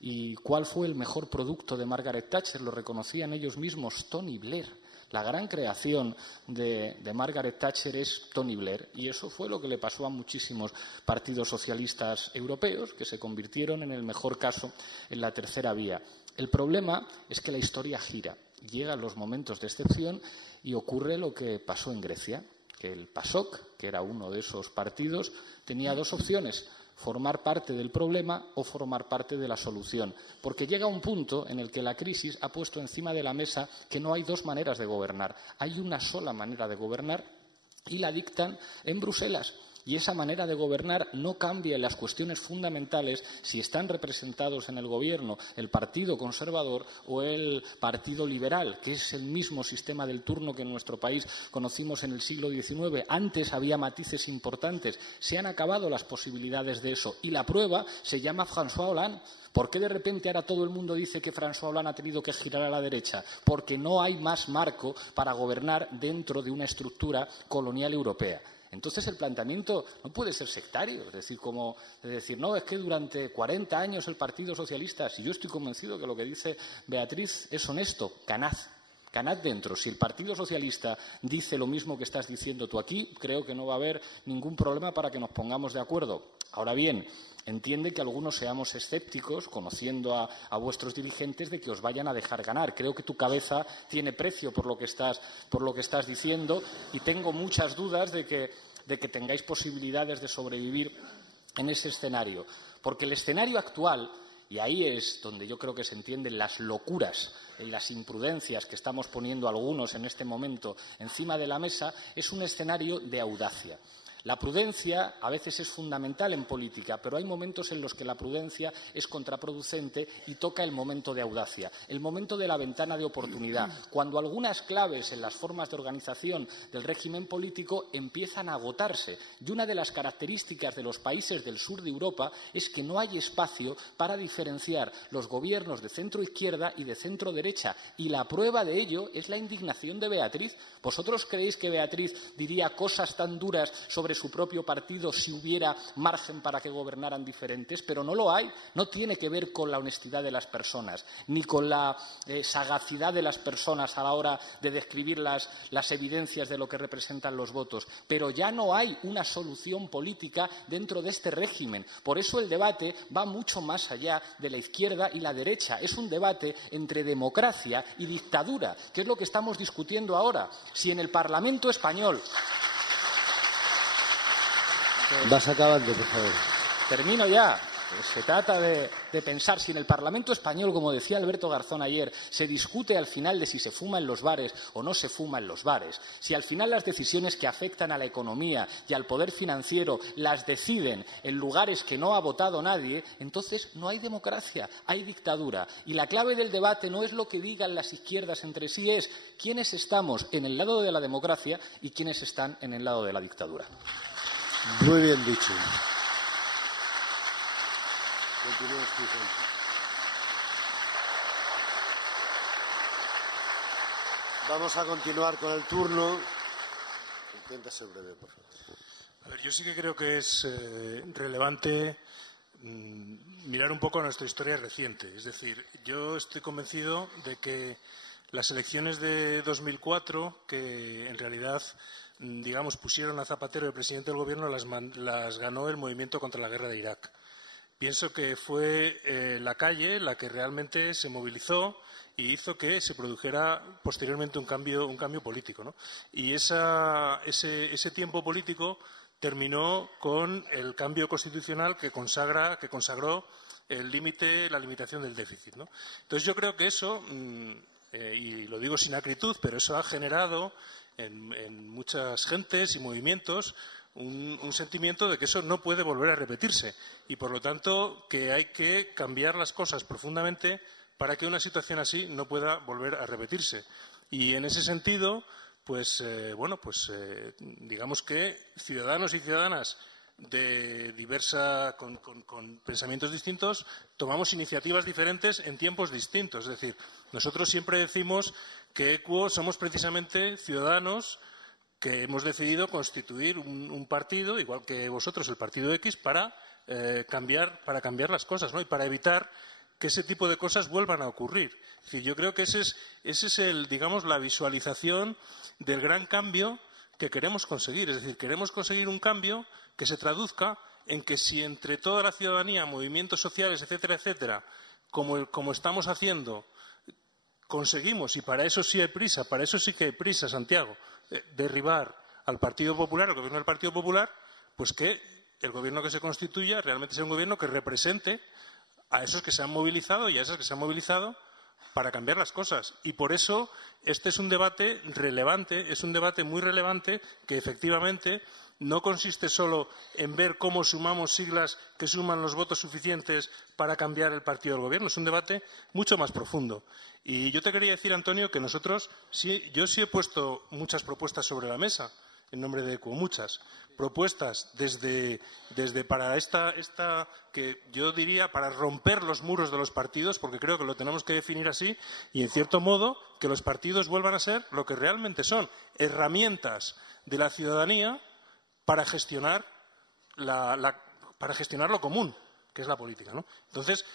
¿Y cuál fue el mejor producto de Margaret Thatcher? Lo reconocían ellos mismos, Tony Blair. La gran creación de Margaret Thatcher es Tony Blair, y eso fue lo que le pasó a muchísimos partidos socialistas europeos, que se convirtieron, en el mejor caso, en la tercera vía. El problema es que la historia gira, llegan los momentos de excepción y ocurre lo que pasó en Grecia, que el PASOK, que era uno de esos partidos, tenía dos opciones: formar parte del problema o formar parte de la solución. Porque llega un punto en el que la crisis ha puesto encima de la mesa que no hay dos maneras de gobernar. Hay una sola manera de gobernar y la dictan en Bruselas. Y esa manera de gobernar no cambia en las cuestiones fundamentales si están representados en el gobierno el Partido Conservador o el Partido Liberal, que es el mismo sistema del turno que en nuestro país conocimos en el siglo XIX. Antes había matices importantes. Se han acabado las posibilidades de eso. Y la prueba se llama François Hollande. ¿Por qué de repente ahora todo el mundo dice que François Hollande ha tenido que girar a la derecha? Porque no hay más marco para gobernar dentro de una estructura colonial europea. Entonces el planteamiento no puede ser sectario, es decir, no, es que durante 40 años el Partido Socialista, si yo estoy convencido que lo que dice Beatriz es honesto, ganad dentro. Si el Partido Socialista dice lo mismo que estás diciendo tú aquí, creo que no va a haber ningún problema para que nos pongamos de acuerdo. Ahora bien, entiende que algunos seamos escépticos, conociendo a vuestros dirigentes, de que os vayan a dejar ganar. Creo que tu cabeza tiene precio por lo que estás diciendo, y tengo muchas dudas de que tengáis posibilidades de sobrevivir en ese escenario. Porque el escenario actual, y ahí es donde yo creo que se entienden las locuras y las imprudencias que estamos poniendo algunos en este momento encima de la mesa, es un escenario de audacia. La prudencia a veces es fundamental en política, pero hay momentos en los que la prudencia es contraproducente y toca el momento de audacia, el momento de la ventana de oportunidad, cuando algunas claves en las formas de organización del régimen político empiezan a agotarse. Y una de las características de los países del sur de Europa es que no hay espacio para diferenciar los gobiernos de centro-izquierda y de centro-derecha. Y la prueba de ello es la indignación de Beatriz. ¿Vosotros creéis que Beatriz diría cosas tan duras sobre su propio partido si hubiera margen para que gobernaran diferentes? Pero no lo hay. No tiene que ver con la honestidad de las personas, ni con la sagacidad de las personas a la hora de describir las evidencias de lo que representan los votos. Pero ya no hay una solución política dentro de este régimen. Por eso el debate va mucho más allá de la izquierda y la derecha. Es un debate entre democracia y dictadura, que es lo que estamos discutiendo ahora. Si en el Parlamento español... Vas acabando, por favor. Termino ya. Se trata de pensar si en el Parlamento español, como decía Alberto Garzón ayer, se discute al final de si se fuma en los bares o no se fuma en los bares, si al final las decisiones que afectan a la economía y al poder financiero las deciden en lugares que no ha votado nadie, entonces no hay democracia, hay dictadura. Y la clave del debate no es lo que digan las izquierdas entre sí, es quiénes estamos en el lado de la democracia y quiénes están en el lado de la dictadura. Muy bien dicho. Vamos a continuar con el turno. Intenta ser breve, por favor. A ver, yo sí que creo que es relevante mirar un poco a nuestra historia reciente. Es decir, yo estoy convencido de que las elecciones de 2004, que en realidad, digamos, pusieron a Zapatero de presidente del Gobierno, las ganó el movimiento contra la guerra de Irak. Pienso que fue la calle la que realmente se movilizó y hizo que se produjera posteriormente un cambio político, ¿no? Y ese tiempo político terminó con el cambio constitucional que consagró el límite, la limitación del déficit, ¿no? Entonces yo creo que eso, y lo digo sin acritud, pero eso ha generado en muchas gentes y movimientos un sentimiento de que eso no puede volver a repetirse y, por lo tanto, que hay que cambiar las cosas profundamente para que una situación así no pueda volver a repetirse. Y, en ese sentido, digamos que ciudadanos y ciudadanas de con pensamientos distintos tomamos iniciativas diferentes en tiempos distintos. Es decir, nosotros siempre decimos que EQUO somos precisamente ciudadanos que hemos decidido constituir un partido, igual que vosotros, el Partido X, para cambiar las cosas, ¿no? Y para evitar que ese tipo de cosas vuelvan a ocurrir. Es decir, yo creo que ese es digamos, la visualización del gran cambio que queremos conseguir. Es decir, queremos conseguir un cambio que se traduzca en que si entre toda la ciudadanía, movimientos sociales, etcétera, etcétera, como estamos haciendo, conseguimos, y para eso sí hay prisa, para eso sí que hay prisa, Santiago, derribar al Partido Popular, al gobierno del Partido Popular, pues que el gobierno que se constituya realmente sea un gobierno que represente a esos que se han movilizado y a esas que se han movilizado para cambiar las cosas. Y por eso este es un debate relevante, es un debate muy relevante que efectivamente no consiste solo en ver cómo sumamos siglas que suman los votos suficientes para cambiar el partido del gobierno. Es un debate mucho más profundo. Y yo te quería decir, Antonio, que yo sí he puesto muchas propuestas sobre la mesa, en nombre de EQUO, muchas propuestas desde para esta que yo diría para romper los muros de los partidos, porque creo que lo tenemos que definir así, y en cierto modo que los partidos vuelvan a ser lo que realmente son, herramientas de la ciudadanía para gestionar lo común, que es la política, ¿no? Entonces,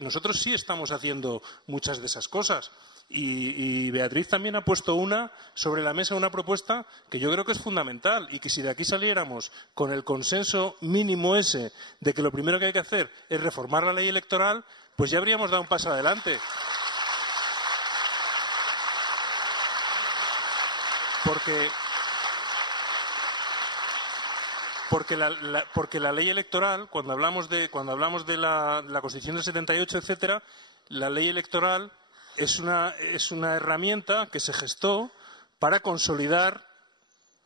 nosotros sí estamos haciendo muchas de esas cosas. Y Beatriz también ha puesto sobre la mesa una propuesta que yo creo que es fundamental y que si de aquí saliéramos con el consenso mínimo ese de que lo primero que hay que hacer es reformar la ley electoral, pues ya habríamos dado un paso adelante. porque la ley electoral, cuando hablamos de la Constitución del 78, etcétera, la ley electoral es una herramienta que se gestó para consolidar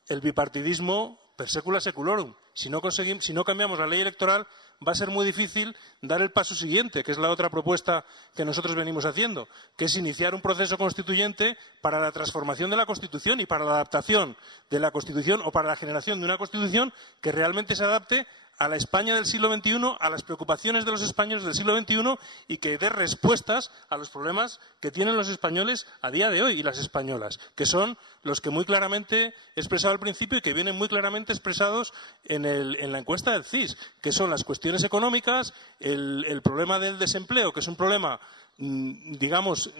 el bipartidismo per secula seculorum. Si no cambiamos la ley electoral, va a ser muy difícil dar el paso siguiente, que es la otra propuesta que nosotros venimos haciendo, que es iniciar un proceso constituyente para la transformación de la Constitución y para la adaptación de la Constitución o para la generación de una Constitución que realmente se adapte a la España del siglo XXI, a las preocupaciones de los españoles del siglo XXI y que dé respuestas a los problemas que tienen los españoles a día de hoy y las españolas, que son los que muy claramente he expresado al principio y que vienen muy claramente expresados en la encuesta del CIS, que son las cuestiones económicas, el problema del desempleo, que es un problema digamos,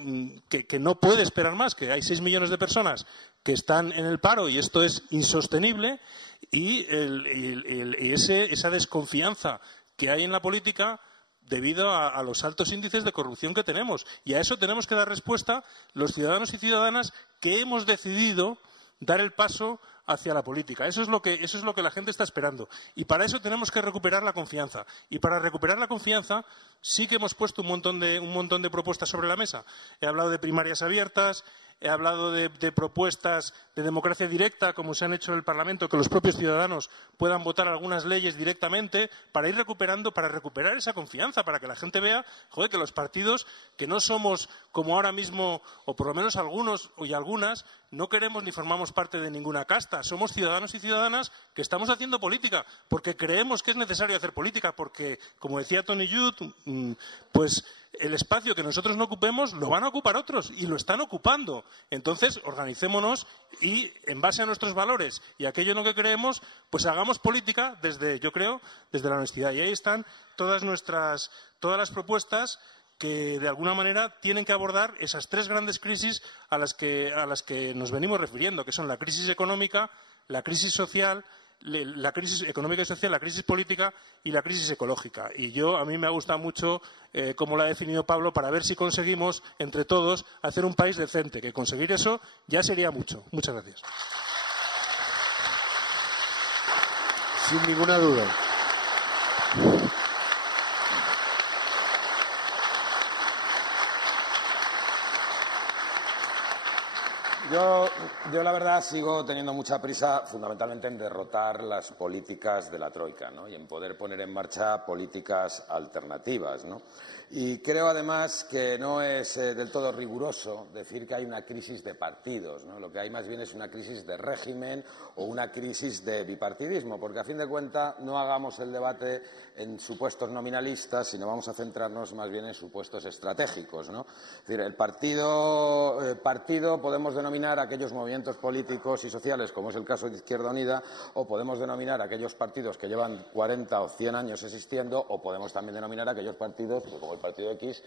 que no puede esperar más, que hay 6 millones de personas que están en el paro y esto es insostenible, y esa desconfianza que hay en la política debido a los altos índices de corrupción que tenemos. Y a eso tenemos que dar respuesta los ciudadanos y ciudadanas que hemos decidido dar el paso hacia la política. Eso es lo que la gente está esperando. Y para eso tenemos que recuperar la confianza. Y para recuperar la confianza sí que hemos puesto un montón de propuestas sobre la mesa. He hablado de primarias abiertas, he hablado de propuestas de democracia directa, como se han hecho en el Parlamento, que los propios ciudadanos puedan votar algunas leyes directamente para recuperar esa confianza, para que la gente vea, joder, que los partidos, que no somos como ahora mismo, o por lo menos algunos y algunas, no queremos ni formamos parte de ninguna casta. Somos ciudadanos y ciudadanas que estamos haciendo política, porque creemos que es necesario hacer política, porque, como decía Tony Judd, pues el espacio que nosotros no ocupemos lo van a ocupar otros y lo están ocupando. Entonces, organicémonos y, en base a nuestros valores y aquello en lo que creemos, pues hagamos política desde la honestidad. Y ahí están todas las propuestas que, de alguna manera, tienen que abordar esas 3 grandes crisis a las que nos venimos refiriendo, que son la crisis económica, la crisis social, la crisis económica y social, la crisis política y la crisis ecológica. Y a mí me ha gustado mucho cómo lo ha definido Pablo, para ver si conseguimos, entre todos, hacer un país decente, que conseguir eso ya sería mucho. Muchas gracias. Sin ninguna duda. Yo la verdad sigo teniendo mucha prisa fundamentalmente en derrotar las políticas de la Troika, ¿no? Y en poder poner en marcha políticas alternativas, ¿no? Y creo además que no es del todo riguroso decir que hay una crisis de partidos, ¿no? Lo que hay más bien es una crisis de régimen o una crisis de bipartidismo, porque a fin de cuentas no hagamos el debate en supuestos nominalistas, sino vamos a centrarnos más bien en supuestos estratégicos, ¿no? Es decir, el partido podemos denominar aquellos movimientos políticos y sociales, como es el caso de Izquierda Unida, o podemos denominar aquellos partidos que llevan 40 o 100 años existiendo, o podemos también denominar aquellos partidos, como el Partido X,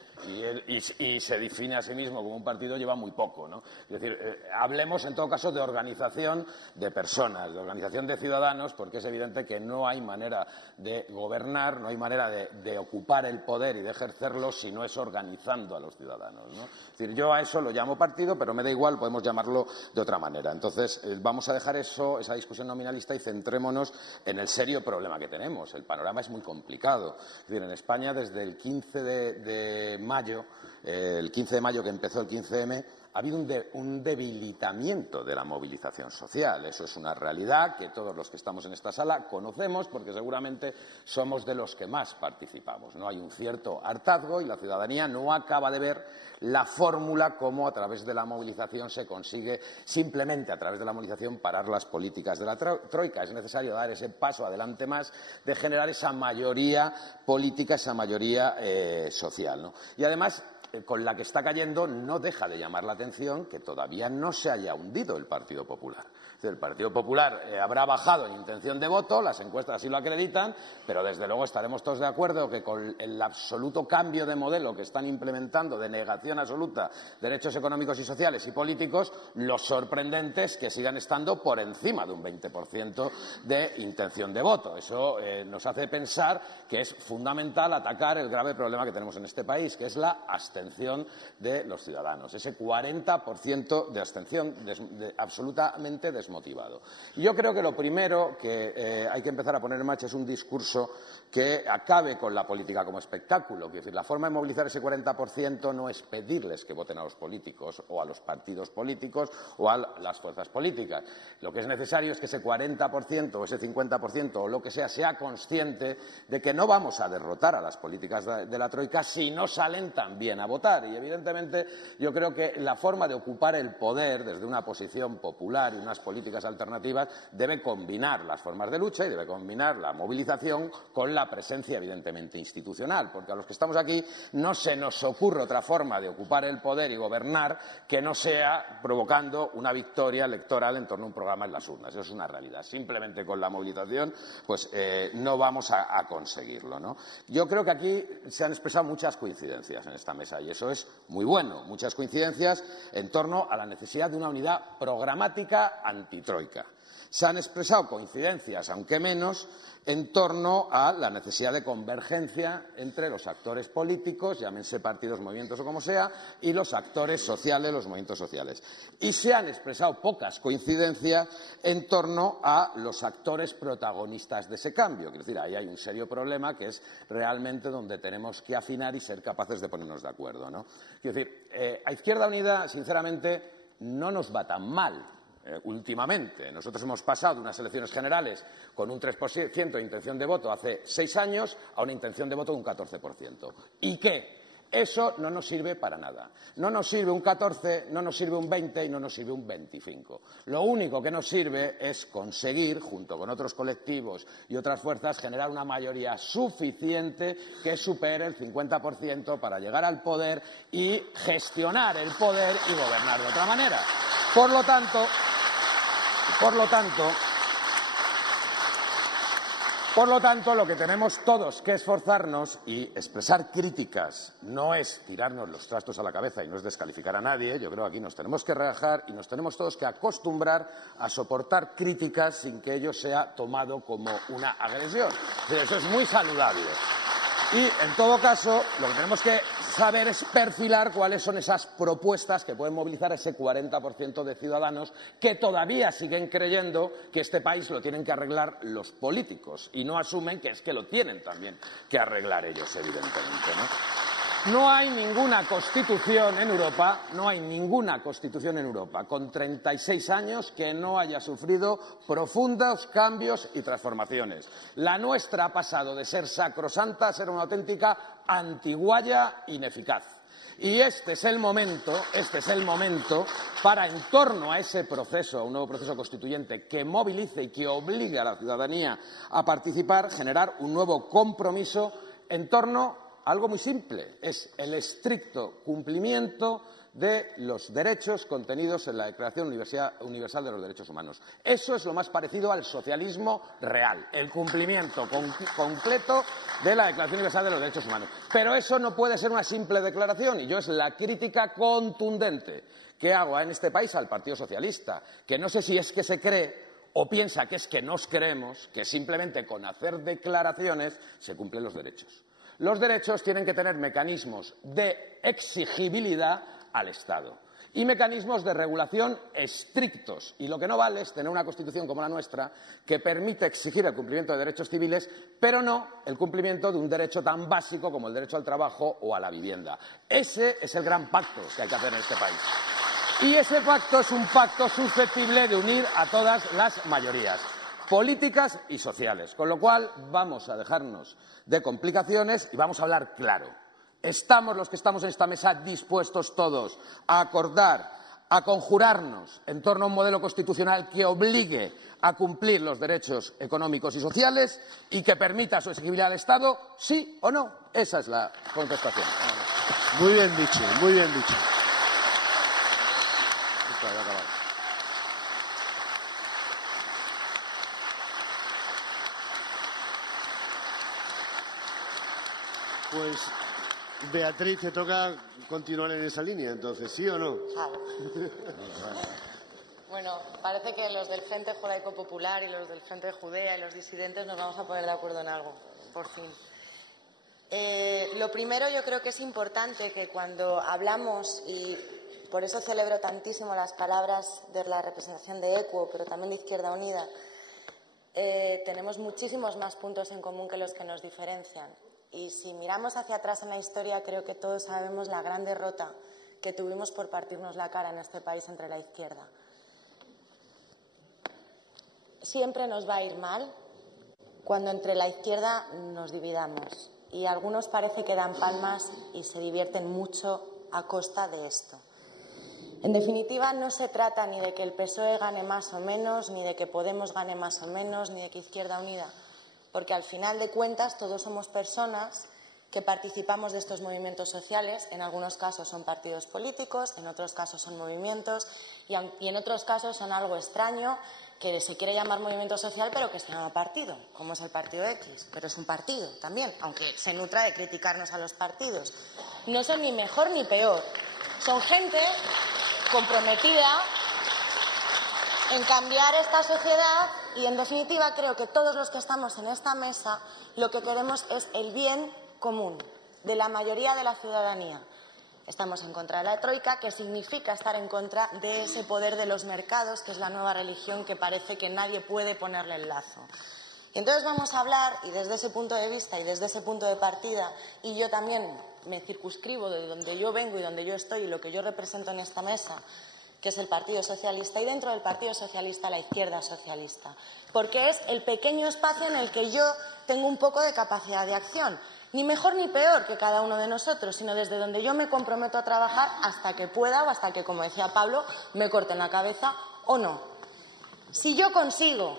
y se define a sí mismo como un partido, lleva muy poco, ¿no? Es decir, hablemos en todo caso de organización de personas, de organización de ciudadanos, porque es evidente que no hay manera de gobernar, no hay manera de ocupar el poder y de ejercerlo si no es organizando a los ciudadanos, ¿no? Es decir, yo a eso lo llamo partido, pero me da igual, podemos llamarlo de otra manera. Entonces, vamos a dejar esa discusión nominalista y centrémonos en el serio problema que tenemos. El panorama es muy complicado. Es decir, en España, desde el 15 de mayo, que empezó el 15M, ha habido un debilitamiento de la movilización social. Eso es una realidad que todos los que estamos en esta sala conocemos, porque seguramente somos de los que más participamos, ¿no? Hay un cierto hartazgo y la ciudadanía no acaba de ver la fórmula cómo a través de la movilización se consigue, simplemente a través de la movilización, parar las políticas de la Troika. Es necesario dar ese paso adelante más de generar esa mayoría política, esa mayoría social, ¿no? Y además, con la que está cayendo, no deja de llamar la atención que todavía no se haya hundido el Partido Popular. El Partido Popular habrá bajado en intención de voto, las encuestas así lo acreditan, pero desde luego estaremos todos de acuerdo que con el absoluto cambio de modelo que están implementando, de negación absoluta de derechos económicos y sociales y políticos, lo sorprendente es que sigan estando por encima de un 20% de intención de voto. Eso nos hace pensar que es fundamental atacar el grave problema que tenemos en este país, que es la abstención de los ciudadanos. Ese 40% de abstención absolutamente desmesurada. desmotivado. Y yo creo que lo primero que hay que empezar a poner en marcha es un discurso que acabe con la política como espectáculo. Es decir, la forma de movilizar ese 40% no es pedirles que voten a los políticos o a los partidos políticos o a las fuerzas políticas. Lo que es necesario es que ese 40% o ese 50% o lo que sea consciente de que no vamos a derrotar a las políticas de la Troika si no salen también a votar. Y, evidentemente, yo creo que la forma de ocupar el poder desde una posición popular y unas políticas alternativas debe combinar las formas de lucha y debe combinar la movilización con la presencia, evidentemente, institucional, porque a los que estamos aquí no se nos ocurre otra forma de ocupar el poder y gobernar que no sea provocando una victoria electoral en torno a un programa en las urnas. Eso es una realidad. Simplemente con la movilización pues no vamos a conseguirlo, ¿no? Yo creo que aquí se han expresado muchas coincidencias en esta mesa y eso es muy bueno. Muchas coincidencias en torno a la necesidad de una unidad programática antitroika. Se han expresado coincidencias, aunque menos, en torno a la necesidad de convergencia entre los actores políticos, llámense partidos, movimientos o como sea, y los actores sociales, los movimientos sociales. Y se han expresado pocas coincidencias en torno a los actores protagonistas de ese cambio. Es decir, ahí hay un serio problema que es realmente donde tenemos que afinar y ser capaces de ponernos de acuerdo, ¿no? Es decir, a Izquierda Unida, sinceramente, no nos va tan mal. Últimamente. Nosotros hemos pasado de unas elecciones generales con un 3% de intención de voto hace 6 años a una intención de voto de un 14%. ¿Y qué? Eso no nos sirve para nada. No nos sirve un 14, no nos sirve un 20 y no nos sirve un 25. Lo único que nos sirve es conseguir, junto con otros colectivos y otras fuerzas, generar una mayoría suficiente que supere el 50% para llegar al poder y gestionar el poder y gobernar de otra manera. Por lo tanto, lo que tenemos todos que esforzarnos y expresar críticas no es tirarnos los trastos a la cabeza y no es descalificar a nadie. Yo creo que aquí nos tenemos que relajar y nos tenemos todos que acostumbrar a soportar críticas sin que ello sea tomado como una agresión. Eso es muy saludable. Y, en todo caso, lo que tenemos que saber es perfilar cuáles son esas propuestas que pueden movilizar a ese 40% de ciudadanos que todavía siguen creyendo que este país lo tienen que arreglar los políticos y no asumen que es que lo tienen también que arreglar ellos, evidentemente, ¿no? No hay ninguna constitución en Europa, con 36 años que no haya sufrido profundos cambios y transformaciones. La nuestra ha pasado de ser sacrosanta a ser una auténtica antiguaya ineficaz. Y este es el momento para, en torno a ese proceso, a un nuevo proceso constituyente que movilice y que obligue a la ciudadanía a participar, generar un nuevo compromiso en torno a algo muy simple, es el estricto cumplimiento de los derechos contenidos en la Declaración Universal de los Derechos Humanos. Eso es lo más parecido al socialismo real, el cumplimiento completo de la Declaración Universal de los Derechos Humanos. Pero eso no puede ser una simple declaración, y yo es la crítica contundente que hago en este país al Partido Socialista, que no sé si es que se cree o piensa que es que nos creemos que simplemente con hacer declaraciones se cumplen los derechos. Los derechos tienen que tener mecanismos de exigibilidad al Estado y mecanismos de regulación estrictos. Y lo que no vale es tener una Constitución como la nuestra que permite exigir el cumplimiento de derechos civiles, pero no el cumplimiento de un derecho tan básico como el derecho al trabajo o a la vivienda. Ese es el gran pacto que hay que hacer en este país. Y ese pacto es un pacto susceptible de unir a todas las mayorías políticas y sociales. Con lo cual, vamos a dejarnos de complicaciones y vamos a hablar claro. ¿Estamos los que estamos en esta mesa dispuestos todos a acordar, a conjurarnos en torno a un modelo constitucional que obligue a cumplir los derechos económicos y sociales y que permita su exigibilidad al Estado? ¿Sí o no? Esa es la contestación. Muy bien dicho, muy bien dicho. Pues, Beatriz, te toca continuar en esa línea, entonces, ¿sí o no? Bueno, parece que los del Frente Judaico Popular y los del Frente de Judea y los disidentes nos vamos a poner de acuerdo en algo, por fin. Lo primero, yo creo que es importante que cuando hablamos y por eso celebro tantísimo las palabras de la representación de ECUO, pero también de Izquierda Unida. Tenemos muchísimos más puntos en común que los que nos diferencian. Y si miramos hacia atrás en la historia, creo que todos sabemos la gran derrota que tuvimos por partirnos la cara en este país entre la izquierda. Siempre nos va a ir mal cuando entre la izquierda nos dividamos. Y algunos parece que dan palmas y se divierten mucho a costa de esto. En definitiva, no se trata ni de que el PSOE gane más o menos, ni de que Podemos gane más o menos, ni de que Izquierda Unida, porque al final de cuentas todos somos personas que participamos de estos movimientos sociales. En algunos casos son partidos políticos, en otros casos son movimientos y en otros casos son algo extraño que se quiere llamar movimiento social pero que se llama partido, como es el partido X, pero es un partido también, aunque se nutra de criticarnos a los partidos. No son ni mejor ni peor, son gente comprometida en cambiar esta sociedad y, en definitiva, creo que todos los que estamos en esta mesa lo que queremos es el bien común de la mayoría de la ciudadanía. Estamos en contra de la troika, que significa estar en contra de ese poder de los mercados, que es la nueva religión que parece que nadie puede ponerle el lazo. Y entonces vamos a hablar, y desde ese punto de vista y desde ese punto de partida, y yo también me circunscribo de donde yo vengo y donde yo estoy y lo que yo represento en esta mesa, que es el Partido Socialista, y dentro del Partido Socialista la izquierda socialista, porque es el pequeño espacio en el que yo tengo un poco de capacidad de acción, ni mejor ni peor que cada uno de nosotros, sino desde donde yo me comprometo a trabajar hasta que pueda o hasta que, como decía Pablo, me corten la cabeza o no. Si yo consigo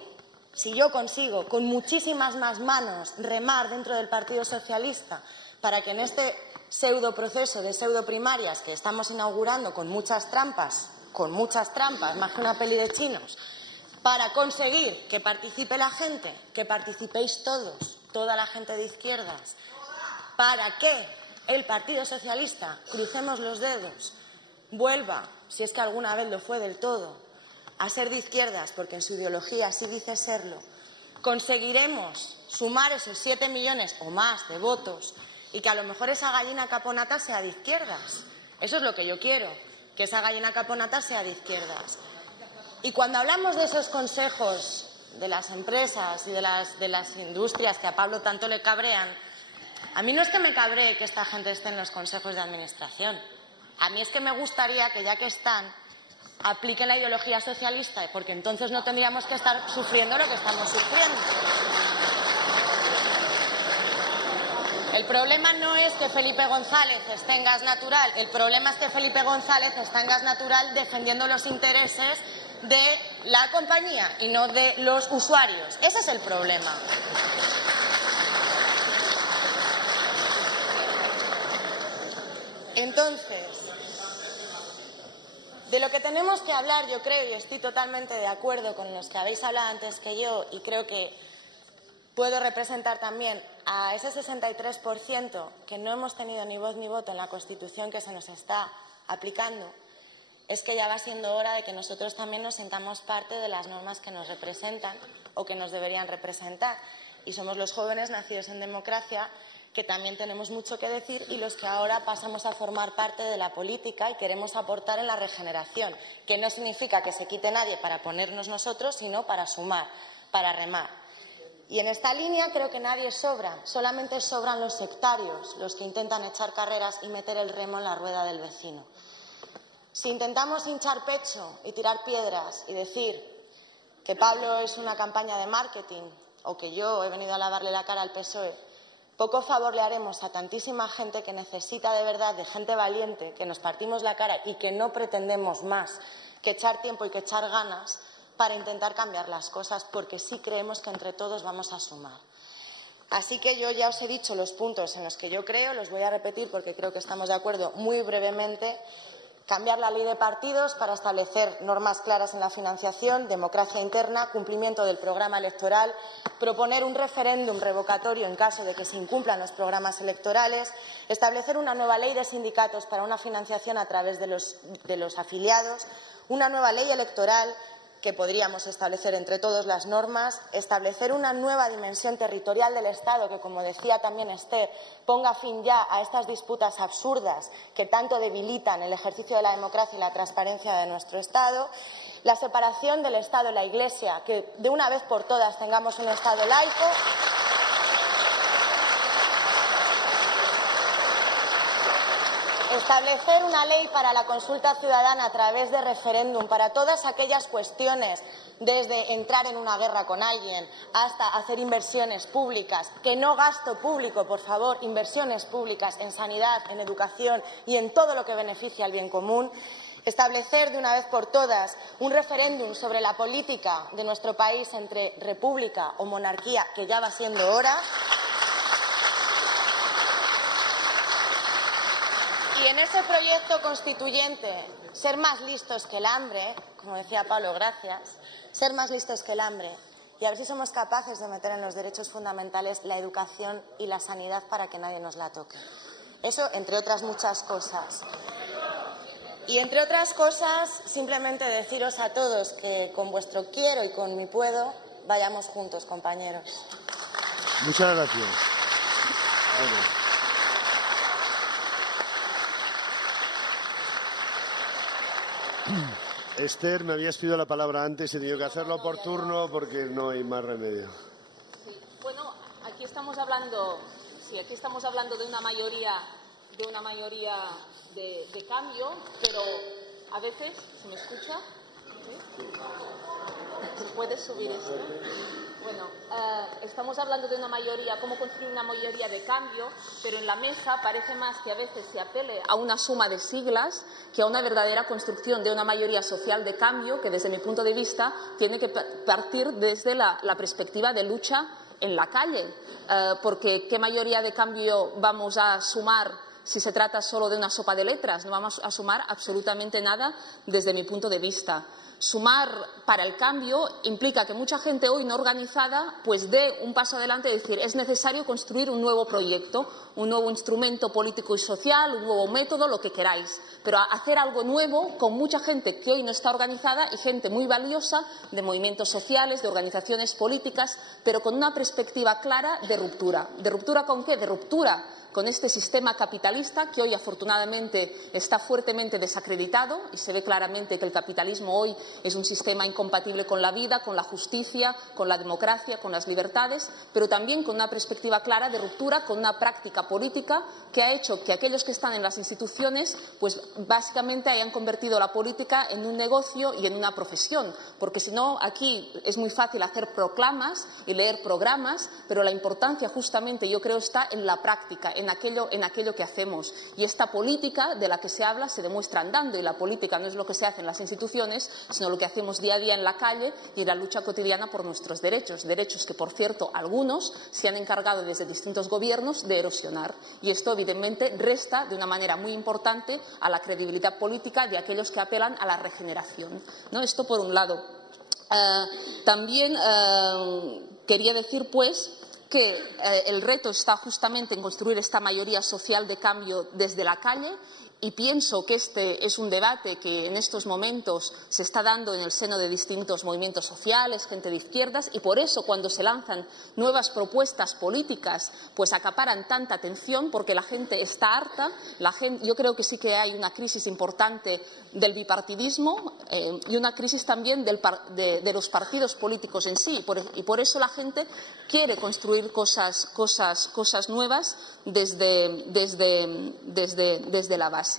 con muchísimas más manos remar dentro del Partido Socialista para que en este pseudoproceso de pseudoprimarias que estamos inaugurando con muchas trampas, más que una peli de chinos, para conseguir que participe la gente, que participéis todos, toda la gente de izquierdas, para que el Partido Socialista, crucemos los dedos, vuelva, si es que alguna vez lo fue del todo, a ser de izquierdas, porque en su ideología sí dice serlo, conseguiremos sumar esos 7 millones o más de votos y que a lo mejor esa gallina caponata sea de izquierdas. Eso es lo que yo quiero, que esa gallina caponata sea de izquierdas. Y cuando hablamos de esos consejos de las empresas y de las industrias que a Pablo tanto le cabrean, a mí no es que me cabree que esta gente esté en los consejos de administración. A mí es que me gustaría que, ya que están, apliquen la ideología socialista, porque entonces no tendríamos que estar sufriendo lo que estamos sufriendo. El problema no es que Felipe González esté en Gas Natural, el problema es que Felipe González está en Gas Natural defendiendo los intereses de la compañía y no de los usuarios. Ese es el problema. Entonces, de lo que tenemos que hablar, yo creo, y estoy totalmente de acuerdo con los que habéis hablado antes que yo, y creo que puedo representar también a ese 63% que no hemos tenido ni voz ni voto en la Constitución que se nos está aplicando, es que ya va siendo hora de que nosotros también nos sentamos parte de las normas que nos representan o que nos deberían representar. Y somos los jóvenes nacidos en democracia que también tenemos mucho que decir y los que ahora pasamos a formar parte de la política y queremos aportar en la regeneración, que no significa que se quite nadie para ponernos nosotros, sino para sumar, para remar. Y en esta línea creo que nadie sobra, solamente sobran los sectarios, los que intentan echar carreras y meter el remo en la rueda del vecino. Si intentamos hinchar pecho y tirar piedras y decir que Pablo es una campaña de marketing o que yo he venido a lavarle la cara al PSOE, poco favor le haremos a tantísima gente que necesita de verdad de gente valiente, que nos partimos la cara y que no pretendemos más que echar tiempo y que echar ganas para intentar cambiar las cosas, porque sí creemos que entre todos vamos a sumar. Así que yo ya os he dicho los puntos en los que yo creo, los voy a repetir porque creo que estamos de acuerdo muy brevemente. Cambiar la ley de partidos para establecer normas claras en la financiación, democracia interna, cumplimiento del programa electoral, proponer un referéndum revocatorio en caso de que se incumplan los programas electorales, establecer una nueva ley de sindicatos para una financiación a través de los afiliados, una nueva ley electoral, que podríamos establecer entre todos las normas, establecer una nueva dimensión territorial del Estado que, como decía también Esther, ponga fin ya a estas disputas absurdas que tanto debilitan el ejercicio de la democracia y la transparencia de nuestro Estado, la separación del Estado y la Iglesia, que de una vez por todas tengamos un Estado laico, establecer una ley para la consulta ciudadana a través de referéndum para todas aquellas cuestiones, desde entrar en una guerra con alguien hasta hacer inversiones públicas, que no gasto público, por favor, inversiones públicas en sanidad, en educación y en todo lo que beneficia al bien común. Establecer de una vez por todas un referéndum sobre la política de nuestro país entre república o monarquía, que ya va siendo hora. Y en ese proyecto constituyente, ser más listos que el hambre, como decía Pablo, gracias, ser más listos que el hambre y a ver si somos capaces de meter en los derechos fundamentales la educación y la sanidad para que nadie nos la toque. Eso, entre otras muchas cosas. Y entre otras cosas, simplemente deciros a todos que con vuestro quiero y con mi puedo, vayamos juntos, compañeros. Muchas gracias. Esther, me habías pedido la palabra antes, he tenido que hacerlo por turno porque no hay más remedio. Sí. Bueno, aquí estamos hablando de una mayoría de cambio, pero a veces, ¿se me escucha? ¿Sí? ¿Se puede subir esto? Bueno, estamos hablando de una mayoría, cómo construir una mayoría de cambio, pero en la mesa parece más que a veces se apele a una suma de siglas que a una verdadera construcción de una mayoría social de cambio que, desde mi punto de vista, tiene que partir desde la perspectiva de lucha en la calle, porque ¿qué mayoría de cambio vamos a sumar si se trata solo de una sopa de letras? No vamos a sumar absolutamente nada desde mi punto de vista. Sumar para el cambio implica que mucha gente hoy no organizada pues dé un paso adelante y decir es necesario construir un nuevo proyecto, un nuevo instrumento político y social, un nuevo método, lo que queráis, pero hacer algo nuevo con mucha gente que hoy no está organizada y gente muy valiosa de movimientos sociales, de organizaciones políticas, pero con una perspectiva clara de ruptura. ¿De ruptura con qué? De ruptura con este sistema capitalista que hoy afortunadamente está fuertemente desacreditado y se ve claramente que el capitalismo hoy es un sistema incompatible con la vida, con la justicia, con la democracia, con las libertades, pero también con una perspectiva clara de ruptura con una práctica política que ha hecho que aquellos que están en las instituciones pues básicamente hayan convertido la política en un negocio y en una profesión, porque si no aquí es muy fácil hacer proclamas y leer programas, pero la importancia justamente yo creo está en la práctica, en aquello que hacemos. Y esta política de la que se habla se demuestra andando, y la política no es lo que se hace en las instituciones, sino lo que hacemos día a día en la calle y en la lucha cotidiana por nuestros derechos. Derechos que, por cierto, algunos se han encargado desde distintos gobiernos de erosionar. Y esto, evidentemente, resta de una manera muy importante a la credibilidad política de aquellos que apelan a la regeneración, ¿no? Esto por un lado. También quería decir, pues, que el reto está justamente en construir esta mayoría social de cambio desde la calle, y pienso que este es un debate que en estos momentos se está dando en el seno de distintos movimientos sociales, gente de izquierdas, y por eso cuando se lanzan nuevas propuestas políticas pues acaparan tanta atención, porque la gente está harta. Yo creo que sí que hay una crisis importante del bipartidismo y una crisis también de los partidos políticos en sí, y por eso la gente quiere construir cosas nuevas desde la base.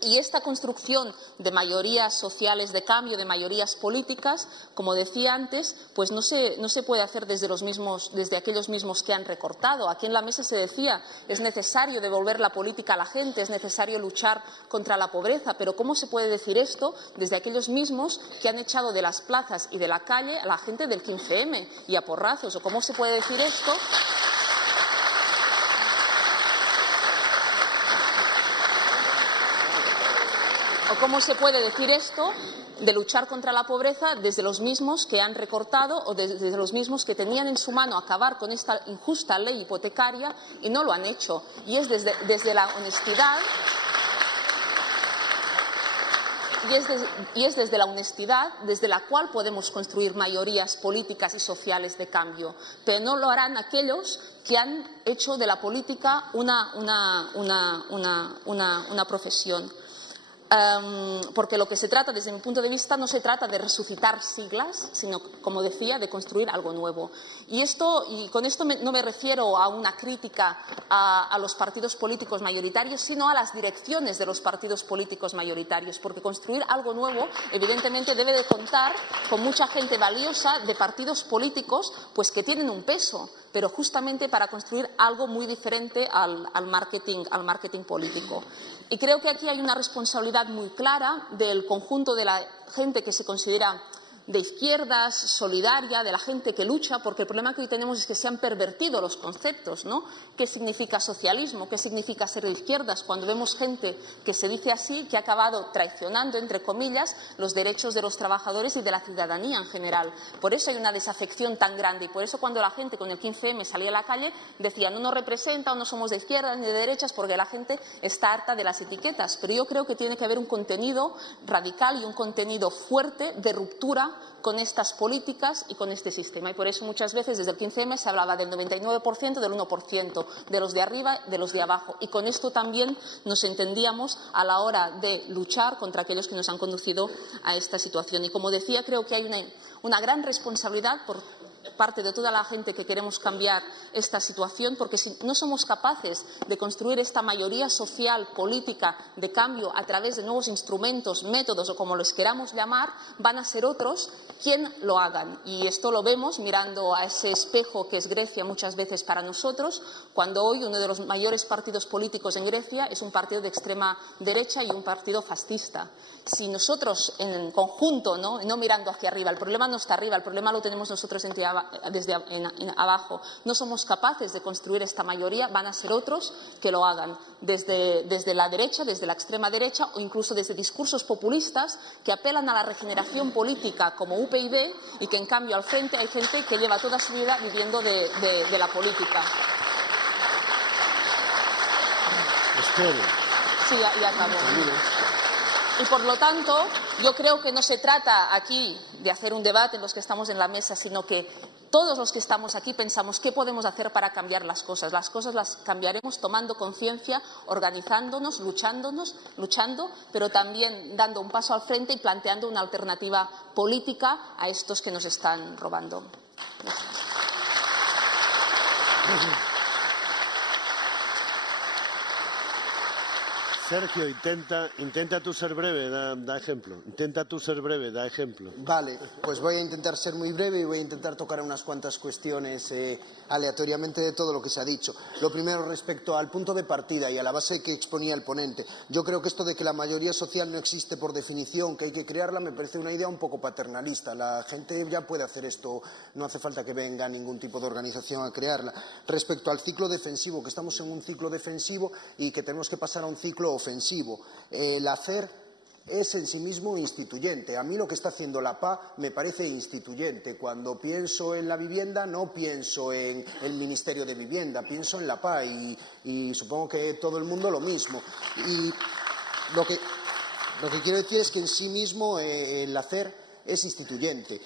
Y esta construcción de mayorías sociales de cambio, de mayorías políticas, como decía antes, pues no se puede hacer desde aquellos mismos que han recortado. Aquí en la mesa se decía, es necesario devolver la política a la gente, es necesario luchar contra la pobreza, pero ¿cómo se puede decir esto desde aquellos mismos que han echado de las plazas y de la calle a la gente del 15M y a porrazos? ¿O cómo se puede decir esto? ¿O cómo se puede decir esto de luchar contra la pobreza desde los mismos que han recortado o desde los mismos que tenían en su mano acabar con esta injusta ley hipotecaria y no lo han hecho? Y es desde la honestidad. es desde la honestidad desde la cual podemos construir mayorías políticas y sociales de cambio, pero no lo harán aquellos que han hecho de la política una profesión. Porque lo que se trata, desde mi punto de vista, no se trata de resucitar siglas, sino, como decía, de construir algo nuevo. Y con esto no me refiero a una crítica a los partidos políticos mayoritarios, sino a las direcciones de los partidos políticos mayoritarios, porque construir algo nuevo, evidentemente, debe de contar con mucha gente valiosa de partidos políticos, pues que tienen un peso, pero justamente para construir algo muy diferente al marketing político. Y creo que aquí hay una responsabilidad muy clara del conjunto de la gente que se considera de izquierdas, solidaria, de la gente que lucha, porque el problema que hoy tenemos es que se han pervertido los conceptos, ¿no? ¿Qué significa socialismo? ¿Qué significa ser de izquierdas? Cuando vemos gente que se dice así, que ha acabado traicionando, entre comillas, los derechos de los trabajadores y de la ciudadanía en general. Por eso hay una desafección tan grande y por eso cuando la gente con el 15M salía a la calle decía no nos representa o no somos de izquierdas ni de derechas, porque la gente está harta de las etiquetas. Pero yo creo que tiene que haber un contenido radical y un contenido fuerte de ruptura con estas políticas y con este sistema. Y por eso muchas veces desde el 15M se hablaba del 99%, del 1%, de los de arriba, de los de abajo. Y con esto también nos entendíamos a la hora de luchar contra aquellos que nos han conducido a esta situación. Y como decía, creo que hay una gran responsabilidad por parte de toda la gente que queremos cambiar esta situación, porque si no somos capaces de construir esta mayoría social, política, de cambio a través de nuevos instrumentos, métodos o como los queramos llamar, van a ser otros quien lo hagan. Y esto lo vemos mirando a ese espejo que es Grecia muchas veces para nosotros, cuando hoy uno de los mayores partidos políticos en Grecia es un partido de extrema derecha y un partido fascista. Si nosotros en conjunto, no mirando hacia arriba, el problema no está arriba, el problema lo tenemos nosotros desde abajo, no somos capaces de construir esta mayoría, van a ser otros que lo hagan, desde la derecha, desde la extrema derecha o incluso desde discursos populistas que apelan a la regeneración política como UPyD y que en cambio al frente hay gente que lleva toda su vida viviendo de la política. Sí, ya acabo. Y por lo tanto, yo creo que no se trata aquí de hacer un debate en los que estamos en la mesa, sino que todos los que estamos aquí pensamos qué podemos hacer para cambiar las cosas. Las cosas las cambiaremos tomando conciencia, organizándonos, luchando, pero también dando un paso al frente y planteando una alternativa política a estos que nos están robando. Sergio, intenta tú ser breve, da ejemplo. Intenta tú ser breve, da ejemplo. Vale, pues voy a intentar ser muy breve y voy a intentar tocar unas cuantas cuestiones aleatoriamente de todo lo que se ha dicho. Lo primero, respecto al punto de partida y a la base que exponía el ponente. Yo creo que esto de que la mayoría social no existe por definición, que hay que crearla, me parece una idea un poco paternalista. La gente ya puede hacer esto, no hace falta que venga ningún tipo de organización a crearla. Respecto al ciclo defensivo, que estamos en un ciclo defensivo y que tenemos que pasar a un ciclo ofensivo. El hacer es en sí mismo instituyente. A mí lo que está haciendo la PA me parece instituyente. Cuando pienso en la vivienda no pienso en el Ministerio de Vivienda, pienso en la PA y supongo que todo el mundo lo mismo. Y lo que quiero decir es que en sí mismo el hacer es instituyente.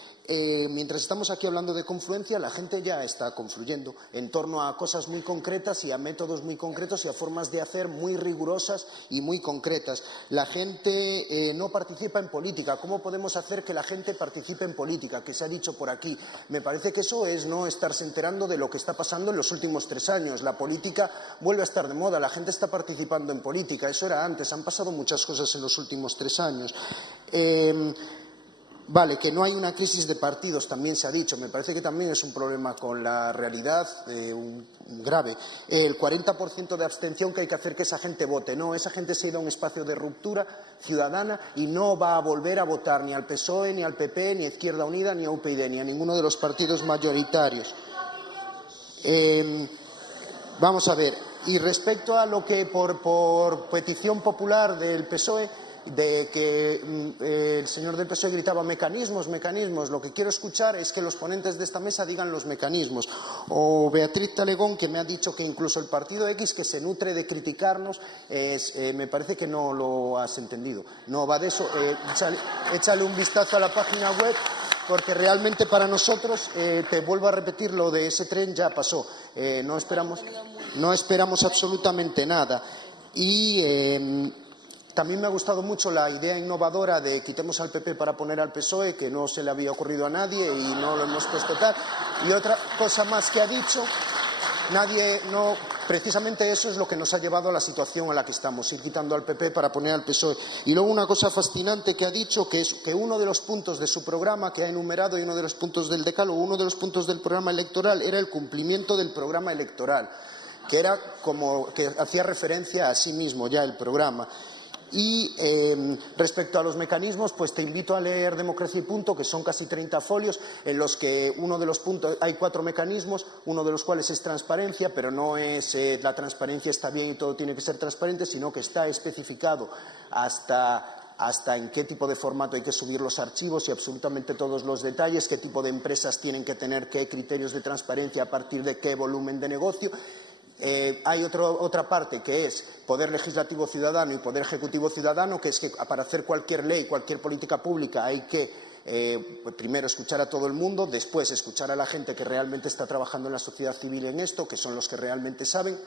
Mientras estamos aquí hablando de confluencia, la gente ya está confluyendo en torno a cosas muy concretas y a métodos muy concretos y a formas de hacer muy rigurosas y muy concretas. La gente no participa en política. ¿Cómo podemos hacer que la gente participe en política? Que se ha dicho por aquí. Me parece que eso es no estarse enterando de lo que está pasando en los últimos 3 años. La política vuelve a estar de moda. La gente está participando en política. Eso era antes. Han pasado muchas cosas en los últimos 3 años. Vale, que no hay una crisis de partidos, también se ha dicho. Me parece que también es un problema con la realidad grave. El 40% de abstención, que hay que hacer que esa gente vote. No, esa gente se ha ido a un espacio de ruptura ciudadana y no va a volver a votar ni al PSOE, ni al PP, ni a Izquierda Unida, ni a UPyD, ni a ninguno de los partidos mayoritarios. Vamos a ver. Y respecto a lo que por petición popular del PSOE, de que el señor del PSOE gritaba mecanismos, mecanismos. Lo que quiero escuchar es que los ponentes de esta mesa digan los mecanismos. O Beatriz Talegón, que me ha dicho que incluso el partido X, que se nutre de criticarnos, me parece que no lo has entendido. No va de eso. Échale un vistazo a la página web, porque realmente para nosotros, te vuelvo a repetir, lo de ese tren ya pasó. No esperamos absolutamente nada. Y también me ha gustado mucho la idea innovadora de quitemos al PP para poner al PSOE, que no se le había ocurrido a nadie y no lo hemos puesto tal. Y otra cosa más que ha dicho, precisamente eso es lo que nos ha llevado a la situación en la que estamos, ir quitando al PP para poner al PSOE. Y luego una cosa fascinante que ha dicho, que es que uno de los puntos de su programa que ha enumerado y uno de los puntos del decálogo, uno de los puntos del programa electoral era el cumplimiento del programa electoral, que era como que hacía referencia a sí mismo ya el programa. Y respecto a los mecanismos, pues te invito a leer Democracia y Punto, que son casi 30 folios, en los que uno de los puntos, hay 4 mecanismos, uno de los cuales es transparencia, pero no es la transparencia está bien y todo tiene que ser transparente, sino que está especificado hasta en qué tipo de formato hay que subir los archivos y absolutamente todos los detalles, qué tipo de empresas tienen que tener, qué criterios de transparencia, a partir de qué volumen de negocio. Hay otra parte que es poder legislativo ciudadano y poder ejecutivo ciudadano, que es que para hacer cualquier ley, cualquier política pública hay que primero escuchar a todo el mundo, después escuchar a la gente que realmente está trabajando en la sociedad civil en esto, que son los que realmente saben.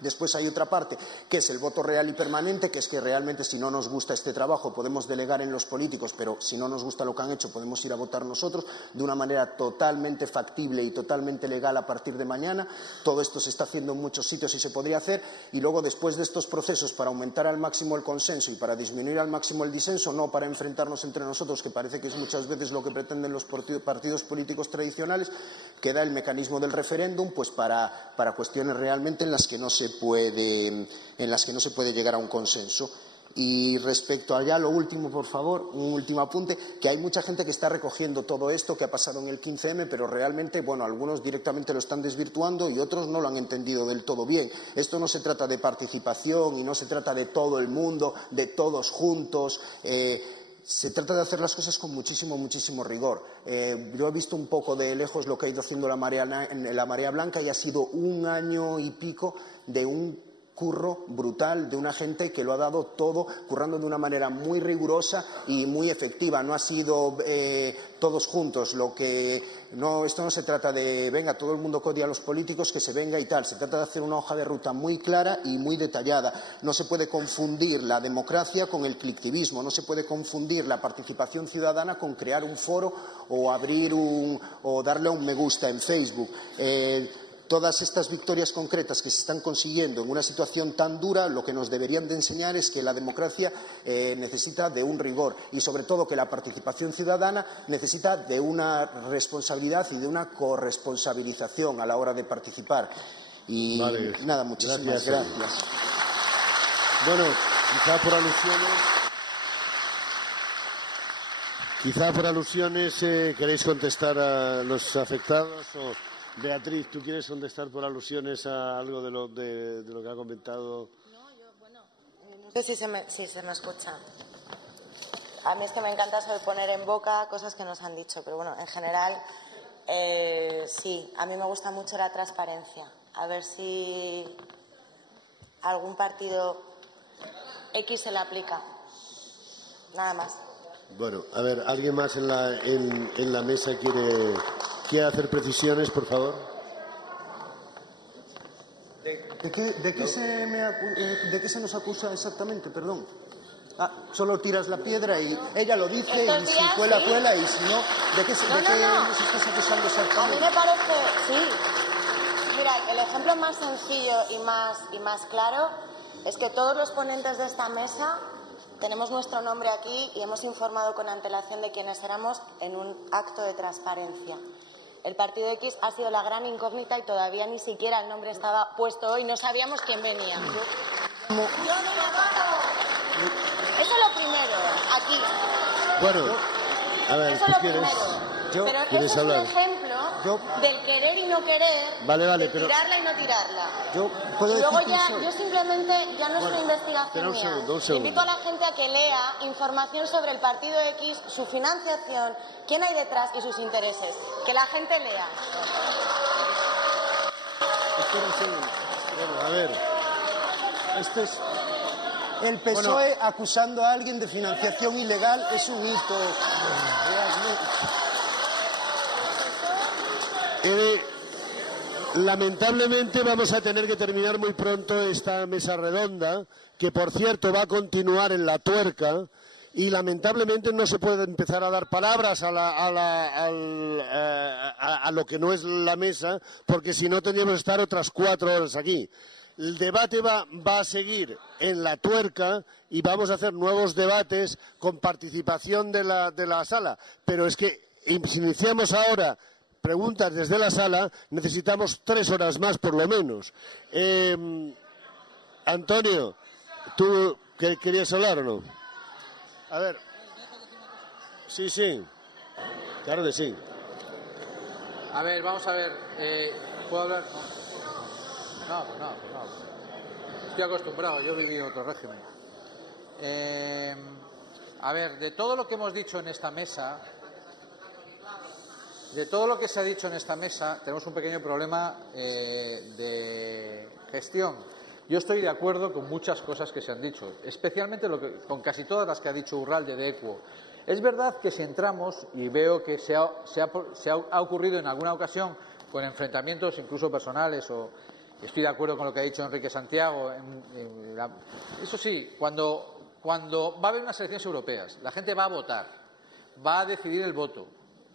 Después hay otra parte, que es el voto real y permanente, que es que realmente si no nos gusta este trabajo podemos delegar en los políticos, pero si no nos gusta lo que han hecho podemos ir a votar nosotros de una manera totalmente factible y totalmente legal a partir de mañana. Todo esto se está haciendo en muchos sitios y se podría hacer. Y luego, después de estos procesos, para aumentar al máximo el consenso y para disminuir al máximo el disenso, no para enfrentarnos entre nosotros, que parece que es muchas veces lo que pretenden los partidos políticos tradicionales, queda el mecanismo del referéndum, pues para cuestiones realmente en las que no se puede llegar a un consenso. Y respecto a ya lo último, por favor, un último apunte, que hay mucha gente que está recogiendo todo esto que ha pasado en el 15M, pero realmente, bueno, algunos directamente lo están desvirtuando y otros no lo han entendido del todo bien. Esto no se trata de participación y no se trata de todo el mundo, de todos juntos. Se trata de hacer las cosas con muchísimo, muchísimo rigor. Yo he visto un poco de lejos lo que ha ido haciendo la Marea Blanca y ha sido 1 año y pico de un curro brutal de una gente que lo ha dado todo, currando de una manera muy rigurosa y muy efectiva. No ha sido todos juntos. Esto no se trata de, venga, todo el mundo que odia a los políticos, que se venga y tal. Se trata de hacer una hoja de ruta muy clara y muy detallada. No se puede confundir la democracia con el clicktivismo. No se puede confundir la participación ciudadana con crear un foro o o darle a un me gusta en Facebook. Todas estas victorias concretas que se están consiguiendo en una situación tan dura, lo que nos deberían de enseñar es que la democracia necesita de un rigor y, sobre todo, que la participación ciudadana necesita de una responsabilidad y de una corresponsabilización a la hora de participar. Y vale, nada, muchísimas gracias. Bueno, quizá por alusiones queréis contestar a los afectados o... Beatriz, ¿tú quieres contestar por alusiones a algo de lo que ha comentado? No sé si se me escucha. A mí es que me encanta saber poner en boca cosas que nos han dicho, pero bueno, en general, sí, a mí me gusta mucho la transparencia. A ver si algún partido X se le aplica. Nada más. Bueno, a ver, ¿alguien más en la mesa quiere hacer precisiones, por favor? ¿De qué se nos acusa exactamente? Perdón. Solo tiras la piedra y ella lo dice y si cuela, sí. Cuela y si no, ¿de qué nos estás acusando exactamente? A mí me parece, sí. Mira, el ejemplo más sencillo y más claro es que todos los ponentes de esta mesa tenemos nuestro nombre aquí y hemos informado con antelación de quiénes éramos en un acto de transparencia. El partido X ha sido la gran incógnita y todavía ni siquiera el nombre estaba puesto hoy, no sabíamos quién venía. Yo no Eso es lo primero, aquí. Bueno, a ver, eso ¿tú es lo quieres? primero. Pero ¿Quieres hablar? Es un ejemplo del querer y no querer, de tirarla y no tirarla. Luego yo simplemente, ya no es una investigación mía, invito a la gente a que lea información sobre el partido X, su financiación, quién hay detrás y sus intereses. Que la gente lea. Espera un segundo. Bueno, a ver. Este es el PSOE acusando a alguien de financiación ilegal, es un hito. Lamentablemente vamos a tener que terminar muy pronto esta mesa redonda, que por cierto va a continuar en La Tuerca, y lamentablemente no se puede empezar a dar palabras a lo que no es la mesa, porque si no tendríamos que estar otras 4 horas aquí. El debate va a seguir en La Tuerca y vamos a hacer nuevos debates con participación de la sala, pero es que si iniciamos ahora preguntas desde la sala, necesitamos 3 horas más por lo menos. Antonio, ¿tú querías hablar o no? A ver. Sí. Claro que sí. A ver, vamos a ver. ¿Puedo hablar? No. Estoy acostumbrado, yo viví otro régimen. A ver, de todo lo que hemos dicho en esta mesa... De todo lo que se ha dicho en esta mesa, tenemos un pequeño problema de gestión. Yo estoy de acuerdo con muchas cosas que se han dicho, especialmente con casi todas las que ha dicho Urralde de Equo. Es verdad que si entramos, y veo que se ha ocurrido en alguna ocasión con enfrentamientos incluso personales, estoy de acuerdo con lo que ha dicho Enrique Santiago, eso sí, cuando va a haber unas elecciones europeas, la gente va a votar, va a decidir el voto.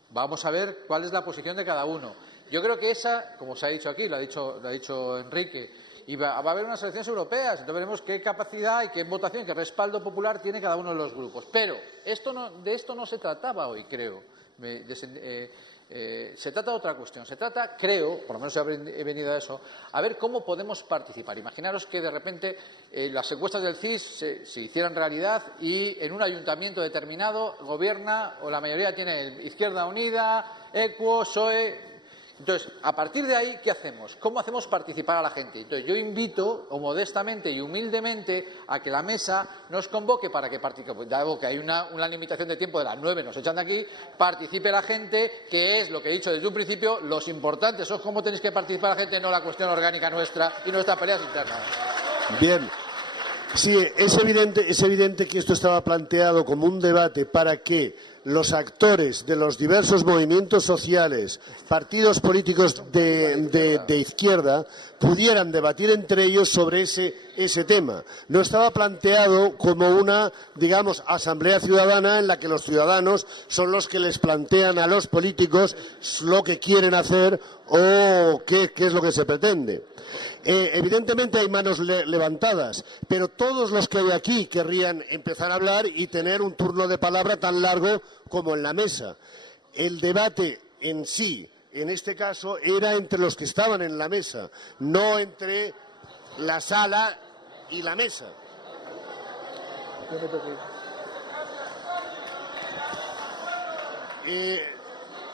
Vamos a ver cuál es la posición de cada uno. Yo creo que esa, como se ha dicho aquí, lo ha dicho Enrique, y va a haber unas elecciones europeas, entonces veremos qué capacidad y qué votación, qué respaldo popular tiene cada uno de los grupos. Pero de esto no se trataba hoy, creo. Se trata de otra cuestión. Se trata, creo, por lo menos he venido a eso, a ver cómo podemos participar. Imaginaros que de repente las encuestas del CIS se hicieran realidad y en un ayuntamiento determinado gobierna, o la mayoría tiene Izquierda Unida, Equo, PSOE. Entonces, a partir de ahí, ¿qué hacemos? ¿Cómo hacemos participar a la gente? Entonces, yo invito, o modestamente y humildemente, a que la mesa nos convoque para que participe. Dado que hay una limitación de tiempo de las 9, nos echan de aquí, participe la gente, que es lo que he dicho desde un principio, los importantes son cómo tenéis que participar la gente, no la cuestión orgánica nuestra y nuestras peleas internas. Bien. Sí, es evidente que esto estaba planteado como un debate para que los actores de los diversos movimientos sociales, partidos políticos de izquierda, pudieran debatir entre ellos sobre ese tema. No estaba planteado como una, digamos, asamblea ciudadana en la que los ciudadanos son los que les plantean a los políticos lo que quieren hacer o qué es lo que se pretende. Evidentemente hay manos levantadas, pero todos los que hay aquí querrían empezar a hablar y tener un turno de palabra tan largo como en la mesa. El debate en sí, en este caso, era entre los que estaban en la mesa, no entre la sala y la mesa.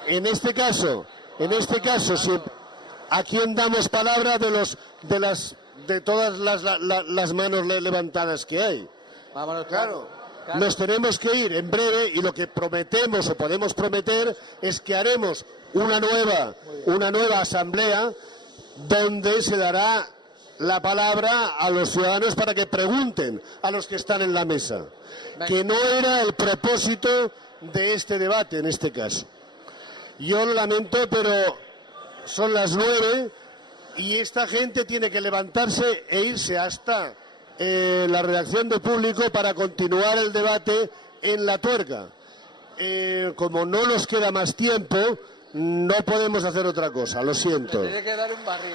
En este caso, ¿a quién damos palabra de todas las manos levantadas que hay? Vámonos, claro. Nos tenemos que ir en breve y lo que prometemos o podemos prometer es que haremos una nueva asamblea donde se dará la palabra a los ciudadanos para que pregunten a los que están en la mesa, que no era el propósito de este debate en este caso. Yo lo lamento, pero son las 9 y esta gente tiene que levantarse e irse hasta la redacción de Público para continuar el debate en La Tuerca. Como no nos queda más tiempo, no podemos hacer otra cosa, lo siento. Me tiene que dar un barril.